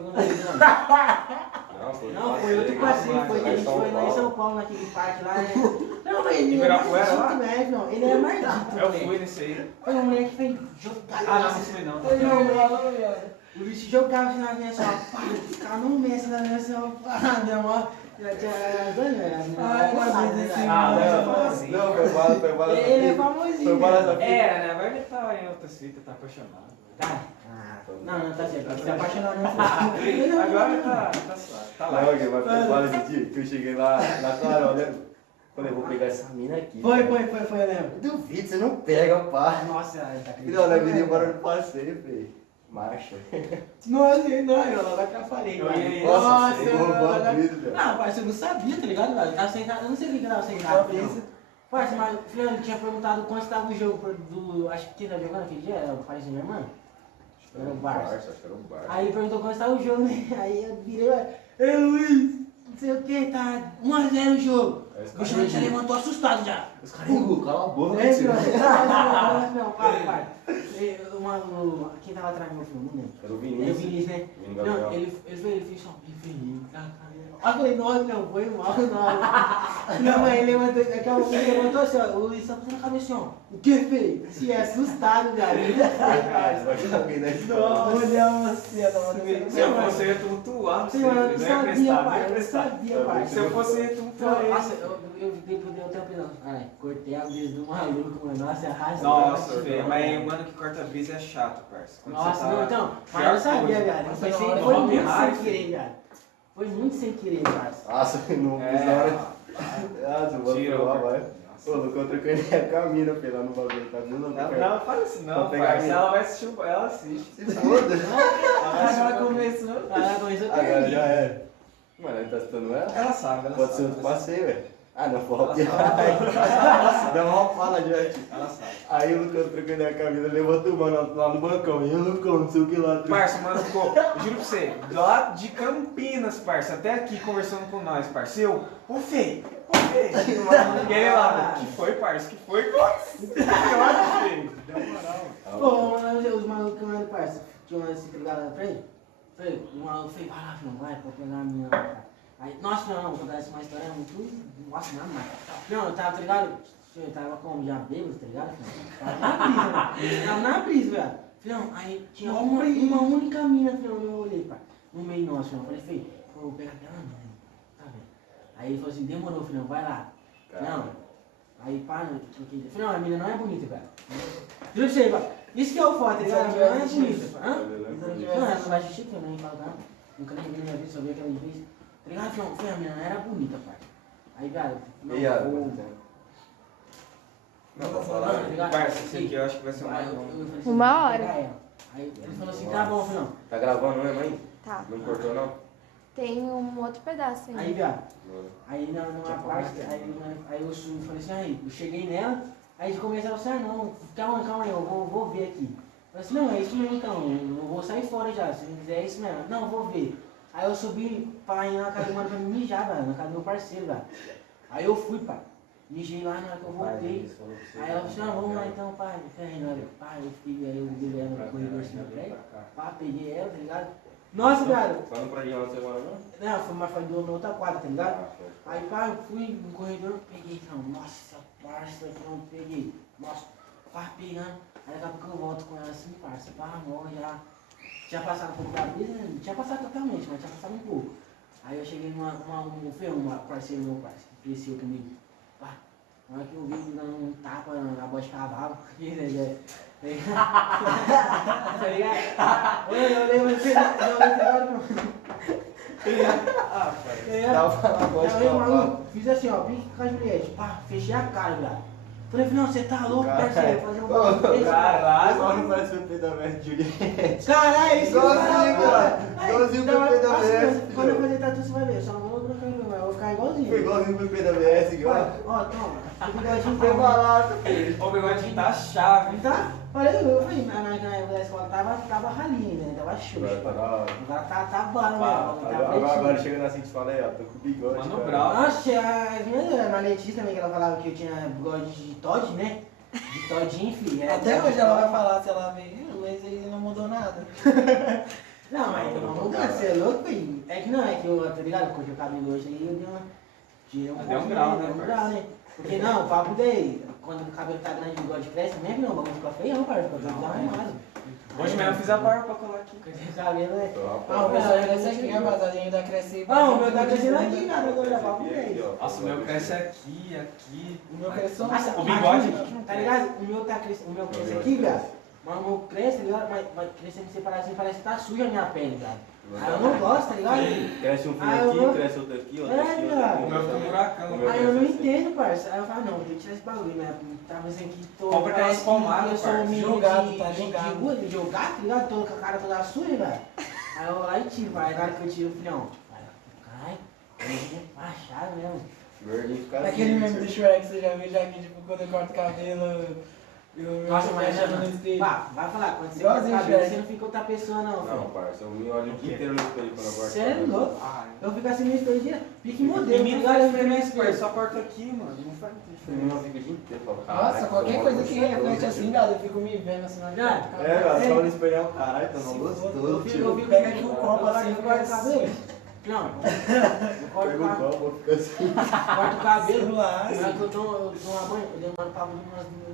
Não, foi outro passeio, foi que a gente foi lá em São Paulo, naquele parque lá, né? Não, mas ele é Ibirapuera, lá? mais dito, não. Ele é mais dito, Eu moleque. fui nesse aí. Foi um moleque que fez jogar. Ah, não, não fui não. Foi não, moleque. O bicho jogava assim na minha assim, ó, pá, ficava no mês na minha assim, ó, pá, deu uma. Já tinha. Ai, meu Deus, esse Ah, mano. não, assim. Não, foi bala. Ele é famosinho. Foi bala velho. da Era, né? Agora ele tá em outra cita, tá apaixonado. Tá. Não, tá certo. Se apaixonar não. Agora tá suave, tá lá. Não, que vai bala esse dia que eu cheguei lá na Carol, né? Falei, vou pegar essa mina aqui. Foi, eu lembro. Duvido, você não pega, pá. Nossa, tá Não, acreditando. na vida embora no passeio, velho. Marcha. Nossa, não, eu logo atrapalhei, Eu mano. ia ir. Nossa, Você eu roubou a logo- vida, velho. Não, parceiro, eu não sabia, tá ligado, velho? Eu tava sentado, eu não sei o que eu tava sentado. Isso. Parça, mas Fernando tinha perguntado quanto estava o jogo do. Acho que quem tava jogando aquele dia era o Paris Saint-Germain. Era o Barça. Acho que era o Barça. Aí perguntou quanto estava o jogo, né? Aí eu virei, ei Luiz, não sei o que, tá 1x0 o jogo. O bicho já levantou assustado já. Os caras, Hugo, cala a boca. É, tio. não, para. Quem tava atrás do meu filho? Não lembro. Era o É o Vinícius. Vinícius, né? Vinícius Não, Gabriel. ele fez só, ele Aí eu falei, nossa, não, foi mal, não. Não, mas ele levantou, ele levantou assim, ó, o Luiz só puxando a cabeça assim, ó. O que fez? Se é assustado, garoto. Vai que alguém da escola. Olha você, Se eu fosse, eu ia tumultuar, Sim, mano, eu não ia sabia, prestar, não pai, ia eu prestar. sabia, pai. Se eu fosse, eu ia tumultuar. Nossa, eu depois dei um tempo pensando, ai, cortei a brisa do maluco, mano, nossa, arrasou. Nossa, velho, mas o mano que corta a brisa é chato, parça. Quando Nossa, você tá- não, então, mas Pior eu sabia, coisa. viado. Nossa, Foi, na sem, hora foi do muito Hobby sem querer, viado. Foi muito sem querer, parça. Nossa, não É, pus na hora. Ah, tu vai Tira, provar, cara. vai. Pô, não contra quem é caminho, filho, lá no bagulho, tá vendo? Não, fala isso não, Vou pegar parça. minha- Ela vai assistir, ela assiste. Se foda. Ela vai assistir Agora o- começou. Ela começou a Agora ter. já é. Mano, ele tá citando ela? Ela sabe, ela Pode sabe. ser outro ela passeio, velho. Ah, não, foi Ela roupa. sabe. Dá uma fala adiante. Ela sabe. Aí o Lucão trocando a camisa, levantou o mano lá no bancão. E o Lucão, não sei o que lá. Parça, o mano ficou, eu juro pra você, lá de Campinas, parça, até aqui conversando com nós, parça. Eu, ô Fê, ô Fê. E ele lá, que foi, parça? Que foi? Nossa, que ódio, Fê. Deu moral. Pô, mano, os malucos que eu parça, tinha uma assim, ligado na frente. Falei, o maluco fez, vai lá, filho, vai, pra pegar a minha lá, cara. Aí, nossa, não, vou contar essa uma história muito. Nossa, nada mais. Não, eu tava, tá ligado? Eu tava como já bêbado, tá ligado? Filho? Tava na brisa, velho. Tava na brisa, velho. Filhão, aí tinha uma única mina, filhão, eu olhei, pai. No meio nosso, filhão. Falei, Fê, vou pegar aquela mina, tá vendo? Aí ele falou assim, demorou, filhão, vai lá. Não. Aí, pá, porque. Filhão, a mina não é bonita, velho. Juro pra você, pai. Isso que é o foda, tá ligado? A mina não é bonita, pai. Hã? Não, ela não vai assistir, porque eu nem falo dela. Nunca nem vi na minha vida, só vi aquela vez. Tá ligado, filhão? Foi a mina, ela era bonita, pai. Aí, velho, não, E a. o- Não, vou Não, falar. tá ligado? Parça, esse aqui eu acho que vai ser Aí mais eu longo. falei assim, Uma vou hora. pegar ela. Aí ele falou assim, tá bom, filhão. Tá gravando, né, mãe? Tá. Não cortou, não? Tem um outro pedaço Aí, ainda. viado, aí numa parte, aí eu falei assim, aí eu cheguei nela, aí eles começaram assim, ah não, calma aí, eu vou ver aqui. Eu falei assim, não, é isso mesmo então, eu vou sair fora já, se não quiser é isso mesmo. Não, vou ver. Aí eu subi pra ir na casa do mano pra me mijar, velho, na casa do meu parceiro, velho. Aí eu fui, pai. Mijei lá na hora que eu voltei. Aí ela falou assim, não, vamos lá então, pai. Pai, eu fiquei, aí eu levei ela no corredor assim no prédio. Pá, peguei ela, tá ligado? Nossa, velho. Só no programa da semana, não? Não, foi mais foi na outra quadra, tá ligado? Aí, pá, eu fui no corredor, peguei, não, nossa, parça, não, peguei. Nossa, pá, pegando. Aí daqui a pouco eu volto com ela assim, parça, pá, amor, já. Tinha passado um pouco da brisa, não tinha passado totalmente, mas tinha passado um pouco. Aí eu cheguei numa parceiro meu, parceiro, que cresceu comigo. Pá, na hora que eu vi ele dando um tapa na voz de cavalo, tá ligado? Eu lembro de Tava na voz de aí, cavalo. maluco, fiz assim, ó, pique com as mulheres, pá, fechei a cara, velho. Falei, não, você tá louco, parceiro, fazer um bagulho desse? Caralho. Só não parece o PP da Mestre Juliette. Caralho, isso Igualzinho, cara. Igualzinho o PP da MS, quando eu filho. fazer tatu, você vai ver, só não vou trocar meu, mas eu vou ficar igualzinho. Foi igualzinho o PP da MS, igual. Ó, toma, o bigodinho Foi barato, filho. O bigodinho tá chave. Tá? Falei, eu falei, na época da escola tava ralinho, né? Tava xoxo. Agora tá da hora. Agora tá bala mesmo, tá Agora pretinho. chega na cinta e fala aí, ó, tô com bigode. Mano cara. Brau. Nossa, as minhas, a Letícia também, que ela falava que eu tinha bigode de Todd, né? De Todinho, filho. é, Até hoje ela vai falar se ela veio, mas ele não mudou nada. Não, mas não muda, você é louco, filho. É que não, é que eu, tá ligado? Cortei o cabelo hoje aí, eu dei uma. Tirei Deu um grau, né, Deu um parça? grau, né? Porque não, o papo daí, quando o cabelo tá grande e o bigode cresce, mesmo não, o bagulho fica feião, parça, fica tudo desarrumado. Hoje mesmo eu fiz a barba pra colar aqui. Cortei o cabelo, né? Ah, o pessoal cresce aqui, rapaziada, ainda cresce. Ah, o meu tá crescendo aqui, cara, agora, papo daí. Nossa, o meu cresce aqui, aqui. O meu cresceu. Nossa, O bigode? aqui, tá ligado? O meu tá crescendo, o meu cresce aqui, viado. Mas o meu cresce, tá ligado? Vai crescendo separado assim, parece que tá suja a minha pele, viado. Aí eu não gosto, tá ligado? Cresce um Ah, fio eu- aqui, cresce outro aqui, outro É, aqui, outro cara. aqui. O meu ficou um buracão. O meu Aí eu não cresce assim. entendo, parça. Aí eu falo, não, tem que tirar esse bagulho, né? Tá, mas aqui tô. Compra aquelas parece que pomadas, eu sou um parça. menino Jogado, de, tá de jogado. rua, de jogar, tá ligado? Tô com a cara toda suja, velho. Aí eu vou lá e tiro, vai. Na hora que eu tiro, filhão. Caralho, é baixado mesmo. Gordinho fica assim. Aquele meme do Shrek, você já viu já que, tipo, quando eu corto o cabelo, eu Nossa, mas já no espelho. vai falar, quando você Igualzinho, corta o cabelo, Shrek. você não fica outra pessoa, não, Não, filho. parça, eu me olho o dia inteiro no espelho quando eu corto. Você é louco. Ah, Eu fico assim no espelho direto. Pique em modelo, mim tá não ligado? faz Eu fico no diferença, parça. espelho. Só corta aqui, mano. Não faz Eu diferença. fico o dia inteiro, falo, Nossa, caralho, qualquer tô coisa mal que gostoso, reflete tio. assim, viado, eu fico me vendo assim na Já. É, cara, só no espelho é o caralho, tá mal Eu gostoso, fico, tio. Pega aqui o copo eu assim, fico corto o fica cabelo. assim. Não, eu corto Pega o o cabelo. copo, fica assim. Corto o cabelo. Celular, Na hora que eu dou uma banho, eu demoro pra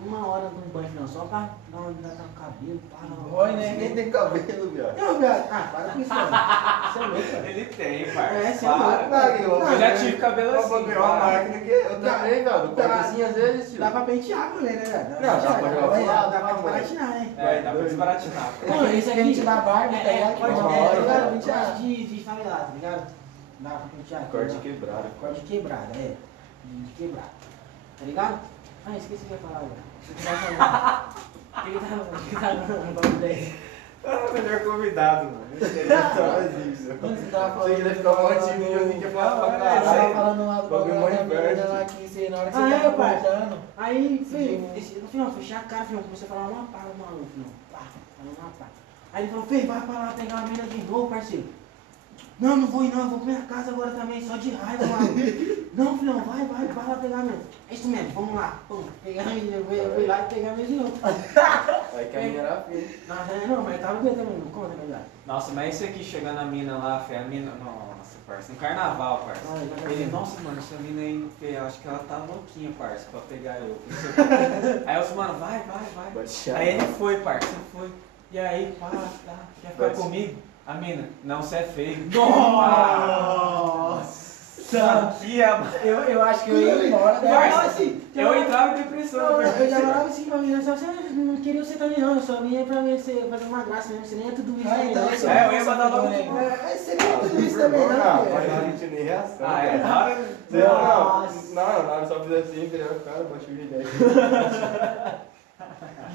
uma hora de um banho, não, só pra dar uma hidratada no cabelo, pá, não. Boy, né? Ninguém tem cabelo, viado. Não, viado. Ah, para com isso, mano. Você é louco, cara. Ele tem, parça. É, você é Para. louco. Eu já tive cabelo Eu assim. vou pegar uma para. máquina que eu também, velho. Eu corto assim às vezes, tio. Dá pra pentear também, né, velho? Não, dá pra jogar pro lado, dá pra mano. desbaratinar, né? É, dá pra desbaratinar. Não, esse aqui Gente da barba, tá ligado? corte, Uma é, hora, tá ligado? pentear. Corte de favelado, tá ligado? Dá pra pentear. tá Corte ligado? quebrado. Corte quebrado, é. De quebrado. Tá ligado? Ah, esqueci o que eu ia falar agora. O que tava falando? O que tava falando? Bagulho daí. Ah, melhor convidado, mano. Quando você tava falando. Você queria ficar mal ativo e eu nem quer falar pra Você caralho. tava falando lá do Bagulho bagulho mó da menina inverso. lá que você, na hora que Ah, você é, tava pai? cortando. Aí, filho, no final, fechei a cara, filho, comecei a falar uma pá, maluco, filho. Pá, falando uma pá. Aí ele falou, filho, vai pra lá pegar uma mina de novo, parceiro. Não, não vou ir não, eu vou pra minha casa agora também, só de raiva, mano. Não, filhão, vai lá pegar a mina. É isso mesmo, vamos lá. Pum, pegar a menina, eu fui lá e pegar a mina de novo. Aí que a minha era fina. Não, mas tava bem também, não conta, melhor. Nossa, mas esse aqui chegando a mina lá, fé, a mina. Nossa, parça, no carnaval, parça. Ele, nossa, mano, essa mina aí, fé, acho que ela tá louquinha, parça, pra pegar eu. Não sei o quê. Aí eu falei, mano, vai. Aí ele foi, parça, ele foi. E aí, pá, tá, quer ficar comigo? A mina, não, você é feio. Nossa! Aqui, Eu acho que eu ia embora. Eu Parça, falava assim, eu entrava em depressão. eu já falava assim pra menina, só você não queria você também não, eu só vinha pra ver você fazer uma graça mesmo, você nem é tudo isso Ah, aí então não. eu sou- É, eu ia mandar logo. Você nem é tudo isso também, não, Mas velho. a gente nem reação. Ah, é, cara. na hora. Não, na hora só fiz assim, virei o cara, baixei o gilete.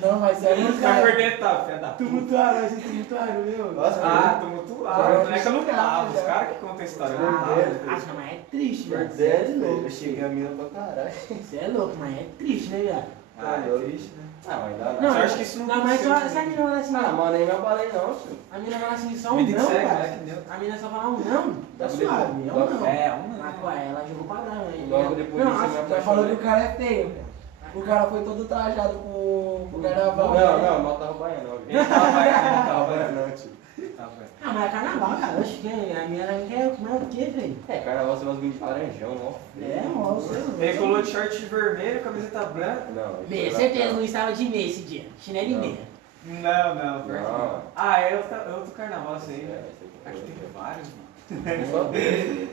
Não, mas é muito Vai caro. perder, tá, filha da puta. Tumultuaram, vai ser tumultuaram, meu. Nossa, Ah, tumultuado. Não é que eu não tava, os Já. caras que contam a história. Eu não Ah, tava. acho que mas é triste, velho. Você verdade, é louco. eu cheguei a mina pra caralho. Você é louco, mas é triste, né, viado? Ah, é triste, né? Ah, mas dá Não, Você acha que isso não Não, mas só, aconteceu se a mina fala assim, Ah, não, mano, nem me abalei não, tio. a mina fala assim, só um Vida que não, segue, cara. né, que deu. A mina só fala um não, tá suave, é um não. É, Mas, pô, ela jogou pra grama, hein? Logo depois Não, disso, acho eu me Já falou que apaixonei. o cara é feio. O cara foi todo trajado pro carnaval. Não, mal tava baiano, ó. Ele tava baiano, ele Tava tava baiano. baiano, tio. Tava baiano. Ah, mas é carnaval, cara. Oxe, a minha ela quer comer o quê, velho? É, carnaval você vai vir de laranjão, ó. É, moço. Ele colou de short vermelho, camiseta branca. Não, Meia, certeza, não estava de meia esse dia. Chinelo e Não. meia. Não, pior que Não. não. Ah, é outro carnaval, isso aí. É, Aqui tem vários, mano. Só Deus.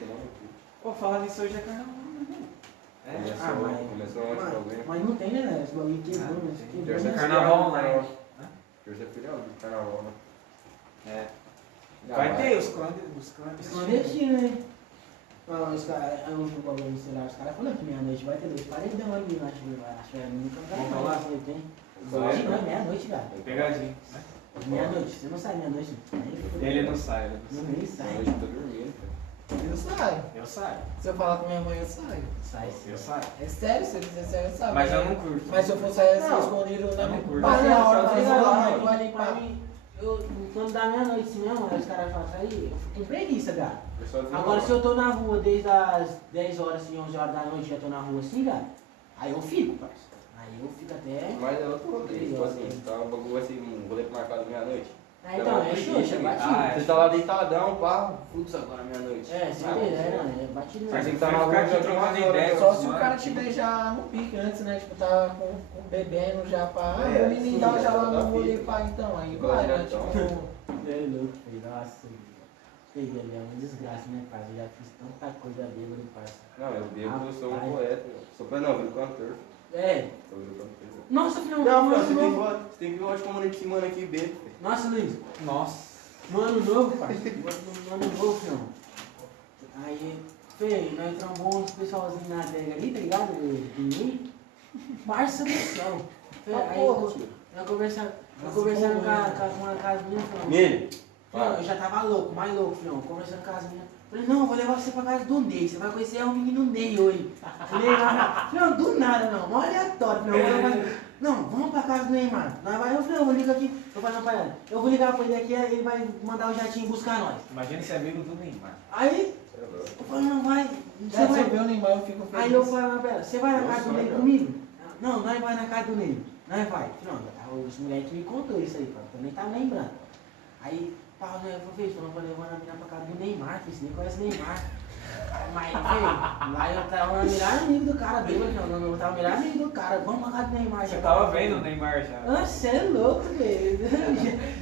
Pô, falar nisso hoje é carnaval, né? É. Começou um monte de problema. Mas não tem, né? Esse bagulho quebrou, Ah, mas tem. quebrou. Terça é né? carnaval online. Terça-feira é o carnaval, né? É. Vai ter os clãs. Clandestino, né? Não, os caras, eu vi o bagulho no celular, os caras falaram que meia-noite vai ter dois paredão ali, acho que era nunca Vamos lá? tem. Vai. Hoje não, é meia-noite, cara. Pegadinho. Né? Meia-noite, você não sai meia-noite. Ele não sai, ele não Não, sai. nem sai. Hoje eu tô dormindo, cara. Eu saio. Eu saio. Se eu falar com minha mãe, eu saio. Sai sim. Eu saio. É sério, se eu quiser sair, eu saio. Mas eu não curto. Mas se eu for sair assim, Não. escondido, Eu não curto. Mas na hora, Tá mas ligado? não, Mas mãe, vai limpar. pra mim, quando dá meia-noite assim mesmo, aí os caras falam aí, eu fico com preguiça, cara. Eu só desenrolo. Agora se eu tô na rua desde as 10 horas, assim, 11 horas da noite, já tô na rua assim, cara, aí eu fico, parceiro. Aí eu fico até... Mas é outro rolê, tipo assim, tá, o bagulho vai ser um rolê marcado meia-noite. Aí, então, é show, é batido. Ah, Você tá lá deitadão, pá, putz, agora meia-noite. É, certeza, é batido Mas mesmo. tem que ficar aqui trocando ideia. Só se o cara tiver já no pique antes, né? Tipo, tá com bebendo já pra. Ah, É, o menino dá sim, já lá já no tá rolê, pique. pá, então. Aí Igual vai, né? diretão. Tipo. É louco, filho, nossa, peguei ali, é uma desgraça, né, parceiro? Já fiz tanta coisa bêbada, parceiro. Não, eu bebo, eu sou um Rapaz. poeta. Sou poeta não, viro cantor. É, Sou viro cantor. nossa, filhão, Não, não, filho, você tem que vir hoje como de semana aqui bebo. Nossa, Luiz, Nossa. No ano novo, parceiro. No ano novo, não. Aí, feio, nós trombamos o pessoalzinho na adega ali, tá ligado? De mim. Parça do céu. Aí eu conversando com as minhas, falando. Nele. Não, eu já tava louco, mais louco, filhão. Conversando com as minhas. Falei, não, eu vou levar você pra casa do Ney. Você vai conhecer o menino Ney hoje. Falei, não, do nada, não. Mó aleatório. Não, vamos pra casa do Neymar. Nós vai, eu falei, eu vou ligar aqui. Eu falei, não, pai, eu vou ligar pra ele aqui, ele vai mandar o jatinho buscar nós. Imagina ser amigo do Neymar. Aí, eu falei, não vai. Se eu ver o Neymar, eu fico feliz. Aí eu falei, mas pera, você vai na casa do Ney comigo? Não, nós vai na casa do Ney. Nós vai. Não, os moleques me contou isso aí, pai. Eu nem tava lembrando. Aí, Paulo, eu falei, levar a menina pra casa do Neymar, que você nem conhece Neymar. Mas, filho, lá eu tava o melhor amigo do cara, bêbado, eu tava o melhor amigo do cara, vamos pra casa do Neymar. Você tava vendo o Neymar já? Ah, você é louco, velho.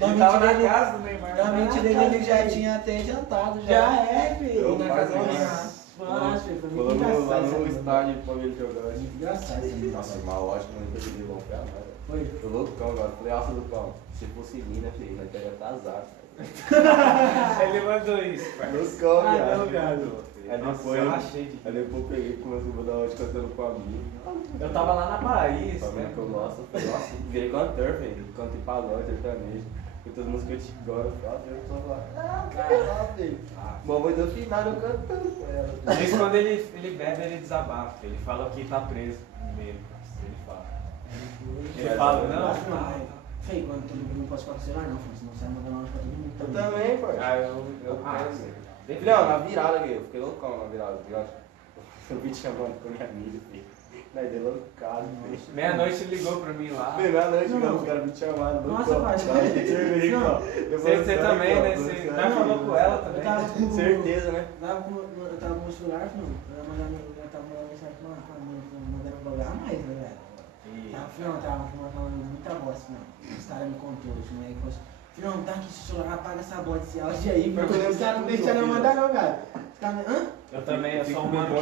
Ele tava na casa do Neymar. Na mente dele ele já tinha até jantado. Já é, filho. Eu Na casa do faço Neymar. isso. Nossa, filho, foi muito Colocou lá engraçado. no essa estádio pra ver ele jogar. Muito engraçado isso aí. Nossa, mas eu acho que não entendi bom pra nada. Foi. Tô loucão agora. Falei, nossa, Lucão, se fosse mina, filho, nós teria atrasado. Ele mandou isso, pai. Lucão, Ah, viado. não, cara. Aí Nossa, depois, eu achei de aí depois eu peguei e comecei a mandar áudio cantando com a minha. Eu tava lá na Paraíso, Falando né? que eu gosto. Nossa, virei cantor, velho. Canto em pagode, sertanejo. Muitas músicas que eu te gosto. Eu tô lá. Ah, cara, velho. Mas foi no final eu cantando com ela. Mas quando ele bebe, ele desabafa. Ele fala que tá preso mesmo. Ele fala. Ele fala, não, Acho não. Feio, quando todo mundo não pode ficar com o celular, não, filho, senão você vai mandar uma pra todo mundo. Eu também, pai. Ah, eu penso. Não, na virada, eu fiquei loucão na virada, tá ligado? Eu vi te chamando com minha amiga, filho. Daí deu loucado, filho. Meia-noite ele ligou pra mim lá. Meia-noite, Não. os caras me chamaram. Nossa, pai. Cerveja, Você também, né? Você não falou com ela também. Eu tava com Certeza, né? eu tava com o meu celular, filho, eu tava mandando mensagem com a mãe, mandando um bagulho a mais, né, velho? Tava falando muita bosta, não. Os caras me contou, os moleques falaram assim, filhão, dá aqui esse celular, apaga essa bosta, esse áudio aí, porque os caras não deixam eu mandar não, cara. Os caras, hã? Eu também, eu sou um mano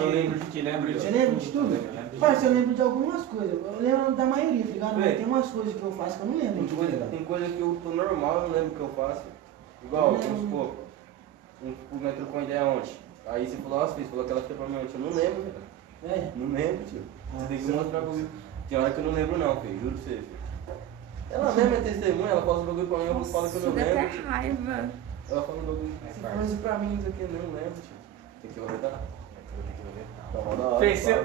que lembra de Você lembra de tudo? Eu lembro de Parça, eu lembro de algumas coisas, eu lembro da maioria, tá ligado? Mas Vê. tem umas coisas que eu faço que eu não lembro de tudo, tá ligado? Tem coisa que eu tô normal, eu não lembro o que eu faço. Igual, vamos supor, nós trocou uma ideia ontem. Aí você falou, nossa, você falou aquela fita pra mim ontem. Eu não lembro, velho. É. Não lembro, tio. Você tem que mostrar comigo. Tem hora que eu não lembro não, filho, juro pra você. Filho. Ela mesma é testemunha, ela fala um bagulho pra mim, eu falo que eu não Dá até lembro. Tio. raiva. Ela fala um bagulho, você fala isso pra mim, isso aqui, eu não lembro, tio. Tem que olhar. Tá mó da hora.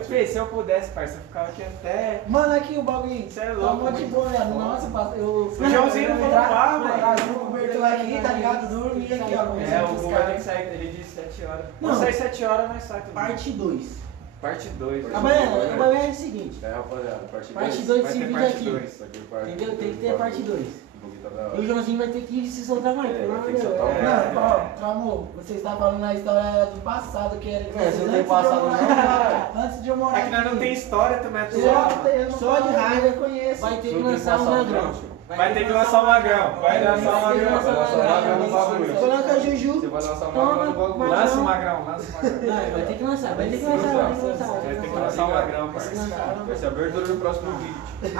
Fê, se eu pudesse, parça, eu ficava aqui até. Mano, aqui o bagulho. Você é Tá louco, mó de muito boa, viado. foda. Nossa, eu. O Joãozinho não falou pá, mano. Trazia o cobertor aqui, tá ligado? Dormia aqui, ó. É, o conversando com os Google vai ter que caras. sair, ele disse 7 horas. Não. Não sai 7 horas, mas sai tudo. Parte 2. Parte 2. A banana é o seguinte, É, rapaziada, parte parte 2. 2 Vai desse ter vídeo parte aqui. 2. Isso aqui é parte Entendeu? Tem que ter a dois, parte 2. O bagulho tá da hora. E o Joãozinho vai ter que se soltar mais, É, pelo vai amor ter de que Deus. soltar o É. Não, ó, calma, você está falando a história do passado, que era de É, você não tem antes de eu passado morar- não, cara. Antes de eu morar É que nós não aqui. tem história também Eu já atual. tenho, Só de raiva eu conheço. vai ter que Você não tem lançar um passado magrão. não, tio? Vai ter que lançar o magrão. Vai lançar o magrão. Vai lançar o magrão no bagulho. Coloca a Você Juju. vai lançar uma Toma, magrão no bagulho. Lança o magrão, lança o magrão. Não, vai ter que lançar, vai ter que lançar, vai ter que lançar. Vai ter que lançar o magrão, Vai ter que parça. lançar. Vai ser a abertura do próximo vídeo, tio.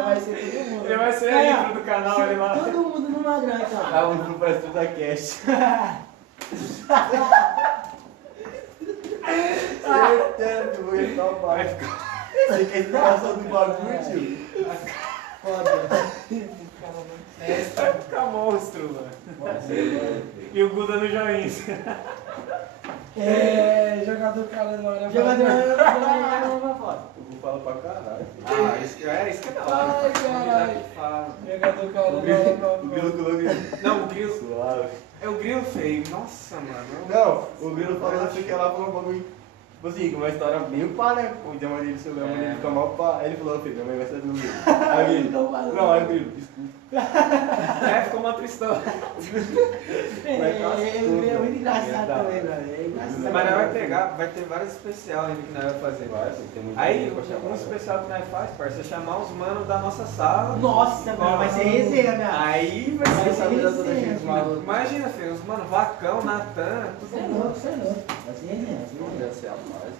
Vai ser todo mundo. Ele vai ser a intro do canal ali lá. Todo mundo no magrão, então. Ah, o grupo parece tudo da Cash. Certeza que eu vou entrar o Vai bagulho. ficar. Você quer explicação do bagulho, tio? Vai ficar monstro, mano. E o Guda no joinha. É, jogador cara do Maranhão. Jogador pra fora. O grupo fala pra caralho. Ah, isso que é da hora. Ai, caralho. Que fala. Jogador cara O do Grilo Maranhão. colocou Não, o Grilo. suave. É o Grilo feio. Nossa, mano. Não, o Grilo falou assim que ela falou um bagulho. Tipo assim, uma história meio pá, né? O dia dele sobre a mãe dele fica mal pá. Aí ele falou, filho, minha mãe vai ser do Grilo. Aí ele, não, aí o Grilo, desculpa. É, ficou uma tristão. É muito engraçado também, velho. É engraçado. Mas nós vai pegar, vai ter vários especial ainda que nós vamos fazer. Vai, tem muito Aí, dinheiro pra chamar, um né? especial que nós faz, parça, é chamar os manos da nossa sala. Nossa, mano, vai ser resenha, né? Aí vai Vai ser ser Essa vida toda resenha, cheia de maluco. Imagina, filho, os mano, Vacão, Natan, Você é louco, você é louco. Vai ser resenha, vai ser resenha. Deve ser a mais.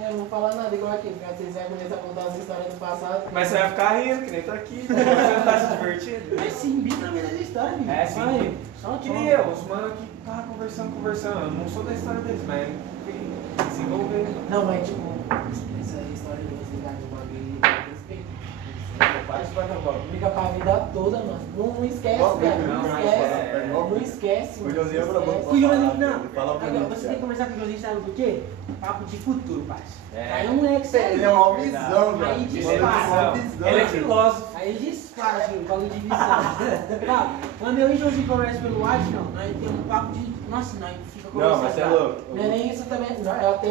É, eu não vou falar nada igual aqui, porque vocês vão começar a contar as histórias do passado. Mas você vai ficar rindo, que nem tá aqui. Você não tá se divertindo? Mas sim, bicho na meio das histórias, filho. É, sim. Vai, só Que nem eu, os mano que tá conversando. Eu não sou da história deles, mas se envolver. Não, mas tipo, essa história de vocês darem o bagulho de respeito. Fica pra vida toda, mano. Não esquece, Qual velho. briga? Não Não, esquece. é- Não esquece, O mano. Josinho é Não brabo esquece. pra O Josinho, falar, não. fala pra Agora, mim, você tem cara. que conversar com o Josinho, sabe do quê? Papo de futuro, parceiro. É. Aí é um moleque sério. Ele é uma visão, velho. Aí Ele é dispara. uma visão. Ele é filósofo. Aí dispara, filho, bagulho de visão. Tá, quando eu e o Josinho conversam pelo WhatsApp, não, nós temos um papo de. Nossa, nós fica conversando. Não, mas você é louco. Não é nem isso também. Não, é até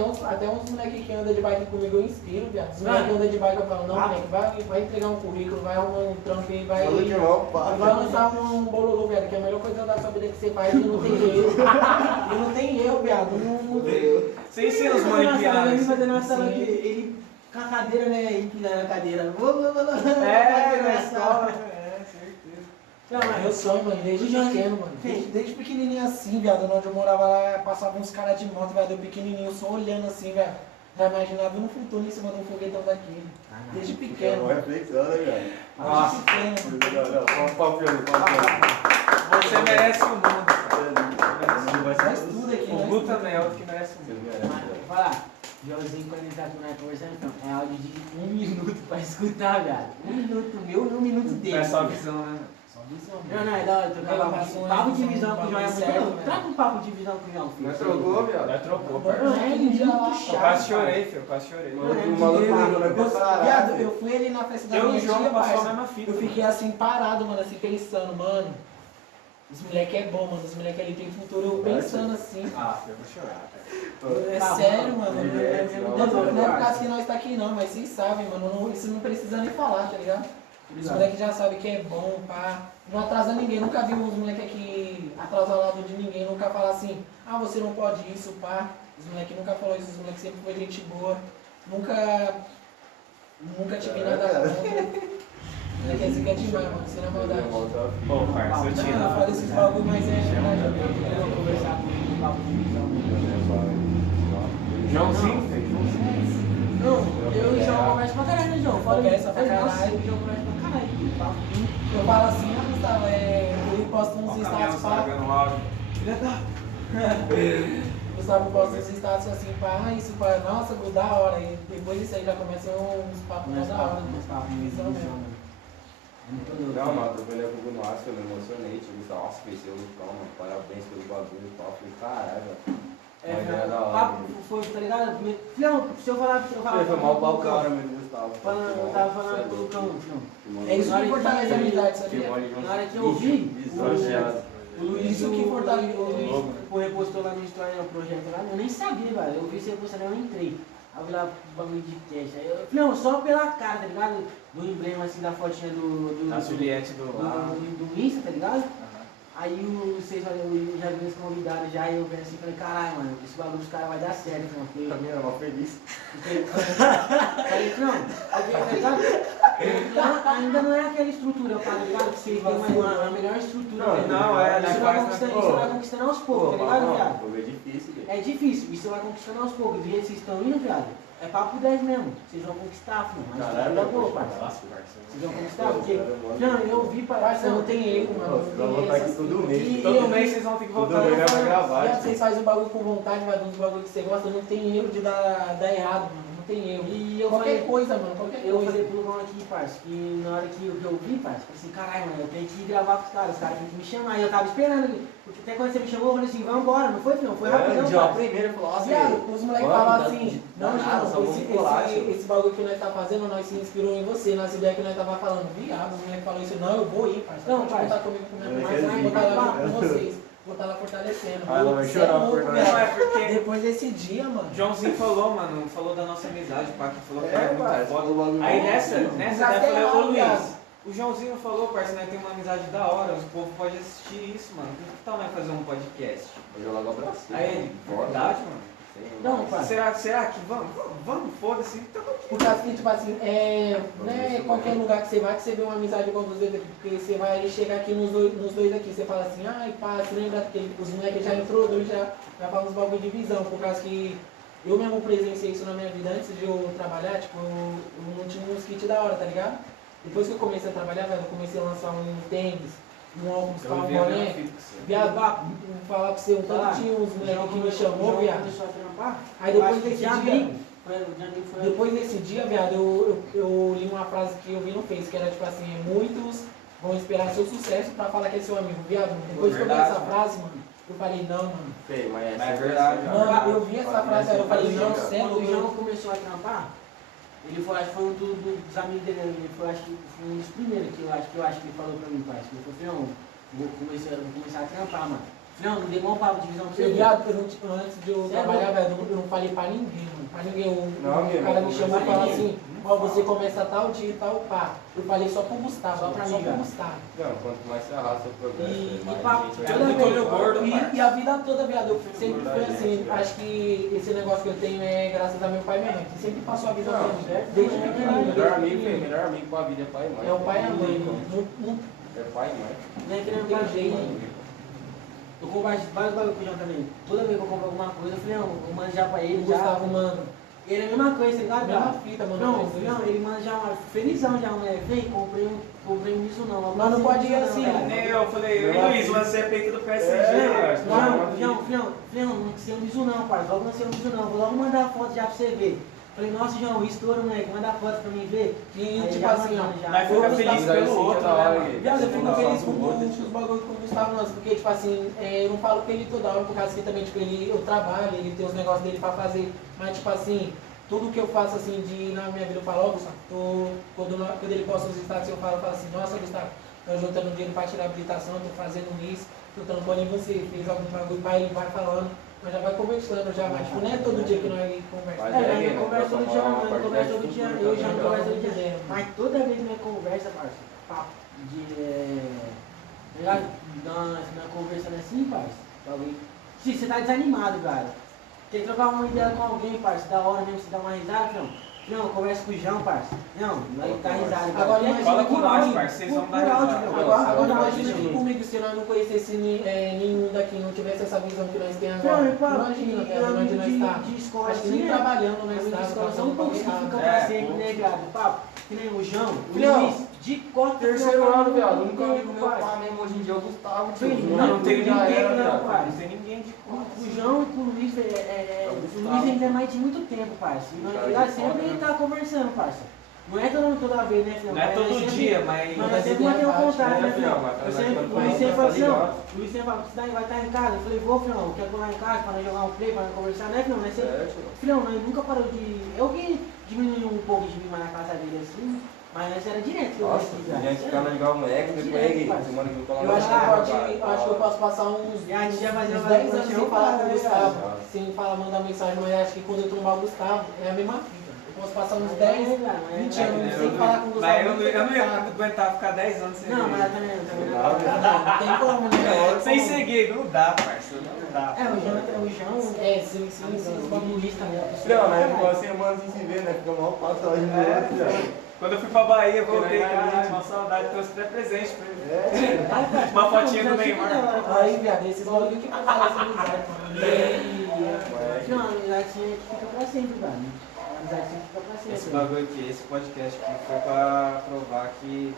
uns moleques que andam de bike comigo eu inspiro, viado. Os Mano. moleques que andam de bike eu falo, não, Ah. moleque, vai entregar um currículo, vai arrumar um trampo e vai. Falou que não, pá. Vai lançar um bololô, velho, que é a melhor coisa da sua vida que você faz e não tem erro. E não tem erro, viado. Não tem. Você ensina os mano a empinar. Ele Né? fazendo uma sala Sim. que ele com a cadeira, né, empinando a cadeira. É, na escola. É, certeza. Não, mas Meu sonho, mano, desde pequeno, mano. Desde pequenininho assim, viado, onde eu morava lá, passava uns caras de moto, velho, eu pequenininho, só olhando assim, velho. Já imaginava um futuro em cima de um foguetão daquele. Desde É pequeno. uma reflexão, né, cara? Nossa. Desde pequeno, mano. Não, vamos pra frente, Você merece o mundo, cara. Faz tudo aqui, O né? Gu também é outro que merece o Você mundo. merece, Mas, velho. vou falar, Joãozinho, quando ele tá com nós conversando, então, é áudio de 1 minuto pra escutar, velho. 1 minuto meu e 1 minuto dele. É só visão, né? Só visão, Não, mano. não, é da hora, trocar Ela papo. passou Papo de um visão com o João é muito sério, louco. velho. Traga um papo de visão com o João, filho. Nós trocou, viado. Já trocou, Não, parça. Não, é muito Eu chato. quase chorei, filho. Eu quase chorei. Mano, o maluco falou, né, pra caralho. Viado, eu fui ali na festa da Eu e minha o João tia, passou a parça. mesma fita. Eu fiquei assim parado, mano, assim pensando, mano. Esse moleque é bom, mano. Esse moleque ali tem futuro. Eu pensando assim. Ah, eu vou chorar, cara. É Tá, sério, mano. mano. Não é por causa que nós tá aqui não, mas vocês sabem, mano. Isso não precisa nem falar, tá ligado? Os moleques já sabem que é bom, pá. Não atrasa ninguém. Nunca vi uns moleques aqui atrasar ao lado de ninguém. Nunca falar assim, ah, você não pode isso, pá. Os moleques nunca falou isso. Os moleques sempre foi gente boa. Nunca tive nada contra. Moleque assim que é demais, mano. Sem na maldade. Pô, parça, eu te Eu amo. falo esses bagulho, mas é verdade. Eu vou conversar com ele, papo de visão. Joãozinho, filho. Não, eu e o João conversam pra caralho, né, João? Fala Conversa pra Nossa, caralho. o João conversa pra caralho. Papo de Eu falo assim, ah, Gustavo, ele posta uns Ó, caminhão status, pá. estragando o áudio. Gustavo posta uns status assim, pá, isso, pá, nossa, Gu, da hora. E depois disso aí já começam uns papos mais da hora. mais papo de Visão visão, mesmo. mano. É muito louco. Não, mano, eu falei com o Gunoasco, eu me emocionei, tipo, nossa, pensei o Lucão, mano, parabéns pelo bagulho e tal. Falei, caralho, velho. É, Mas era da hora. papo foi, tá ligado? Não, se eu falar, Ele foi mal pau cara, meu Gustavo. Eu tava falando com o Lucão, não. É isso que fortalece a amizade, sabia? Na hora que eu vi, o Luiz, Isso que fortalece o Luiz. o repostou lá no Story, o projeto lá, eu nem sabia, velho. Eu vi você postando, eu entrei. Aí eu vi lá o bagulho de cash. Aí eu, não, só pela cara, tá ligado? Do emblema assim da fotinha A Juliette do lado. do Insta, tá ligado? Aí vocês já viram os convidados já, e eu venho assim, falei, caralho, mano, esse bagulho dos caras vai dar certo, mano. Porque Pra mim era mal feliz. falei, não, tá ligado? Ainda não é aquela estrutura, tá ligado? Que vocês têm a melhor estrutura. Não, né? não, é, Isso né, vai faz, conquistando, né? isso vai conquistando aos poucos, tá ligado, viado? Pô, é difícil, velho. É difícil, isso vai conquistando aos poucos. Do jeito que vocês estão indo, viado, é papo 10 mesmo. Vocês vão conquistar, filho. Mas Caralho, tá meu boa, Deus. parceiro. Nossa, parça. Vocês vão conquistar, porque... Não, eu vi, Parça, parceiro, não tem erro, mano. Nossa, vamos voltar aqui todo mês. E Todo eu mês vocês vão ter que voltar. Todo mês vai gravar. Já vocês fazem o bagulho com vontade, mas uns bagulho que você gosta, não tem erro de dar errado, mano. Não tem erro. E eu Qualquer falei, coisa, mano, qualquer eu coisa. falei pro Lucão aqui, parça, que na hora que eu vi, parça, eu falei assim, caralho, mano, eu tenho que ir gravar com os caras têm que me chamar. E eu tava esperando, porque até quando você me chamou, eu falei assim, vambora, não foi, filho? Foi rapidão, Dia parça. primeiro falou, nossa, Viado, velho. os moleques Vamos, falam dá- assim, dá não, nada, só João, vamos colar, tio. esse bagulho que nós tá fazendo, nós se inspirou em você, nas ideias que nós tava falando. Viado, os moleques falaram isso, não, eu vou ir, parceiro. Não, Pode parça. contar comigo com minha Eu mas quero eu ir. vou estar lá junto com vocês. Vou estar lá fortalecendo. Ah, ela vai Você chorar é louco, por nós. velho. Não, é porque Depois desse dia, mano. Joãozinho falou, mano, falou da nossa amizade, pá, que falou que É, era muito parça, foda. o bagulho Aí bom. nessa Já daí eu falei, tem ô lá, Luiz, viado. o Joãozinho falou, parça, nós temos uma amizade da hora, o povo pode assistir isso, mano. Que tal nós fazer um podcast? Vou jogar logo pra cima. Aí ele, verdade, mano. Não, parça. Será que vamos? Vamos, foda-se. Então, Por causa que, tipo assim, não é qualquer lugar que você vai que você vê uma amizade igual dos dois aqui. Porque você vai ali chegar aqui nos dois aqui, você fala assim, ai pá, você lembra que os moleques já introduzem, já falam uns bagulho de visão. Por causa que eu mesmo presenciei isso na minha vida antes de eu trabalhar, tipo, eu não tinha uns kits da hora, tá ligado? Depois que eu comecei a trabalhar, velho, eu comecei a lançar um tênis, um óculos pra um boné. Viado, vou falar pra você, um tanto tinha uns moleques que me chamou, viado. Aí depois desse dia, depois desse dia, viado, eu li uma frase que eu vi no Face, que era tipo assim, muitos vão esperar seu sucesso pra falar que é seu amigo, viado. Depois que eu vi essa frase, mano, eu falei, não, mano. Feio, mas É verdade, Mano, eu vi essa frase, aí eu falei, não, Quando sério, o João começou a trampar, ele foi, acho que foi um dos amigos dele, ele foi, acho que foi um dos primeiros que eu acho que ele falou pra mim, parceiro. Ele falou, Fião, vou começar a trampar, mano. Fião, não dei mão pra divisão pra você. Eu, viado, antes de eu trabalhar, velho, eu não falei pra ninguém, mano. Pra ninguém. O cara me chamou e falou assim, ó, você começa tal dia e tal pá. Eu falei só pro Gustavo, Só pra só mim, pro cara. Gustavo. Não, quanto mais você arrasta o progresso, E mais pra- gente É toda muito vez- olho gordo, E a vida toda, viado, eu sempre fui assim. Acho que esse negócio que eu tenho é graças a meu pai mesmo, que sempre passou a vida Não, dele, desde pequenininho. Melhor amigo, filho, melhor amigo pra vida é pai e mãe. É o pai e a mãe, mano. É pai e mãe. Não é que nem Não tem pra jeito. jeito. Eu converso vários bagulho com o João também. Toda vez que eu compro alguma coisa, eu falei, não, eu mando já pra ele, O já. Gustavo, mano, Ele é a mesma coisa, tá ligado? mesma fita, mano. Não, fez não, isso. ele manda já uma felizão já, mulher. Vem, comprei um miso não. Mas não pode ir assim, Nem eu falei, Luiz, lancei a peita do PSG. É, Não, não sei um miso não, pai. Logo não sei um miso não. Vou logo mandar a foto já pra você ver. Falei, nossa, João, estouro, moleque, manda a foto pra mim ver. E Aí tipo já assim, ó, mandando já. Mas fica eu feliz Gustavo- pelo outro, né, mano? Viado, eu fico Não, feliz não, com não, os bagulhos com o Gustavo Nosso, porque, tipo assim, eu não falo com ele toda hora, por causa que também, tipo, eu trabalho, ele tem os negócios dele pra fazer, mas, tipo assim, tudo que eu faço, assim, na minha vida, eu falo, ó, Gustavo, quando ele posta os status, eu falo assim, nossa, Gustavo, tô juntando dinheiro pra tirar a habilitação, tô fazendo isso, tô trampando em você, fez algum bagulho, pai, ele vai falando, nós já vai conversando já, mas, tipo, não é todo dia que nós conversamos. Mas Eu converso todo dia, mano, eu converso todo dia, eu já não converso todo dia. Mas Mas toda vez que nós conversa, parça, papo de. Ligado? Nós conversando assim, parça. Alguém. Se você tá desanimado, cara. Quer trocar uma ideia com alguém, parça, da hora mesmo, você dá uma risada, não, conversa com o João, parça. Não, vai dar risada. Agora imagina Fala com por nós, áudio. parceiro, vocês vão Por dar áudio, risada. meu. Agora Não, imagina não, que não. comigo, se nós não conhecesse nenhum daqui, não tivesse essa visão que nós temos agora. Não, pá, Imagina, velho, onde nós está. de escola, Acho que nem assim, né? trabalhando nós Mas está, escola são passando poucos que pra ficam errado. pra sempre, né, viado? Papo, que nem o João, o Filhão, Luiz, de cota. Terceiro ano, viado. O único Não, amigo meu pai. pai mesmo hoje em dia é o Gustavo, tio. Filho, Não, não tem Já ninguém, era, não, viado. pai. Não tem ninguém de conta. O João com o Luiz, o Luiz ainda é mais de muito tempo, parça. E nós Cara, lá de sempre foda, né? tá conversando, parça. Não é toda vez, né, filho? Não é Mas todo nós sempre- dia, mas. Mas Mas nós sempre ideia mantém o bate, contato, né, né, filhão? filho? Mas Eu nós sempre, quando o Luiz vai, sempre tá fala assim, ó. ligado? O Luiz sempre fala, você vai estar em casa? Eu falei, vou, filhão, quer ir lá em casa pra nós jogar um play, pra nós conversar, né, filhão? Nós sempre... É, tio. Filhão, nós nunca parou de... Eu que diminuí um pouco de mim mais na casa dele assim, mas nós era direto que eu Nossa, aqui, a gente fica na ligar o moleque, depois aí, semana que eu vou Eu acho que eu posso passar uns E a gente já fazia uns uma 10 anos sem falar com o né, Gustavo, cara? sem falar, mandar mensagem, mas acho que quando eu trombar o Gustavo, é a mesma fita. Eu posso passar uns 10, 20 anos sem falar com o Gustavo. Mas eu não ia aguentar ficar 10 anos sem Não, ver. mas eu também não. Não tem como, né? Sem seguir, não dá, parceiro. Não dá. É, o João, É, sim, os bagulhista mesmo. Não, né? Ficou uma semana sem se ver, né? Fica mal passagem do É, outro, já. Quando eu fui pra Bahia, eu voltei, Porque na caralho, internet- uma saudade, trouxe até presente pra ele. É, Uma fotinha do Neymar. Aí, viado, esses bagulho que vai falar essa amizade, mano. Não, a amizade fica pra sempre, velho. A amizade fica pra sempre. Esse bagulho aqui, esse podcast aqui foi pra provar que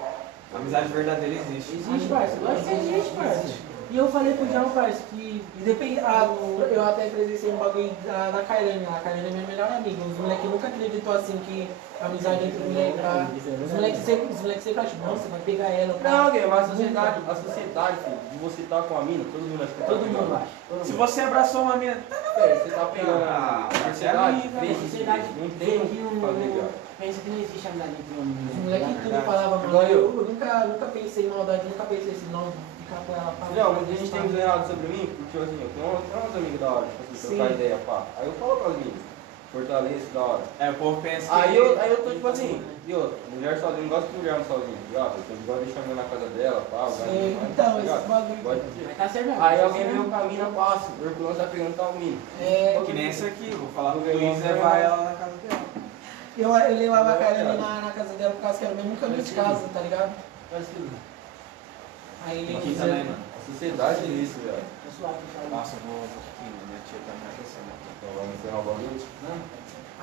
a amizade verdadeira existe. Existe, parça. Lógico que existe, parça. E eu falei pro João, parça, que Depende, eu até presenciei um bagulho da Kailane lá. A Kailane é minha melhor amiga. Os moleques nunca acreditou assim que a amizade entre moleques. Os moleques sempre acham, não, você vai pegar ela. Não, Gui, mas a sociedade, filho, de você estar com a mina, todo mundo acha que tá todo mundo pegando. acha. Todo Se mundo. você abraçou uma mina, É, você tá pegando. Ah, A você é sociedade amiga, fez A isso, sociedade não tem o que que fazer, viado. pensa que não existe amizade entre homens. Os né? moleques tudo falavam, mano. Igual eu. Eu nunca pensei em maldade, nunca pensei assim, não, ficar com ela. pá, Não, muita gente tem visão errada sobre mim, porque assim, eu tenho umas amigas da hora, tipo assim, trocar Sim. ideia, pá. Aí eu falo com as meninas, Fortaleza, da hora. é, o povo pensa que. Aí eu tô tipo assim, e outra, mulher sozinha, não gosto de mulher sozinha, ligado? Eu gosto de deixar a mulher na casa dela, pá, o cara Sim, demais, então, tá esses ligado? bagulho. Gosto de- Mas tá certo. Aí alguém veio com a mina, passa, o Herculano tá pegando tal mina. É, Que nem esse aqui, vou falar pro Eu Luiz vou levar ver. ela na casa dela. eu levava a Kailane na casa dela por causa que era o mesmo caminho de casa, tá ligado? Parece que- Aí Aqui também, mano. Sociedade é isso, velho. Tá suave, tá suave. Nossa, eu vou aqui, minha tia tá me aquecendo aqui. Então vamos encerrar o bagulho?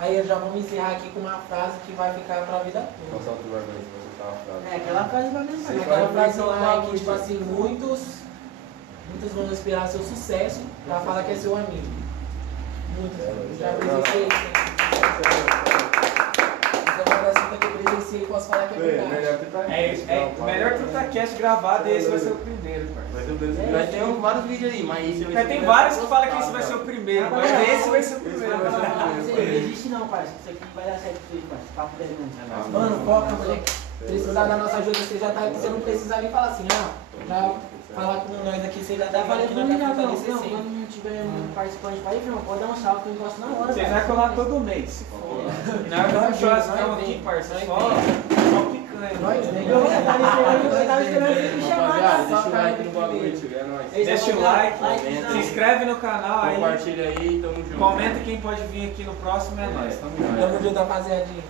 Aí eu já vou me encerrar aqui com uma frase que vai ficar pra vida Qual toda. são as tuas vergonhas que você tava falando? É, aquela frase vai Você mesmo. Aquela vai frase pensar um lá que, bagulho, tipo assim, muitos vão esperar seu sucesso pra falar que é seu amigo. Muitos. Já presenciei isso. Isso é uma das coisas que eu presenciei e posso falar que é verdade. Melhor que tá É isso, melhor TrutaCast gravado e esse vai ser o primeiro, parceiro. Vai ser o primeiro. Já tem vários vídeos aí, mas esse vai ser Mas o tem primeiro vários que falam que postado, esse vai ser o cara. primeiro, mas esse vai ser o Esse primeiro. vai ser o Isso primeiro. aí não existe não, parceiro. Isso aqui vai dar certo pra vocês, parceiro. Papo 10 minutos. Mano, foca, moleque. Precisar da nossa ajuda, você já tá aqui, você não precisa nem falar assim, já falar com nós aqui, você já Já tá falei aqui, pra nós mim, tá não, fortalecendo. quando não tiver muito participante pra ir, irmão, pode dar um salve que eu encosto na hora. Vocês velho. vão colar todo mês, se for. E na hora do churrascão aqui, parceiro, só picanha. Nós vem. Eu tava esperando ele me chamar, Rapaziada, cara. deixa o like no bagulho, tio. É nóis. Deixa o like, comenta. se inscreve no canal aí, Compartilha aí, tamo junto. comenta quem pode vir aqui no próximo, é nóis. Tamo junto. Tamo junto, rapaziadinha.